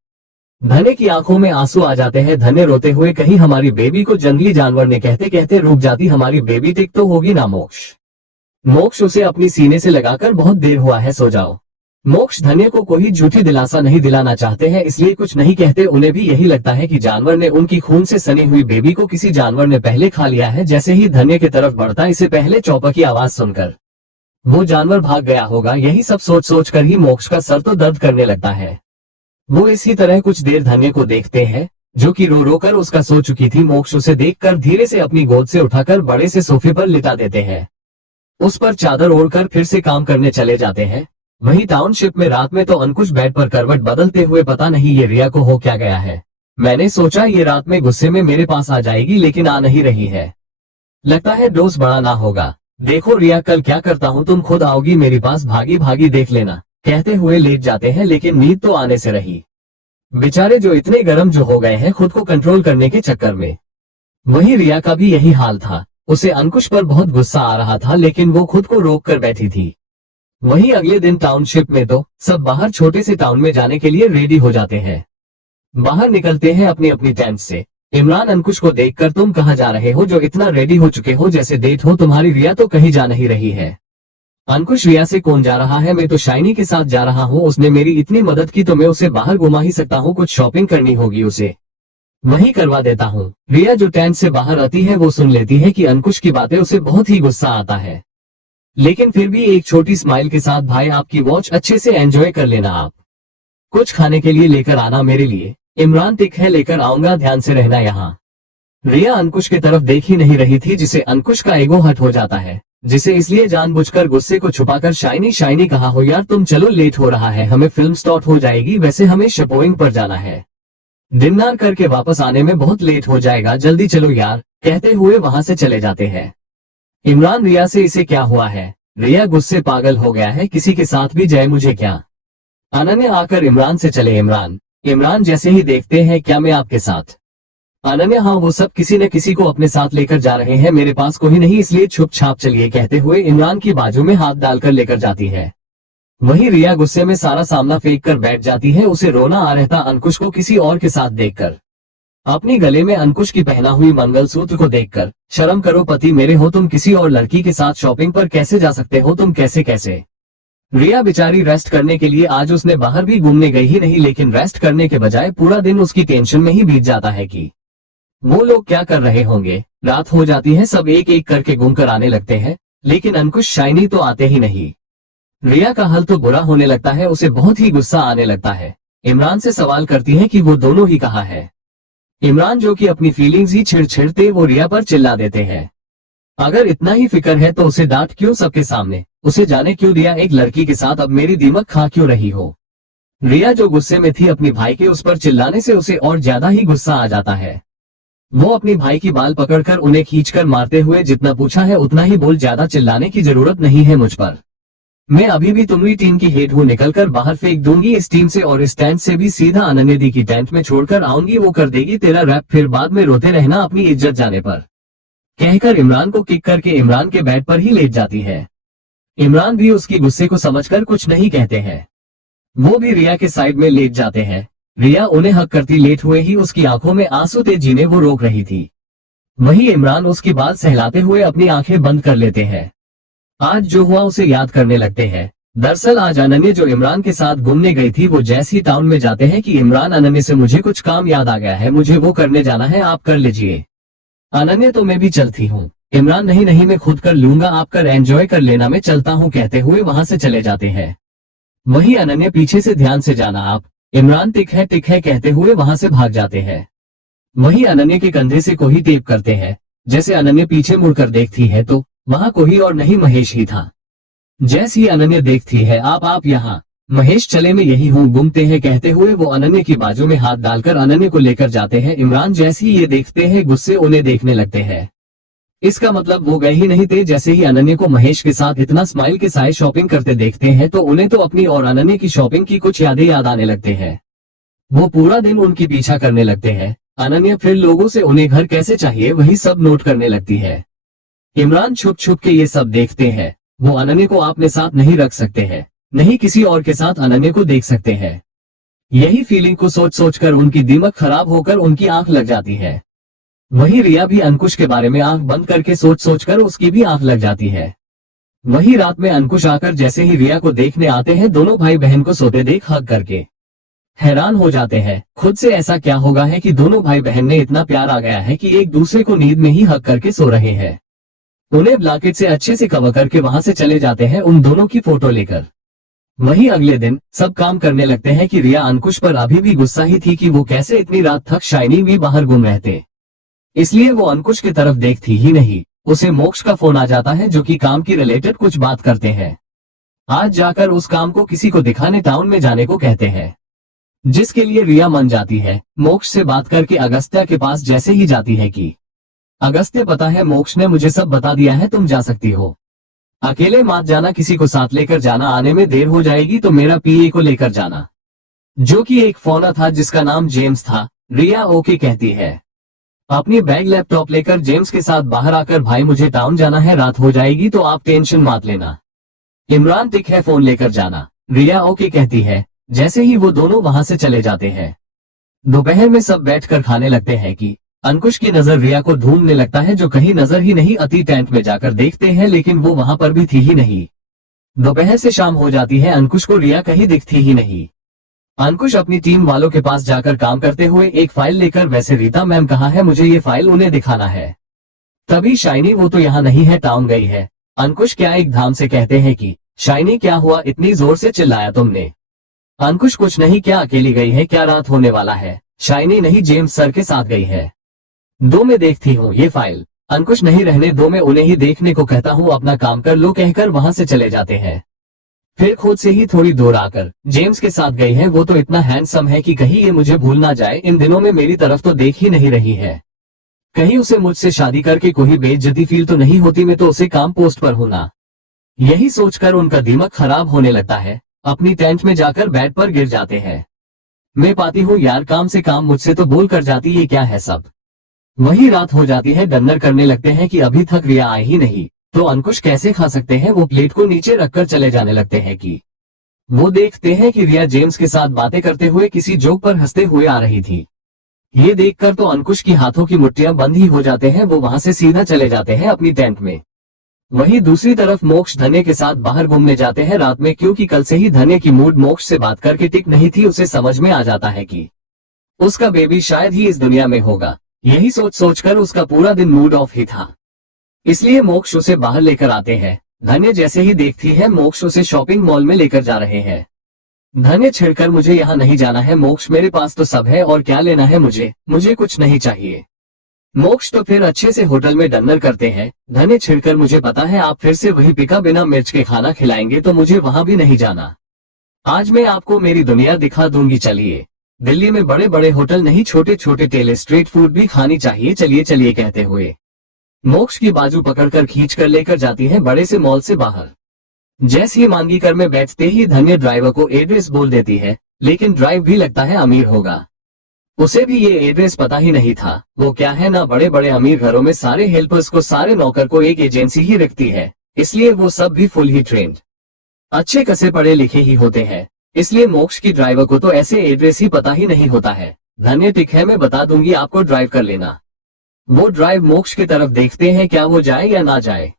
धन्य की आंखों में आंसू आ जाते हैं। धन्य रोते हुए कहीं हमारी बेबी को जंगली जानवर ने कहते कहते रुक जाती, हमारी बेबी ठीक तो होगी ना? मोक्ष उसे अपनी सीने से लगाकर बहुत देर हुआ है, सो जाओ। मोक्ष धन्य को कोई झूठी दिलासा नहीं दिलाना चाहते हैं, इसलिए कुछ नहीं कहते। उन्हें भी यही लगता है कि जानवर ने उनकी खून से सनी हुई बेबी को किसी जानवर ने पहले खा लिया है। जैसे ही धन्य की तरफ बढ़ता, इसे पहले चौपा की आवाज सुनकर वो जानवर भाग गया होगा। यही सब सोच सोच कर ही मोक्ष का सर तो दर्द करने लगता है। वो इसी तरह कुछ देर धन्य को देखते हैं, जो कि रो रो कर उसका सो चुकी थी। मोक्ष उसे देखकर धीरे से अपनी गोद से उठाकर बड़े से सोफे पर लिटा देते हैं। उस पर चादर ओढ़कर फिर से काम करने चले जाते हैं। वहीं टाउनशिप में रात में तो अंकुश बेड पर करवट बदलते हुए, पता नहीं ये रिया को हो क्या गया है। मैंने सोचा ये रात में गुस्से में मेरे पास आ जाएगी, लेकिन आ नहीं रही है। लगता है डोज बड़ा ना होगा। देखो रिया, कल क्या करता हूँ, तुम खुद आओगी मेरे पास, भागी भागी देख लेना। कहते हुए लेट जाते हैं, लेकिन नींद तो आने से रही। बेचारे जो इतने गर्म जो हो गए हैं खुद को कंट्रोल करने के चक्कर में। वही रिया का भी यही हाल था। उसे अंकुश पर बहुत गुस्सा आ रहा था, लेकिन वो खुद को रोक कर बैठी थी। वही अगले दिन टाउनशिप में तो सब बाहर छोटे से टाउन में जाने के लिए रेडी हो जाते हैं। बाहर निकलते हैं अपनी अपनी टेंट से। इमरान अंकुश को देखकर, तुम कहाँ जा रहे हो जो इतना रेडी हो चुके हो, जैसे डेट हो तुम्हारी? रिया तो कहीं जा नहीं रही है। अंकुश, रिया से कौन जा रहा है? मैं तो शाइनी के साथ जा रहा हूँ। उसने मेरी इतनी मदद की तो मैं उसे बाहर घुमा ही सकता हूँ। कुछ शॉपिंग करनी होगी उसे, वही करवा देता हूँ। रिया जो टेंट से बाहर आती है वो सुन लेती है कि अंकुश की बातें, उसे बहुत ही गुस्सा आता है, लेकिन फिर भी एक छोटी स्माइल के साथ, भाई आपकी वॉच अच्छे से एंजॉय कर लेना, आप कुछ खाने के लिए लेकर आना मेरे लिए। इमरान ठीक है, लेकर आऊंगा, ध्यान से रहना यहाँ। रिया अंकुश की तरफ देख ही नहीं रही थी, जिसे अंकुश का ईगो हर्ट हो जाता है, जिसे इसलिए जानबूझकर गुस्से को छुपाकर शाइनी शाइनी कहा हो यार तुम चलो, लेट हो रहा है, हमें फिल्म स्टार्ट हो जाएगी, वैसे हमें शोपिंग पर जाना है, डिनर करके वापस आने में बहुत लेट हो जाएगा, जल्दी चलो यार। कहते हुए वहां से चले जाते हैं। इमरान रिया से, इसे क्या हुआ है? रिया गुस्से पागल हो गया है, किसी के साथ भी जाए मुझे क्या? अनन्या आकर इमरान से चले। इमरान जैसे ही देखते हैं, क्या मैं आपके साथ? अनन्या, हाँ वो सब किसी न किसी को अपने साथ लेकर जा रहे हैं, मेरे पास कोई नहीं, इसलिए छुप छाप चलिए। कहते हुए इमरान की बाजू में हाथ डालकर लेकर जाती है। वहीं रिया गुस्से में सारा सामना फेंक कर बैठ जाती है। उसे रोना आ रहता अंकुश को किसी और के साथ देखकर, अपनी गले में अंकुश की पहना हुई मंगलसूत्र को देखकर। शर्म करो पति मेरे हो, तुम किसी और लड़की के साथ शॉपिंग पर कैसे जा सकते हो? तुम कैसे? रिया बेचारी रेस्ट करने के लिए, आज उसने बाहर भी घूमने गई ही नहीं, लेकिन रेस्ट करने के बजाय पूरा दिन उसकी टेंशन में ही बीत जाता है कि वो लोग क्या कर रहे होंगे। रात हो जाती है, सब एक एक करके घूम कर आने लगते हैं, लेकिन अंकुश शाइनी तो आते ही नहीं। रिया का हाल तो बुरा होने लगता है, उसे बहुत ही गुस्सा आने लगता है। इमरान से सवाल करती है कि वो दोनों ही कहाँ है। इमरान जो कि अपनी फीलिंग्स ही छिड़छिड़ते वो रिया पर चिल्ला देते हैं। अगर इतना ही फिक्र है तो उसे डांट क्यों सबके सामने? उसे जाने क्यों दिया एक लड़की के साथ? अब मेरी दिमाग खा क्यों रही हो? रिया जो गुस्से में थी अपनी भाई के उस पर चिल्लाने से, उसे और ज्यादा ही गुस्सा आ जाता है। वो अपनी भाई की बाल पकड़कर उन्हें खींचकर मारते हुए जितना पूछा है उतना ही बोल, ज्यादा चिल्लाने की जरूरत नहीं है मुझ पर। मैं अभी भी तुम्हारी टीम की हेड हूँ, निकलकर बाहर फेंक दूंगी इस टीम से और इस टेंट से भी सीधा अनन्या दी की टेंट में छोड़कर आऊंगी, वो कर देगी तेरा रैप, फिर बाद में रोते रहना अपनी इज्जत जाने पर। कहकर इमरान को किक करके इमरान के बेड पर ही लेट जाती है। इमरान भी उसकी गुस्से को समझकर कुछ नहीं कहते हैं। वो भी रिया के साइड में लेट जाते हैं। रिया उन्हें हक करती लेट हुए ही उसकी आंखों में आंसू तेजी ने वो रोक रही थी। वहीं इमरान उसकी बात सहलाते हुए अपनी आंखें बंद कर लेते हैं। आज जो हुआ उसे याद करने लगते हैं। दरअसल आज अनन्या जो इमरान के साथ घूमने गई थी, वो जैसे ही टाउन में जाते हैं कि इमरान अनन्या से मुझे कुछ काम याद आ गया है, मुझे वो करने जाना है, आप कर लीजिए। अनन्या तो मैं भी चलती हूँ। इमरान नहीं नहीं मैं खुद कर लूंगा, आप कर एंजॉय कर लेना, मैं चलता हूँ कहते हुए वहां से चले जाते हैं। वही अनन्या पीछे से ध्यान से जाना आप। इमरान टिक है कहते हुए वहां से भाग जाते हैं। वही अनन्या के कंधे से कोई टेप करते हैं। जैसे अनन्या पीछे मुड़कर देखती है तो वहां कोई और नहीं महेश ही था। जैसी ही अनन्या देखती है आप यहाँ, महेश चले मैं यही हूँ, घूमते हैं कहते हुए वो अनन्या की बाजू में हाथ डालकर अनन्या को लेकर जाते हैं। इमरान जैसे ही ये देखते हैं गुस्से उन्हें देखने लगते हैं। इसका मतलब वो गए ही नहीं थे। जैसे ही अनन्या को महेश के साथ इतना स्माइल के साथ शॉपिंग करते देखते हैं तो उन्हें तो अपनी और अनन्या की शॉपिंग की कुछ यादें याद आने लगते हैं। वो पूरा दिन उनकी पीछा करने लगते हैं। अनन्या फिर लोगों से उन्हें घर कैसे चाहिए वही सब नोट करने लगती है। इमरान छुप छुप के ये सब देखते हैं। वो अनन्या को अपने साथ नहीं रख सकते हैं, नहीं किसी और के साथ अनन्या को देख सकते हैं। यही फीलिंग को सोच सोचकर उनकी दिमाग खराब होकर उनकी आंख लग जाती है। वही रिया भी अंकुश के बारे में आंख बंद करके सोच सोचकर उसकी भी आंख लग जाती है। वही रात में अंकुश आकर जैसे ही रिया को देखने आते हैं, दोनों भाई बहन को सोते देख हक करके हैरान हो जाते हैं। खुद से ऐसा क्या होगा है कि दोनों भाई बहन में इतना प्यार आ गया है कि एक दूसरे को नींद में ही हक करके सो रहे हैं। उन्हें ब्लैंकेट से अच्छे से कवर करके वहां से चले जाते हैं उन दोनों की फोटो लेकर। वही अगले दिन सब काम करने लगते हैं कि रिया अंकुश पर अभी भी गुस्सा ही थी कि वो कैसे इतनी रात तक शाइनी भी बाहर घूम रहते, इसलिए वो अंकुश की तरफ देखती ही नहीं। उसे मोक्ष का फोन आ जाता है जो कि काम की रिलेटेड कुछ बात करते हैं। आज जाकर उस काम को किसी को दिखाने टाउन में जाने को कहते हैं, जिसके लिए रिया मान जाती है। मोक्ष से बात करके अगस्त्या के पास जैसे ही जाती है कि अगस्त्या पता है मोक्ष ने मुझे सब बता दिया है, तुम जा सकती हो, अकेले मत जाना, किसी को साथ लेकर जाना, आने में देर हो जाएगी तो मेरा पीए को लेकर जाना, जो कि एक फोना था जिसका नाम जेम्स था। रिया ओके कहती है। अपनी बैग लैपटॉप लेकर जेम्स के साथ बाहर आकर भाई मुझे टाउन जाना है, रात हो जाएगी तो आप टेंशन मत लेना, इमरान टिक है फोन लेकर जाना। रिया ओके कहती है। जैसे ही वो दोनों वहां से चले जाते हैं, दोपहर में सब बैठकर खाने लगते हैं कि अंकुश की नजर रिया को ढूंढने लगता है, जो कहीं नजर ही नहीं आती। टेंट में जाकर देखते हैं लेकिन वो वहां पर भी थी ही नहीं। दोपहर से शाम हो जाती है, अंकुश को रिया कहीं दिखती ही नहीं। अंकुश अपनी टीम वालों के पास जाकर काम करते हुए एक फाइल लेकर, वैसे रीता मैम कहाँ है, मुझे ये फाइल उन्हें दिखाना है। तभी शाइनी वो तो यहाँ नहीं है, टाउन गई है। अंकुश क्या एक धाम से कहते हैं कि शाइनी क्या हुआ, इतनी जोर से चिल्लाया तुमने। अंकुश कुछ नहीं, क्या अकेली गई है, क्या रात होने वाला है। शाइनी नहीं, जेम्स सर के साथ गई है। दो मैं देखती हूँ ये फाइल। अंकुश नहीं, रहने दो, मैं उन्हें ही देखने को कहता हूँ, अपना काम कर लो कहकर वहां से चले जाते हैं। फिर खुद से ही थोड़ी दूर आकर जेम्स के साथ गई है। वो तो इतना हैंडसम है कि कहीं ये मुझे भूल ना जाए, इन दिनों में मेरी तरफ तो देख ही नहीं रही है, कहीं उसे मुझसे शादी करके कोई बेइज्जती फील तो नहीं होती, मैं तो उसे काम पोस्ट पर हूं ना। यही सोचकर उनका दिमाग खराब होने लगता है। अपनी टेंट में जाकर बेड पर गिर जाते हैं। मैं पाती हूँ यार, काम से काम मुझसे तो बोल कर जाती, ये क्या है सब। वही रात हो जाती है, डिनर करने लगते हैं कि अभी तक रिया आई ही नहीं, तो अंकुश कैसे खा सकते हैं। वो प्लेट को नीचे रखकर चले जाने लगते हैं कि वो देखते हैं कि रिया जेम्स के साथ बातें करते हुए किसी जोक पर हंसते हुए आ रही थी। ये देखकर तो अंकुश की हाथों की मुट्ठियां बंद ही हो जाते हैं। वो वहां से सीधा चले जाते हैं अपनी टेंट में। वहीं दूसरी तरफ मोक्ष धन्य के साथ बाहर घूमने जाते हैं रात में, क्योंकि कल से ही धन्य की मूड मोक्ष से बात करके टिक नहीं थी। उसे समझ में आ जाता है कि उसका बेबी शायद ही इस दुनिया में होगा। यही सोच सोचकर उसका पूरा दिन मूड ऑफ ही था, इसलिए मोक्ष उसे बाहर लेकर आते हैं। धन्य जैसे ही देखती है मोक्ष उसे शॉपिंग मॉल में लेकर जा रहे हैं। धन्य छिड़कर मुझे यहाँ नहीं जाना है मोक्ष, मेरे पास तो सब है और क्या लेना है मुझे कुछ नहीं चाहिए। मोक्ष तो फिर अच्छे से होटल में डिनर करते हैं। धन्य छिड़कर मुझे पता है आप फिर से वही पिका बिना मिर्च के खाना खिलाएंगे तो मुझे वहां भी नहीं जाना। आज मैं आपको मेरी दुनिया दिखा दूंगी, चलिए। दिल्ली में बड़े बड़े होटल नहीं, छोटे छोटे ठेले स्ट्रीट फूड भी खानी चाहिए, चलिए चलिए कहते हुए मोक्ष की बाजू पकड़कर खींच कर लेकर जाती है बड़े से मॉल से बाहर। जैसे ही मांगी कर में बैठते ही धन्य ड्राइवर को एड्रेस बोल देती है, लेकिन ड्राइव भी लगता है अमीर होगा। उसे भी ये एड्रेस पता ही नहीं था। वो क्या है ना, बड़े बड़े अमीर घरों में सारे हेल्पर्स को, सारे नौकर को एक एजेंसी ही रखती है, इसलिए वो सब भी फुल ही ट्रेंड, अच्छे कसे पढ़े लिखे ही होते हैं। इसलिए मोक्ष की ड्राइवर को तो ऐसे एड्रेस ही पता ही नहीं होता है। धन्य टिक है, मैं बता दूंगी आपको, ड्राइव कर लेना। वो ड्राइव मोक्ष की तरफ देखते हैं, क्या वो जाए या ना जाए।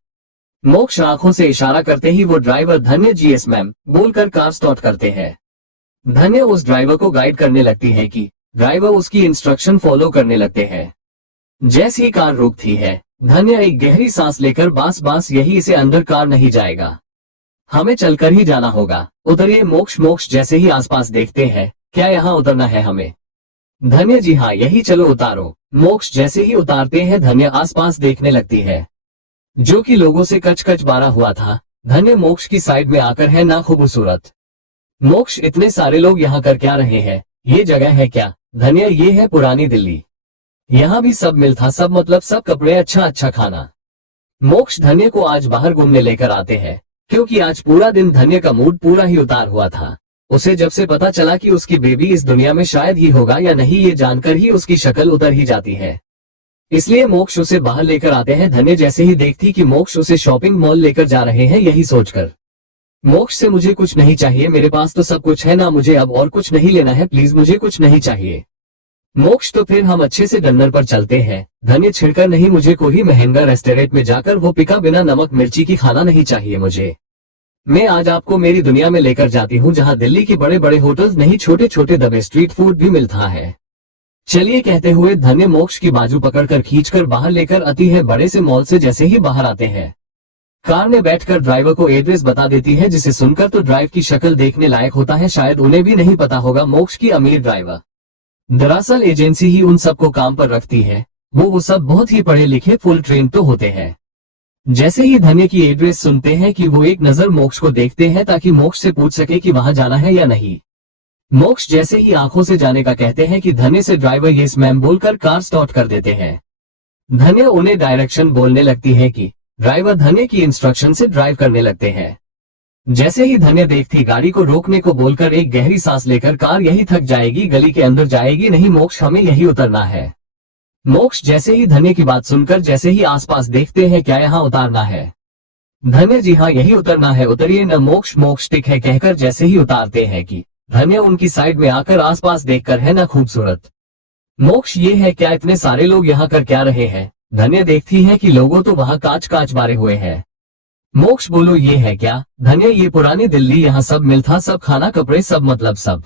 मोक्ष आंखों से इशारा करते ही वो ड्राइवर धन्य जीएस मैम बोलकर कार स्टार्ट करते हैं। धन्य उस ड्राइवर को गाइड करने लगती है कि ड्राइवर उसकी इंस्ट्रक्शन फॉलो करने लगते हैं। जैसी ही कार रुकती है, धन्य एक गहरी सांस लेकर बास यही इसे अंदर कार नहीं जाएगा, हमें चलकर ही जाना होगा, उतरिए। मोक्ष जैसे ही आसपास देखते हैं, क्या यहाँ उतरना है हमें? धन्य जी हाँ, यही चलो उतारो। मोक्ष जैसे ही उतारते हैं, धन्य आसपास देखने लगती है, जो कि लोगों से कच कच बारा हुआ था। धन्य मोक्ष की साइड में आकर है ना खूबसूरत। मोक्ष, इतने सारे लोग यहाँ कर क्या रहे हैं? ये जगह है क्या? धन्य, ये है पुरानी दिल्ली, यहाँ भी सब मिलता, सब मतलब सब कपड़े, अच्छा खाना। मोक्ष धन्य को आज बाहर घूमने लेकर आते हैं, क्योंकि आज पूरा दिन धन्य का मूड पूरा ही उतार हुआ था। उसे जब से पता चला कि उसकी बेबी इस दुनिया में शायद ही होगा या नहीं, ये जानकर ही उसकी शक्ल उतर ही जाती है। इसलिए मोक्ष उसे बाहर लेकर आते हैं। धन्य जैसे ही देखती कि मोक्ष उसे शॉपिंग मॉल लेकर जा रहे हैं, यही सोचकर, मोक्ष से मुझे कुछ नहीं चाहिए, मेरे पास तो सब कुछ है ना, मुझे अब और कुछ नहीं लेना है, प्लीज मुझे कुछ नहीं चाहिए। मोक्ष, तो फिर हम अच्छे से डिनर पर चलते हैं। धन्य छिड़कर, नहीं, मुझे कोई महंगा रेस्टोरेंट में जाकर वो पिका बिना नमक मिर्ची की खाना नहीं चाहिए मुझे। मैं आज आपको मेरी दुनिया में लेकर जाती हूँ, जहाँ दिल्ली के बड़े बड़े होटल्स नहीं, छोटे छोटे दबे स्ट्रीट फूड भी मिलता है। चलिए, कहते हुए धन्य मोक्ष की बाजू पकड़कर खींचकर बाहर लेकर आती है बड़े से मॉल से। जैसे ही बाहर आते हैं, कार में बैठकर ड्राइवर को एड्रेस बता देती है, जिसे सुनकर तो ड्राइव की शक्ल देखने लायक होता है। शायद उन्हें भी नहीं पता होगा मोक्ष की अमीर ड्राइवर दरअसल एजेंसी ही उन सबको काम पर रखती है। वो सब बहुत ही पढ़े लिखे फुल ट्रेन तो होते हैं। जैसे ही धन्य की एड्रेस सुनते हैं कि वो एक नजर मोक्ष को देखते हैं, ताकि मोक्ष से पूछ सके कि वहां जाना है या नहीं। मोक्ष जैसे ही आंखों से जाने का कहते हैं कि धन्य से ड्राइवर यस मैम बोलकर कार स्टार्ट कर देते हैं। धन्य उन्हें डायरेक्शन बोलने लगती है कि ड्राइवर धन्य की इंस्ट्रक्शन से ड्राइव करने लगते हैं। जैसे ही धन्य देखती गाड़ी को रोकने को बोलकर एक गहरी सांस लेकर, कार यही थक जाएगी, गली के अंदर जाएगी नहीं, मोक्ष हमें यही उतरना है। मोक्ष जैसे ही धन्य की बात सुनकर जैसे ही आसपास देखते हैं, क्या यहाँ उतारना है? धन्य, जी हाँ, यही उतरना है, उतरिए न। मोक्ष टिक है कहकर जैसे ही उतारते हैं कि धन्य उनकी साइड में आकर आसपास देखकर, है ना खूबसूरत। मोक्ष, ये है क्या? इतने सारे लोग यहाँ कर क्या रहे हैं? धन्य देखती है कि लोगों तो वहाँ कांच बारे हुए हैं। मोक्ष, बोलो ये है क्या? धन्य, ये पुरानी दिल्ली, यहाँ सब मिलता, सब खाना कपड़े सब मतलब सब,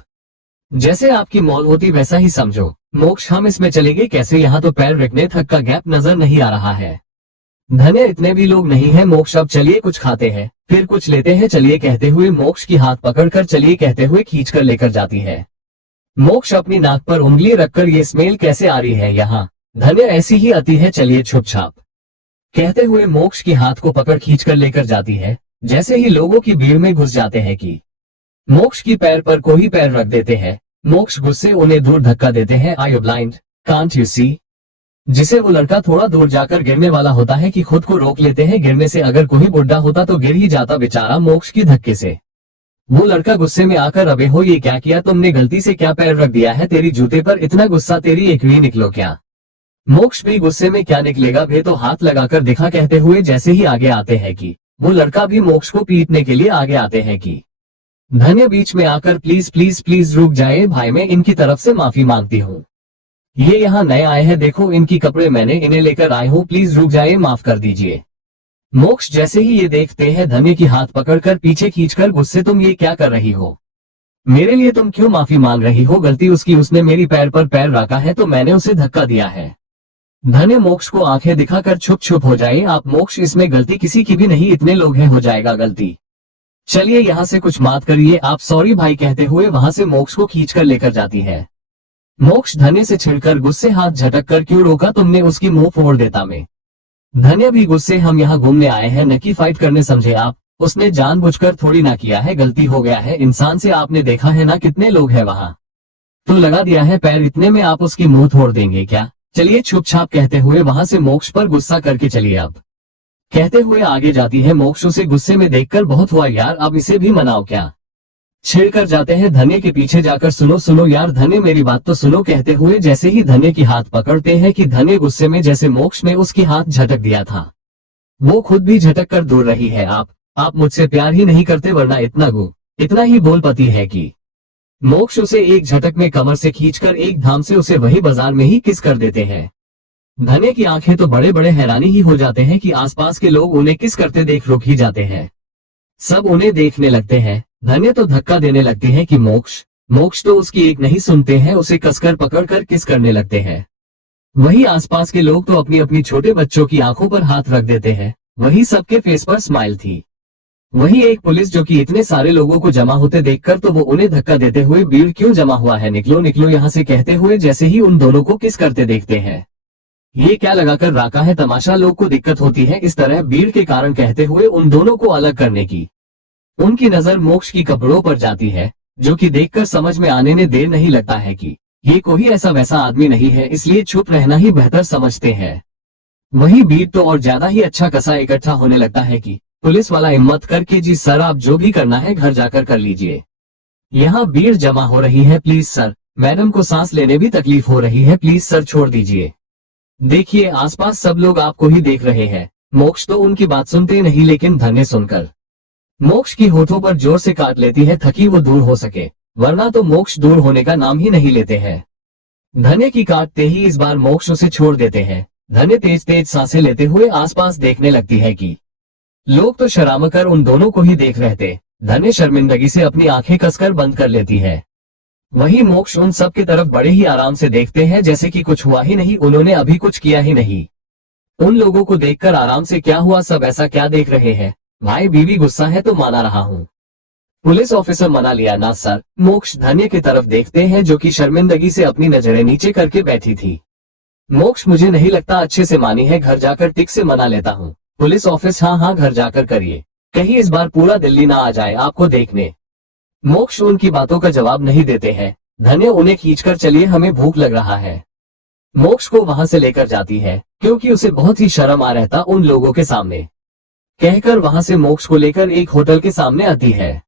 जैसे आपकी मॉल होती वैसा ही समझो। मोक्ष, हम इसमें चलेंगे कैसे? यहाँ तो पैर रखने तक का गैप नजर नहीं आ रहा है। धन्य, इतने भी लोग नहीं है मोक्ष, अब चलिए कुछ खाते हैं फिर कुछ लेते हैं, चलिए, कहते हुए मोक्ष की हाथ पकड़कर चलिए कहते हुए खींचकर लेकर जाती है। मोक्ष अपनी नाक पर उंगली रखकर, ये स्मेल कैसे आ रही है यहाँ? धन्य, ऐसी ही आती है, चलिए छुपछाप, कहते हुए मोक्ष की हाथ को पकड़ खींचकर लेकर जाती है। जैसे ही लोगों की भीड़ में घुस जाते हैं कि मोक्ष की पैर पर कोई पैर रख देते हैं। मोक्ष गुस्से उन्हें दूर धक्का देते हैं। Are you blind, can't you see? जिसे वो लड़का थोड़ा दूर जाकर गिरने वाला होता है कि खुद को रोक लेते हैं गिरने से। अगर कोई बुढ़ा होता तो गिर ही जाता बेचारा मोक्ष की धक्के से। वो लड़का गुस्से में आकर, अबे हो, ये क्या किया तुमने? गलती से क्या पैर रख दिया है? तेरी जूते पर इतना गुस्सा, तेरी एकड़ी निकलो क्या? मोक्ष भी गुस्से में, क्या निकलेगा भे, तो हाथ लगाकर दिखा, कहते हुए जैसे ही आगे आते हैं कि वो लड़का भी मोक्ष को पीटने के लिए आगे आते हैं कि धन्य बीच में आकर, प्लीज प्लीज प्लीज रुक जाए भाई, मैं इनकी तरफ से माफी मांगती हूँ, ये यहाँ नए आए हैं, देखो इनकी कपड़े मैंने इन्हें लेकर आए हूँ, प्लीज रुक जाइए, माफ कर दीजिए। मोक्ष जैसे ही ये देखते हैं धन्य की हाथ पकड़कर पीछे खींचकर, गुस्से, तुम ये क्या कर रही हो? मेरे लिए तुम क्यों माफी मांग रही हो? गलती उसकी, उसने मेरी पैर पर पैर रखा है तो मैंने उसे धक्का दिया है। धन्य मोक्ष को आंखें दिखाकर, चुप हो जाए आप मोक्ष, इसमें गलती किसी की भी नहीं, इतने लोग हैं, हो जाएगा गलती, चलिए यहाँ से कुछ मत करिए आप, सॉरी भाई, कहते हुए वहां से मोक्ष को खींचकर लेकर जाती है। मोक्ष धन्य से छिड़कर गुस्से, हाथ झटक कर, क्यों रोका तुमने? उसकी मुंह फोड़ देता मैं। धन्य भी गुस्से, हम यहाँ घूमने आए हैं न कि फाइट करने, समझे आप? उसने जानबूझकर थोड़ी ना किया है, गलती हो गया है इंसान से, आपने देखा है ना कितने लोग हैं वहाँ, तो लगा दिया है पैर, इतने में आप उसकी मुंह तोड़ देंगे क्या? चलिए छुपछाप, कहते हुए वहां से मोक्ष पर गुस्सा करके चलिए। अब कहते हुए आगे जाती है। मोक्ष उसे गुस्से में देखकर बहुत हुआ यार, अब इसे भी मनाओ क्या। छिड़कर जाते हैं धन्य के पीछे जाकर, सुनो सुनो यार धन्य मेरी बात तो सुनो, कहते हुए जैसे ही धन्य की हाथ पकड़ते हैं कि धन्य गुस्से में जैसे मोक्ष ने उसकी हाथ झटक दिया था, वो खुद भी झटक कर दूर रही है। आप मुझसे प्यार ही नहीं करते वरना इतना ही बोल पाती है कि मोक्ष उसे एक झटक में कमर से खींचकर एक धाम से उसे वही बाजार में ही किस कर देते हैं। धन्य की आंखें तो बड़े बड़े हैरानी ही हो जाते हैं कि आसपास के लोग उन्हें किस करते देख रुक ही जाते हैं। सब उन्हें देखने लगते हैं। धन्य तो धक्का देने लगते हैं कि मोक्ष तो उसकी एक नहीं सुनते हैं, उसे कसकर पकड़कर किस करने लगते हैं। वही आसपास के लोग तो अपनी अपनी छोटे बच्चों की आंखों पर हाथ रख देते हैं। वही सबके फेस पर स्माइल थी। वही एक पुलिस जो कि इतने सारे लोगों को जमा होते देखकर तो वो उन्हें धक्का देते हुए, भीड़ क्यों जमा हुआ है, निकलो निकलो यहाँ से, कहते हुए जैसे ही उन दोनों को किस करते देखते हैं। ये क्या लगाकर राका है तमाशा, लोग को दिक्कत होती है इस तरह भीड़ के कारण, कहते हुए उन दोनों को अलग करने की उनकी नजर मोक्ष की कपड़ों पर जाती है, जो कि देखकर समझ में आने में देर नहीं लगता है कि ये कोई ऐसा वैसा आदमी नहीं है, इसलिए चुप रहना ही बेहतर समझते हैं। वही भीड़ तो और ज्यादा ही अच्छा कसा इकट्ठा होने लगता है कि पुलिस वाला हिम्मत करके, जी सर आप जो भी करना है घर जाकर कर लीजिए, यहाँ भीड़ जमा हो रही है, प्लीज सर, मैडम को सांस लेने भी तकलीफ हो रही है, प्लीज सर छोड़ दीजिए। देखिए आसपास सब लोग आपको ही देख रहे हैं। मोक्ष तो उनकी बात सुनते नहीं, लेकिन धन्य सुनकर मोक्ष की होठों पर जोर से काट लेती है ताकि वो दूर हो सके, वरना तो मोक्ष दूर होने का नाम ही नहीं लेते हैं। धन्य की काटते ही इस बार मोक्ष उसे छोड़ देते हैं। धन्य तेज तेज सांसें लेते हुए आसपास देखने लगती है कि लोग तो शर्मा कर उन दोनों को ही देख रहते। धन्य शर्मिंदगी से अपनी आंखें कसकर बंद कर लेती है। वही मोक्ष उन सब की तरफ बड़े ही आराम से देखते हैं जैसे कि कुछ हुआ ही नहीं, उन्होंने अभी कुछ किया ही नहीं। उन लोगों को देखकर आराम से क्या हुआ, सब ऐसा क्या देख रहे हैं, भाई बीवी गुस्सा है तो माना रहा हूँ, पुलिस ऑफिसर मना लिया ना सर। मोक्ष धन्य की तरफ देखते हैं जो कि शर्मिंदगी से अपनी नजरें नीचे करके बैठी थी। मोक्ष मुझे नहीं लगता अच्छे से मानी है, घर जाकर टिक से मना लेता हूँ। पुलिस ऑफिस हाँ घर जाकर करिए, कहीं इस बार पूरा दिल्ली ना आ जाए आपको देखने। मोक्ष उनकी बातों का जवाब नहीं देते हैं। धन्य उन्हें खींचकर चलिए हमें भूख लग रहा है, मोक्ष को वहां से लेकर जाती है, क्योंकि उसे बहुत ही शर्म आ रहता उन लोगों के सामने। कहकर वहां से मोक्ष को लेकर एक होटल के सामने आती है।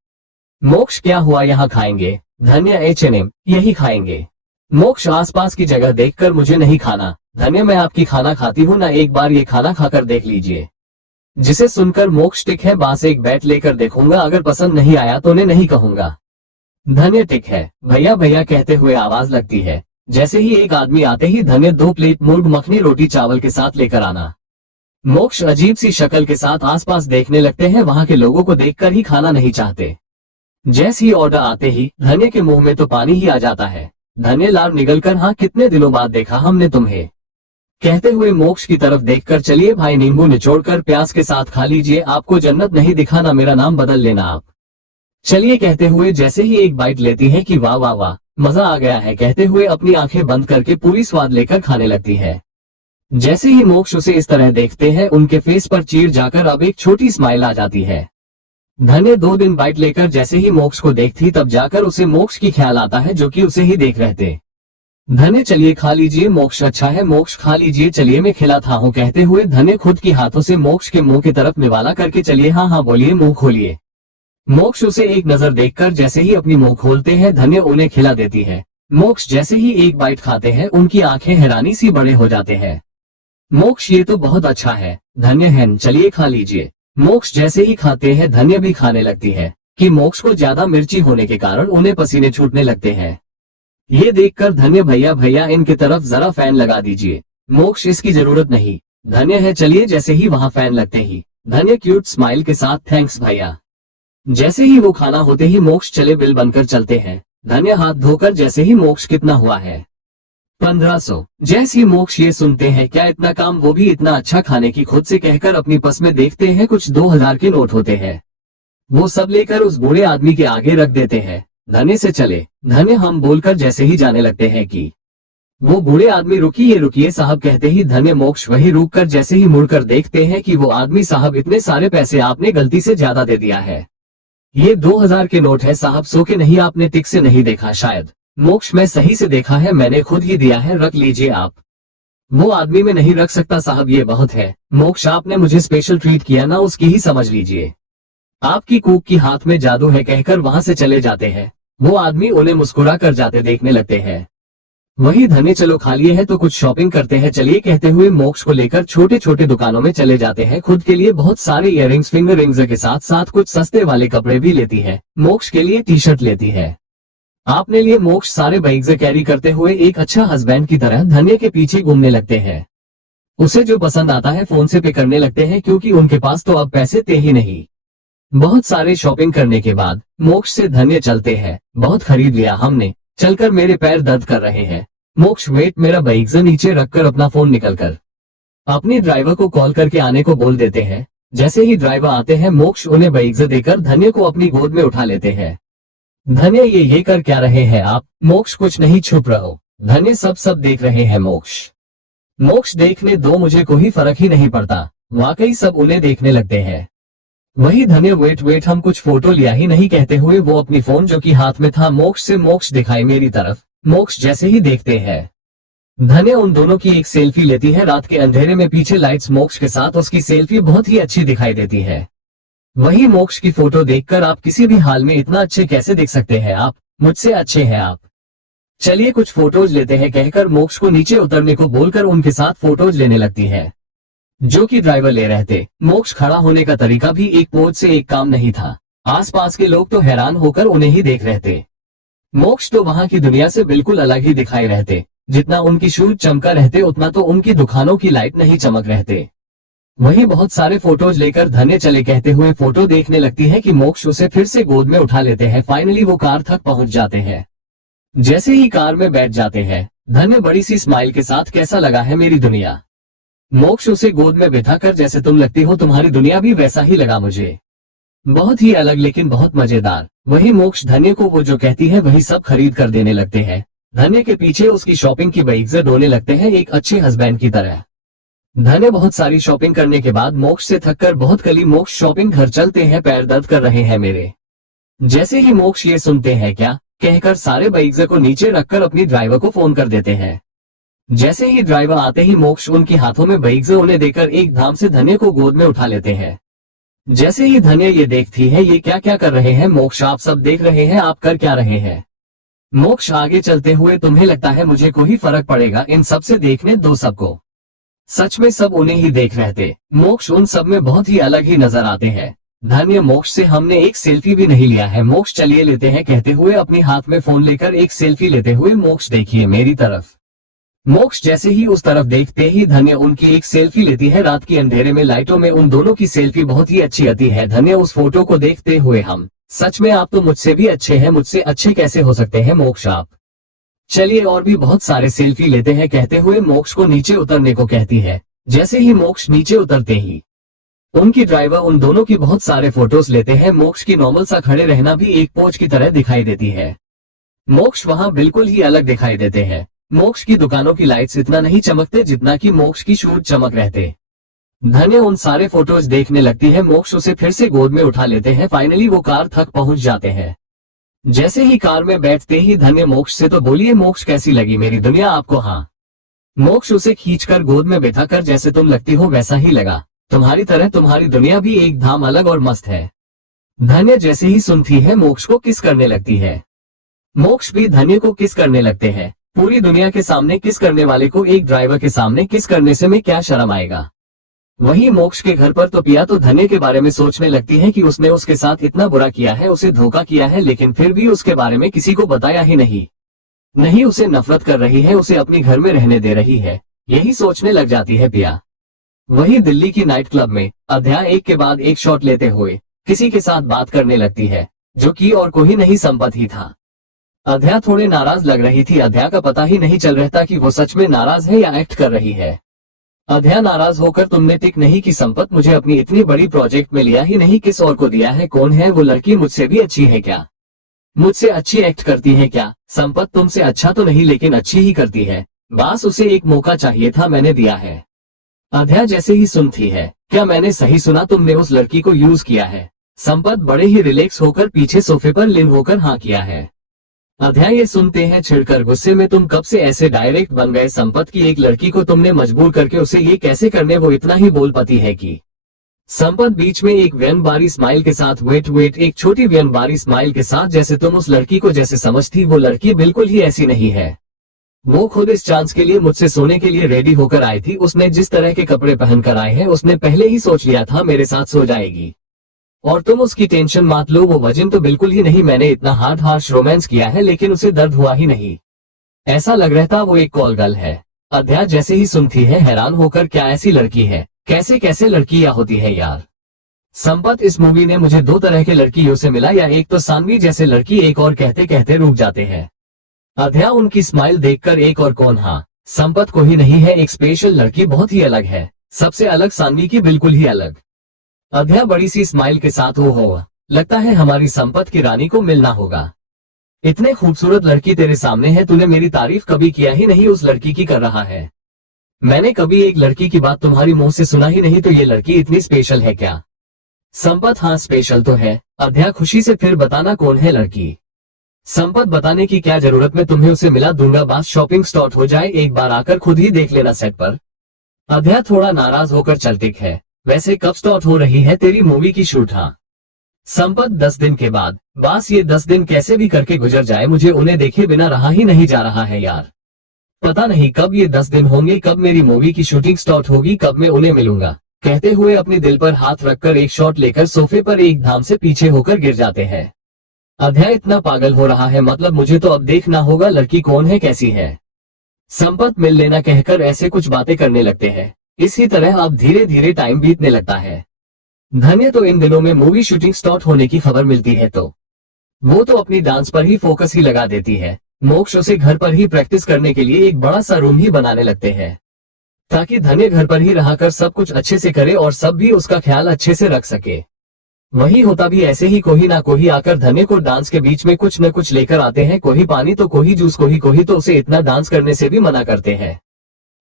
मोक्ष क्या हुआ यहाँ खाएंगे? धन्य H&M यही खाएंगे। मोक्ष आसपास की जगह देखकर मुझे नहीं खाना। धन्य मैं आपकी खाना खाती हूँ ना, एक बार ये खाना खाकर देख लीजिए। जिसे सुनकर मोक्ष टिक है, बास एक बैट लेकर देखूंगा, अगर पसंद नहीं आया तो उन्हें नहीं कहूंगा। धन्य टिक है, भैया भैया कहते हुए आवाज लगती है। जैसे ही एक आदमी आते ही धन्य 2 प्लेट मुर्ग मखनी रोटी चावल के साथ लेकर आना। मोक्ष अजीब सी शक्ल के साथ आसपास देखने लगते हैं, वहां के लोगों को देखकर ही खाना नहीं चाहते। जैसे ही ऑर्डर आते ही धन्य के मुंह में तो पानी ही आ जाता है। धन्य लार निगलकर हाँ कितने दिनों बाद देखा हमने तुम्हें, कहते हुए मोक्ष की तरफ देखकर चलिए भाई नींबू निचोड़कर प्याज के साथ खा लीजिए, आपको जन्नत नहीं दिखाना, मेरा नाम बदल लेना आप। चलिए कहते हुए जैसे ही एक बाइट लेती है कि वाह वाह वाह मजा आ गया है, कहते हुए अपनी आंखें बंद करके पूरी स्वाद लेकर खाने लगती है। जैसे ही मोक्ष उसे इस तरह देखते हैं, उनके फेस पर चीर जाकर अब एक छोटी स्माइल आ जाती है। धन्य 2 दिन बाइट लेकर जैसे ही मोक्ष को देखती, तब जाकर उसे मोक्ष की ख्याल आता है जो कि उसे ही देख रहते। धन्य चलिए खा लीजिए, मोक्ष अच्छा है, मोक्ष खा लीजिए, चलिए मैं खिलाता हूँ, कहते हुए धन्य खुद की हाथों से मोक्ष के मुंह की तरफ निवाला करके चलिए हाँ बोलिए, मुंह खोलिए। मोक्ष उसे एक नजर देखकर जैसे ही अपनी मुंह खोलते हैं, धन्य उन्हें खिला देती है। मोक्ष जैसे ही एक बाइट खाते हैं, उनकी आंखें हैरानी सी बड़े हो जाते हैं। मोक्ष ये तो बहुत अच्छा है, धन्य है, चलिए खा लीजिए। मोक्ष जैसे ही खाते हैं, धन्य भी खाने लगती है कि मोक्ष को ज्यादा मिर्ची होने के कारण उन्हें पसीने छूटने लगते हैं। ये देखकर धन्य भैया भैया इनकी तरफ जरा फैन लगा दीजिए। मोक्ष इसकी जरूरत नहीं, धन्य है, चलिए। जैसे ही वहां फैन लगते ही धन्य क्यूट स्माइल के साथ थैंक्स भैया। जैसे ही वो खाना होते ही मोक्ष चले बिल बनकर चलते हैं। धन्य हाथ धोकर जैसे ही मोक्ष कितना हुआ है 1500। जैसे ही मोक्ष ये सुनते हैं क्या इतना काम, वो भी इतना अच्छा खाने की, खुद से कहकर अपनी पस में देखते हैं कुछ 2000 के नोट होते हैं। वो सब लेकर उस बूढ़े आदमी के आगे रख देते हैं। धन्य से चले, धन्य हम बोलकर जैसे ही जाने लगते हैं कि वो बूढ़े आदमी रुकिए साहब, कहते ही धन्य मोक्ष वही रुक कर जैसे ही मुड़कर देखते हैं कि वो आदमी साहब इतने सारे पैसे आपने गलती से ज्यादा दे दिया है, ये 2000 के नोट है साहब, सो के नहीं, आपने टिक से नहीं देखा शायद। मोक्ष मैं सही से देखा है, मैंने खुद ही दिया है, रख लीजिए आप। वो आदमी में नहीं रख सकता साहब, ये बहुत है। मोक्ष आपने मुझे स्पेशल ट्रीट किया ना, उसकी ही समझ लीजिए। आपकी कूक की हाथ में जादू है कहकर वहां से चले जाते हैं। वो आदमी उन्हें मुस्कुरा कर जाते देखने लगते हैं। वही धन्य चलो खा लिए है तो कुछ शॉपिंग करते हैं चलिए कहते हुए मोक्ष को लेकर छोटे छोटे दुकानों में चले जाते हैं। खुद के लिए बहुत सारे इयररिंग्स फिंगर रिंग्स के साथ साथ कुछ सस्ते वाले कपड़े भी लेती है। मोक्ष के लिए टी शर्ट लेती है। आपने लिए मोक्ष सारे बैग्स कैरी करते हुए एक अच्छा हस्बैंड की तरह धन्य के पीछे घूमने लगते हैं। उसे जो पसंद आता है फोन से पे करने लगते हैं क्योंकि उनके पास तो अब पैसे थे ही नहीं। बहुत सारे शॉपिंग करने के बाद मोक्ष से धन्य चलते हैं। बहुत खरीद लिया हमने, चलकर मेरे पैर दर्द कर रहे हैं। मोक्ष वेट मेरा बैग्स नीचे रखकर अपना फोन निकलकर अपने ड्राइवर को कॉल करके आने को बोल देते हैं। जैसे ही ड्राइवर आते हैं मोक्ष उन्हें बैग्स देकर धन्य को अपनी गोद में उठा लेते हैं। धन्य ये कर क्या रहे हैं आप? मोक्ष कुछ नहीं, छुप रहो। धन्य सब देख रहे हैं। मोक्ष देखने दो, मुझे कोई फर्क ही नहीं पड़ता। वाकई सब उन्हें देखने लगते हैं। वही धन्य वेट हम कुछ फोटो लिया ही नहीं कहते हुए वो अपनी फोन जो कि हाथ में था मोक्ष से मोक्ष दिखाए मेरी तरफ। मोक्ष जैसे ही देखते हैं धन्य उन दोनों की एक सेल्फी लेती है। रात के अंधेरे में पीछे लाइट्स मोक्ष के साथ उसकी सेल्फी बहुत ही अच्छी दिखाई देती है। वही मोक्ष की फोटो देखकर आप किसी भी हाल में इतना अच्छे कैसे दिख सकते हैं आप? मुझसे अच्छे हैं आप। चलिए कुछ फोटोज लेते हैं कहकर मोक्ष को नीचे उतरने को बोलकर उनके साथ फोटोज लेने लगती है जो कि ड्राइवर ले रहे थे। मोक्ष खड़ा होने का तरीका भी एक पोज से एक काम नहीं था। आसपास के लोग तो हैरान होकर उन्हें ही देख रहे थे। मोक्ष तो वहां की दुनिया से बिल्कुल अलग ही दिखाई रहते। जितना उनकी शूज चमका रहते उतना तो उनकी दुकानों की लाइट नहीं चमक रहते। वही बहुत सारे फोटोज लेकर धन्य चले कहते हुए फोटो देखने लगती है कि मोक्ष उसे फिर से गोद में उठा लेते हैं। फाइनली वो कार तक पहुंच जाते हैं। जैसे ही कार में बैठ जाते हैं धन्य बड़ी सी स्माइल के साथ कैसा लगा है मेरी दुनिया? मोक्ष उसे गोद में बिठाकर जैसे तुम लगती हो तुम्हारी दुनिया भी वैसा ही लगा मुझे। बहुत ही अलग लेकिन बहुत मजेदार। वही मोक्ष धन्य को वो जो कहती है वही सब खरीद कर देने लगते हैं। धन्य के पीछे उसकी शॉपिंग की बैग्स ढोने लगते हैं एक अच्छे हस्बैंड की तरह। धन्य बहुत सारी शॉपिंग करने के बाद मोक्ष से थककर बहुत कली मोक्ष शॉपिंग घर चलते हैं, पैर दर्द कर रहे हैं मेरे। जैसे ही मोक्ष ये सुनते हैं क्या कहकर सारे बैग्स को नीचे रखकर अपनी ड्राइवर को फोन कर देते हैं। जैसे ही ड्राइवर आते ही मोक्ष उनके हाथों में बैग्स उन्हें देकर एक धाम से धन्य को गोद में उठा लेते हैं। जैसे ही धन्य ये देखती है ये क्या क्या कर रहे हैं मोक्ष, आप सब देख रहे हैं, आप कर क्या रहे हैं? मोक्ष आगे चलते हुए तुम्हें लगता है मुझे कोई फर्क पड़ेगा इन सब से? देखने दो सबको। सच में सब उन्हें ही देख रहे थे। मोक्ष उन सब में बहुत ही अलग ही नजर आते हैं। धन्य मोक्ष से हमने एक सेल्फी भी नहीं लिया है। मोक्ष चलिए लेते हैं कहते हुए अपने हाथ में फोन लेकर एक सेल्फी लेते हुए मोक्ष देखिए मेरी तरफ। मोक्ष जैसे ही उस तरफ देखते ही धन्य उनकी एक सेल्फी लेती है। रात के अंधेरे में लाइटों में उन दोनों की सेल्फी बहुत ही अच्छी आती है। धन्य उस फोटो को देखते हुए हम सच में आप तो मुझसे भी अच्छे हैं, मुझसे अच्छे कैसे हो सकते हैं मोक्ष आप? चलिए और भी बहुत सारे सेल्फी लेते हैं कहते हुए मोक्ष को नीचे उतरने को कहती है। जैसे ही मोक्ष नीचे उतरते ही उनकी ड्राइवर उन दोनों की बहुत सारे फोटोज लेते हैं। मोक्ष की नॉर्मल सा खड़े रहना भी एक पोज की तरह दिखाई देती है। मोक्ष वहां बिल्कुल ही अलग दिखाई देते हैं। मोक्ष की दुकानों की लाइट्स इतना नहीं चमकते जितना कि मोक्ष की शूज चमक रहते। धन्य उन सारे फोटोज देखने लगती है। मोक्ष उसे फिर से गोद में उठा लेते हैं। फाइनली वो कार तक पहुंच जाते हैं। जैसे ही कार में बैठते ही धन्य मोक्ष से तो बोलिए मोक्ष कैसी लगी मेरी दुनिया आपको? हाँ। मोक्ष उसे खींचकर गोद में बैठाकर जैसे तुम लगती हो वैसा ही लगा, तुम्हारी तरह तुम्हारी दुनिया भी एक धाम अलग और मस्त है। धन्य जैसे ही सुनती है मोक्ष को किस करने लगती है। मोक्ष भी धन्य को किस करने लगते हैं। पूरी दुनिया के सामने किस करने वाले को एक ड्राइवर के सामने किस करने से में क्या शर्म आएगा। वही मोक्ष के घर पर तो पिया तो धन्य के बारे में सोचने लगती है कि उसने उसके साथ इतना बुरा किया है, उसे धोखा किया है, लेकिन फिर भी उसके बारे में किसी को बताया ही नहीं उसे नफरत कर रही है, उसे अपने घर में रहने दे रही है, यही सोचने लग जाती है पिया। वही दिल्ली की नाइट क्लब में अध्याय एक के बाद एक शॉट लेते हुए किसी के साथ बात करने लगती है जो कि और कोई नहीं संपत ही था। अध्या थोड़े नाराज लग रही थी। अध्या का पता ही नहीं चल रहा था कि वो सच में नाराज है या एक्ट कर रही है। अध्या नाराज होकर तुमने टिक नहीं की संपत, मुझे अपनी इतनी बड़ी प्रोजेक्ट में लिया ही नहीं, किस और को दिया है? कौन है वो लड़की? मुझसे भी अच्छी है क्या? मुझसे अच्छी एक्ट करती है क्या? संपत तुमसे अच्छा तो नहीं लेकिन अच्छी ही करती है, बस उसे एक मौका चाहिए था, मैंने दिया है। अध्या जैसे ही सुनती है क्या मैंने सही सुना, तुमने उस लड़की को यूज किया है? संपत बड़े ही रिलैक्स होकर पीछे सोफे पर लीन होकर हाँ किया है। अध्याय ये सुनते हैं छिड़कर गुस्से में, तुम कब से ऐसे डायरेक्ट बन गए? संपत की एक लड़की को तुमने मजबूर करके उसे ये कैसे करने, वो इतना ही बोल पाती है कि संपत बीच में एक व्यंगबारी स्माइल के साथ, वेट एक छोटी व्यंगबारी स्माइल के साथ, जैसे तुम उस लड़की को जैसे समझती, वो लड़की बिल्कुल ही ऐसी नहीं है। वो खुद इस चांस के लिए मुझसे सोने के लिए रेडी होकर आई थी। उसने जिस तरह के कपड़े पहनकर आए हैं, उसने पहले ही सोच लिया था मेरे साथ सो जाएगी। और तुम उसकी टेंशन मत लो, वो वजन तो बिल्कुल ही नहीं। मैंने इतना हार्श रोमांस किया है लेकिन उसे दर्द हुआ ही नहीं। ऐसा लग रहा था वो एक कॉल गर्ल है। अध्याय जैसे ही सुनती है हैरान होकर, क्या ऐसी लड़की है? कैसे कैसे लड़कियां होती है यार। संपत, इस मूवी ने मुझे दो तरह के लड़कियों से मिला, या एक तो सानवी जैसे लड़की, एक और कहते कहते रुक जाते हैं। अध्याय उनकी स्माइल देखकर, एक और कौन? हाँ, संपत को ही नहीं है, एक स्पेशल लड़की, बहुत ही अलग है, सबसे अलग, सानवी की बिल्कुल ही अलग। अध्याय बड़ी सी स्माइल के साथ, हो लगता है हमारी संपत की रानी को मिलना होगा। इतने खूबसूरत लड़की तेरे सामने है, तूने मेरी तारीफ कभी किया ही नहीं, उस लड़की की कर रहा है। मैंने कभी एक लड़की की बात तुम्हारी मुंह से सुना ही नहीं, तो ये लड़की इतनी स्पेशल है क्या? संपत, हाँ स्पेशल तो है। अध्याय खुशी से, फिर बताना कौन है लड़की? संपत, बताने की क्या जरूरत, में तुम्हें उसे मिला दूंगा, बस शॉपिंग स्टार्ट हो जाए, एक बार आकर खुद ही देख लेना सेट पर। अध्याय थोड़ा नाराज होकर, चल ठीक है, वैसे कब स्टार्ट हो रही है तेरी मूवी की शूट? हाँ संपत, 10 दिन के बाद। बस ये 10 दिन कैसे भी करके गुजर जाए, मुझे उन्हें देखे बिना रहा ही नहीं जा रहा है यार। पता नहीं कब ये 10 दिन होंगे, कब मेरी मूवी की शूटिंग स्टार्ट होगी, कब मैं उन्हें मिलूंगा। कहते हुए अपने दिल पर हाथ रखकर एक शॉट लेकर सोफे पर एक धाम से पीछे होकर गिर जाते हैं। अध्याय इतना पागल हो रहा है, मतलब मुझे तो अब देखना होगा लड़की कौन है, कैसी है। संपत, मिल लेना कहकर ऐसे कुछ बातें करने लगते हैं। इसी तरह अब धीरे धीरे टाइम बीतने लगता है। धन्य तो इन दिनों में मूवी शूटिंग स्टार्ट होने की खबर मिलती है तो वो तो अपनी डांस पर ही फोकस ही लगा देती है। मोक्ष उसे घर पर ही प्रैक्टिस करने के लिए एक बड़ा सा रूम ही बनाने लगते हैं, ताकि धन्य घर पर ही रहकर सब कुछ अच्छे से करे और सब भी उसका ख्याल अच्छे से रख सके। वही होता भी ऐसे ही, कोई ना कोई आकर धन्य को डांस के बीच में कुछ न कुछ लेकर आते हैं, कोई पानी तो कोई जूस, कोई तो उसे इतना डांस करने से भी मना करते हैं।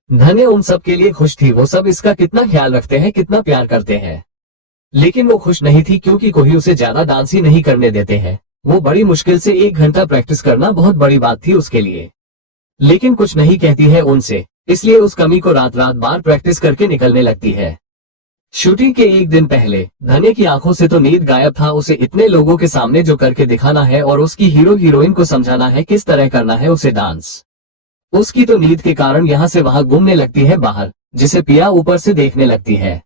धन्य उन सब के लिए खुश थी, वो सब इसका कितना ख्याल रखते हैं, कितना प्यार करते हैं। लेकिन वो खुश नहीं थी क्योंकि कोई उसे ज्यादा डांस ही नहीं करने देते हैं। वो बड़ी मुश्किल से 1 घंटा प्रैक्टिस करना बहुत बड़ी बात थी उसके लिए, लेकिन कुछ नहीं कहती है उनसे, इसलिए उस कमी को रात रात बार प्रैक्टिस करके निकलने लगती है। शूटिंग के एक दिन पहले धन्य की आंखों से तो नींद गायब था, उसे इतने लोगों के सामने जो करके दिखाना है और उसकी हीरो हीरोइन को समझाना है किस तरह करना है उसे डांस। उसकी तो नींद के कारण यहाँ से वहां घूमने लगती है बाहर, जिसे पिया ऊपर से देखने लगती है।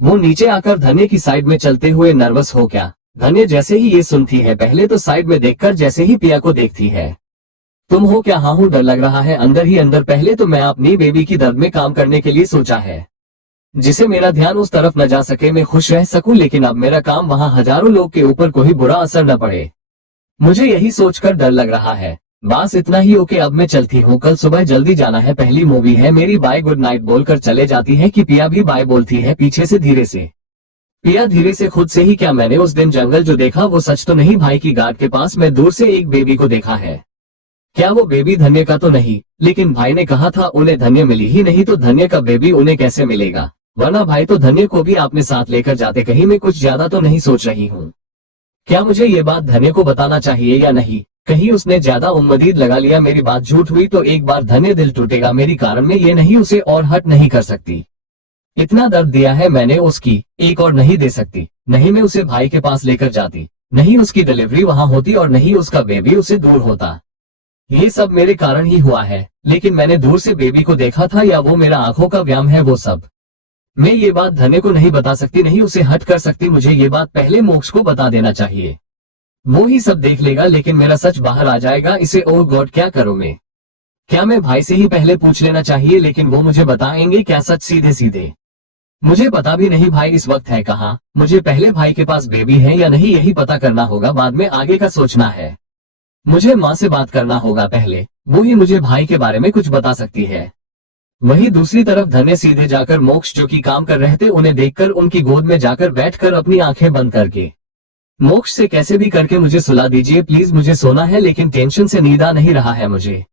वो नीचे आकर धन्य की साइड में चलते हुए, नर्वस हो क्या? धन्य जैसे ही ये सुनती है, पहले तो साइड में देखकर जैसे ही पिया को देखती है, तुम हो क्या? हाँ हूँ, डर लग रहा है अंदर ही अंदर। पहले तो मैं अपनी बेबी की दर्द में काम करने के लिए सोचा है, जिसे मेरा ध्यान उस तरफ न जा सके, मैं खुश रह सकूं, लेकिन अब मेरा काम वहां हजारों लोग के ऊपर कोई बुरा असर न पड़े, मुझे यही सोचकर डर लग रहा है। बस इतना ही, ओके अब मैं चलती हूँ, कल सुबह जल्दी जाना है, पहली मूवी है मेरी, बाय, गुड नाइट बोलकर चले जाती है कि पिया भी बाय बोलती है पीछे से धीरे से। पिया धीरे से, खुद से ही क्या? मैंने उस दिन जंगल जो देखा वो सच तो नहीं? भाई की गार्ड के पास मैं दूर से एक बेबी को देखा है, क्या वो बेबी धन्य का तो नहीं? लेकिन भाई ने कहा था उन्हें धन्य मिली ही नहीं, तो धन्य का बेबी उन्हें कैसे मिलेगा? वरना भाई तो धन्य को भी आपने साथ लेकर जाते, कहीं मैं कुछ ज्यादा तो नहीं सोच रही हूँ? क्या मुझे ये बात धन्य को बताना चाहिए या नहीं? कहीं उसने ज्यादा उम्मीद लगा लिया, मेरी बात झूठ हुई तो एक बार धन्य दिल टूटेगा मेरी कारण में, ये नहीं उसे और हट नहीं कर सकती। इतना दर्द दिया है मैंने उसकी, एक और नहीं दे सकती। नहीं मैं उसे भाई के पास लेकर जाती, नहीं उसकी डिलीवरी वहां होती, और नहीं उसका बेबी उससे दूर होता। ये सब मेरे कारण ही हुआ है, लेकिन मैंने दूर से बेबी को देखा था, या वो मेरा आंखों का व्यायाम है वो सब। मैं ये बात धन्य को नहीं बता सकती, नहीं उसे हट कर सकती, मुझे ये बात पहले मोक्ष को बता देना चाहिए, वो ही सब देख लेगा, लेकिन मेरा सच बाहर आ जाएगा इसे। ओह गॉड, क्या करूं मैं? क्या मैं भाई से ही पहले पूछ लेना चाहिए, लेकिन वो मुझे बताएंगे क्या सच सीधे सीधे? मुझे पता भी नहीं भाई इस वक्त है कहाँ, मुझे पहले भाई के पास बेबी है या नहीं यही पता करना होगा, बाद में आगे का सोचना है। मुझे माँ से बात करना होगा पहले, वो ही मुझे भाई के बारे में कुछ बता सकती है। वहीं दूसरी तरफ धन्य सीधे जाकर मोक्ष जो कि काम कर रहे थे उन्हें देखकर उनकी गोद में जाकर बैठकर अपनी आंखें बंद करके मोक्ष से कैसे भी करके मुझे सुला दीजिए प्लीज, मुझे सोना है, लेकिन टेंशन से नींद आ नहीं रहा है मुझे।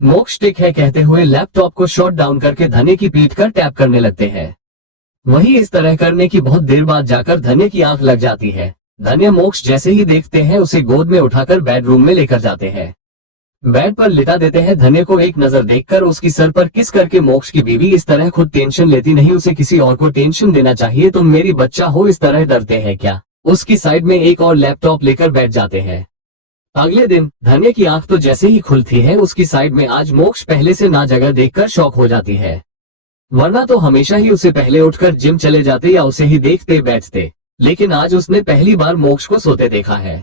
मोक्ष ठीक है कहते हुए लैपटॉप को शॉट डाउन करके धन्य की पीठ कर टैप करने लगते हैं। वही इस तरह करने की बहुत देर बाद जाकर धन्य की आंख लग जाती है। धन्य मोक्ष जैसे ही देखते हैं उसे गोद में उठाकर बेडरूम में लेकर जाते हैं। बेड पर लिटा देते हैं। धन्य को एक नजर देखकर उसकी सर पर किस करके मोक्ष की बीवी इस तरह खुद टेंशन लेती नहीं, उसे किसी और को टेंशन देना चाहिए। तुम मेरी बच्चा हो, इस तरह डरते हैं क्या? उसकी साइड में एक और लैपटॉप लेकर बैठ जाते हैं। अगले दिन धन्य की आंख तो जैसे ही खुलती है उसकी साइड में आज मोक्ष पहले से ना जगह देखकर शॉक हो जाती है, वरना तो हमेशा ही उसे पहले उठकर जिम चले जाते या उसे ही देखते बैठते, लेकिन आज उसने पहली बार मोक्ष को सोते देखा है।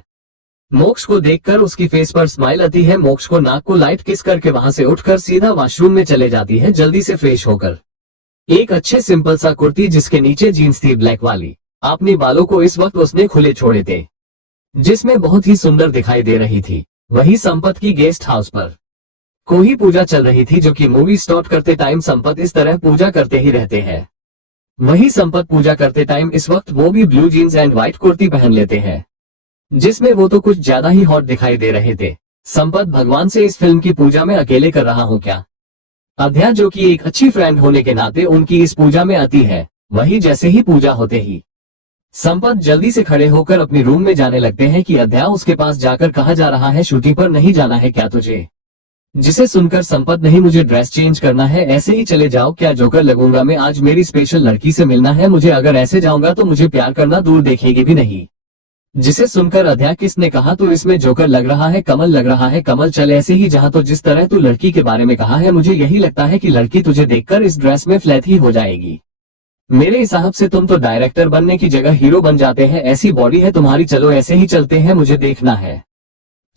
मोक्ष को देखकर उसकी फेस पर स्माइल आती है। मोक्ष को नाक को लाइट किस करके वहां से उठकर सीधा वॉशरूम में चले जाती है, जल्दी से फ्रेश होकर। एक अच्छे सिंपल सा कुर्ती जिसके नीचे जीन्स थी ब्लैक वाली। अपने बालों को इस वक्त उसने खुले छोड़े थे, जिसमें बहुत ही सुंदर दिखाई दे रही थी। वही संपत की गेस्ट हाउस पर कोई पूजा चल रही थी, जो कि मूवी स्टार्ट करते टाइम संपत इस तरह पूजा करते ही रहते हैं। वही संपत पूजा करते टाइम इस वक्त वो भी blue jeans and white kurti पहन लेते हैं, जिसमें वो तो कुछ ज्यादा ही हॉट दिखाई दे रहे थे। संपत भगवान से इस फिल्म की पूजा में अकेले कर रहा हूँ क्या? अध्या जो कि एक अच्छी फ्रेंड होने के नाते उनकी इस पूजा में आती है। वही जैसे ही पूजा होते ही संपत जल्दी से खड़े होकर अपनी रूम में जाने लगते हैं कि अध्या उसके पास जाकर कहा जा रहा है शूटिंग पर नहीं जाना है क्या तुझे? जिसे सुनकर संपत, नहीं मुझे ड्रेस चेंज करना है, ऐसे ही चले जाओ, क्या जोकर लगूंगा मैं? आज मेरी स्पेशल लड़की से मिलना है मुझे, अगर ऐसे जाऊंगा तो मुझे प्यार करना दूर देखेगी भी नहीं। जिसे सुनकर अध्या, किसने कहा तो इसमें जोकर लग रहा है? कमल लग रहा है। कमल चल ऐसे ही जहाँ, तो जिस तरह तू लड़की के बारे में कहा है मुझे यही लगता है कि लड़की तुझे देखकर इस ड्रेस में फ्लैट ही हो जाएगी। मेरे हिसाब से तुम तो डायरेक्टर बनने की जगह हीरो बन जाते हैं, ऐसी बॉडी है तुम्हारी। चलो ऐसे ही चलते हैं, मुझे देखना है।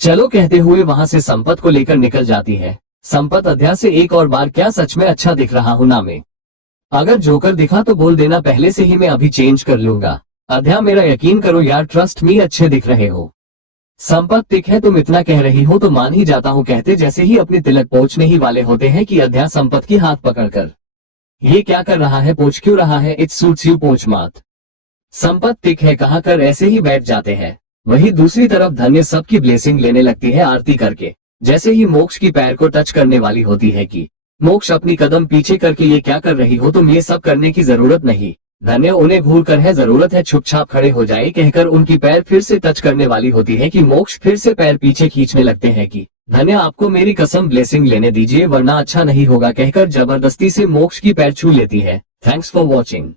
चलो कहते हुए वहां से संपत को लेकर निकल जाती है। संपत अध्या से, एक और बार, क्या सच में अच्छा दिख रहा हूं ना मैं? अगर जोकर दिखा तो बोल देना पहले से ही, मैं अभी चेंज कर लूंगा। अध्या मेरा यकीन करो यार, ट्रस्ट मी, अच्छे दिख रहे हो। संपत, ठीक है तुम इतना कह रही हो तो मान ही जाता हूँ। कहते जैसे ही अपनी तिलक पहुंचने ही वाले होते हैं कि अध्या संपत की हाथ पकड़कर, ये क्या कर रहा है, पोंछ क्यों रहा है? इट्स सूट्स यू, पोंछ मत। संपत ठीक है कहा कर ऐसे ही बैठ जाते हैं। वही दूसरी तरफ धन्य सबकी ब्लेसिंग लेने लगती है आरती करके। जैसे ही मोक्ष की पैर को टच करने वाली होती है कि मोक्ष अपनी कदम पीछे करके, ये क्या कर रही हो तुम, ये सब करने की जरूरत नहीं। धन्य उन्हें घूर कर, है जरूरत है चुपचाप खड़े हो जाए कहकर उनकी पैर फिर से टच करने वाली होती है कि मोक्ष फिर से पैर पीछे खींचने लगते हैं कि धन्य आपको मेरी कसम ब्लेसिंग लेने दीजिए वरना अच्छा नहीं होगा, कहकर जबरदस्ती से मोक्ष की पैर छू लेती है। Thanks for watching.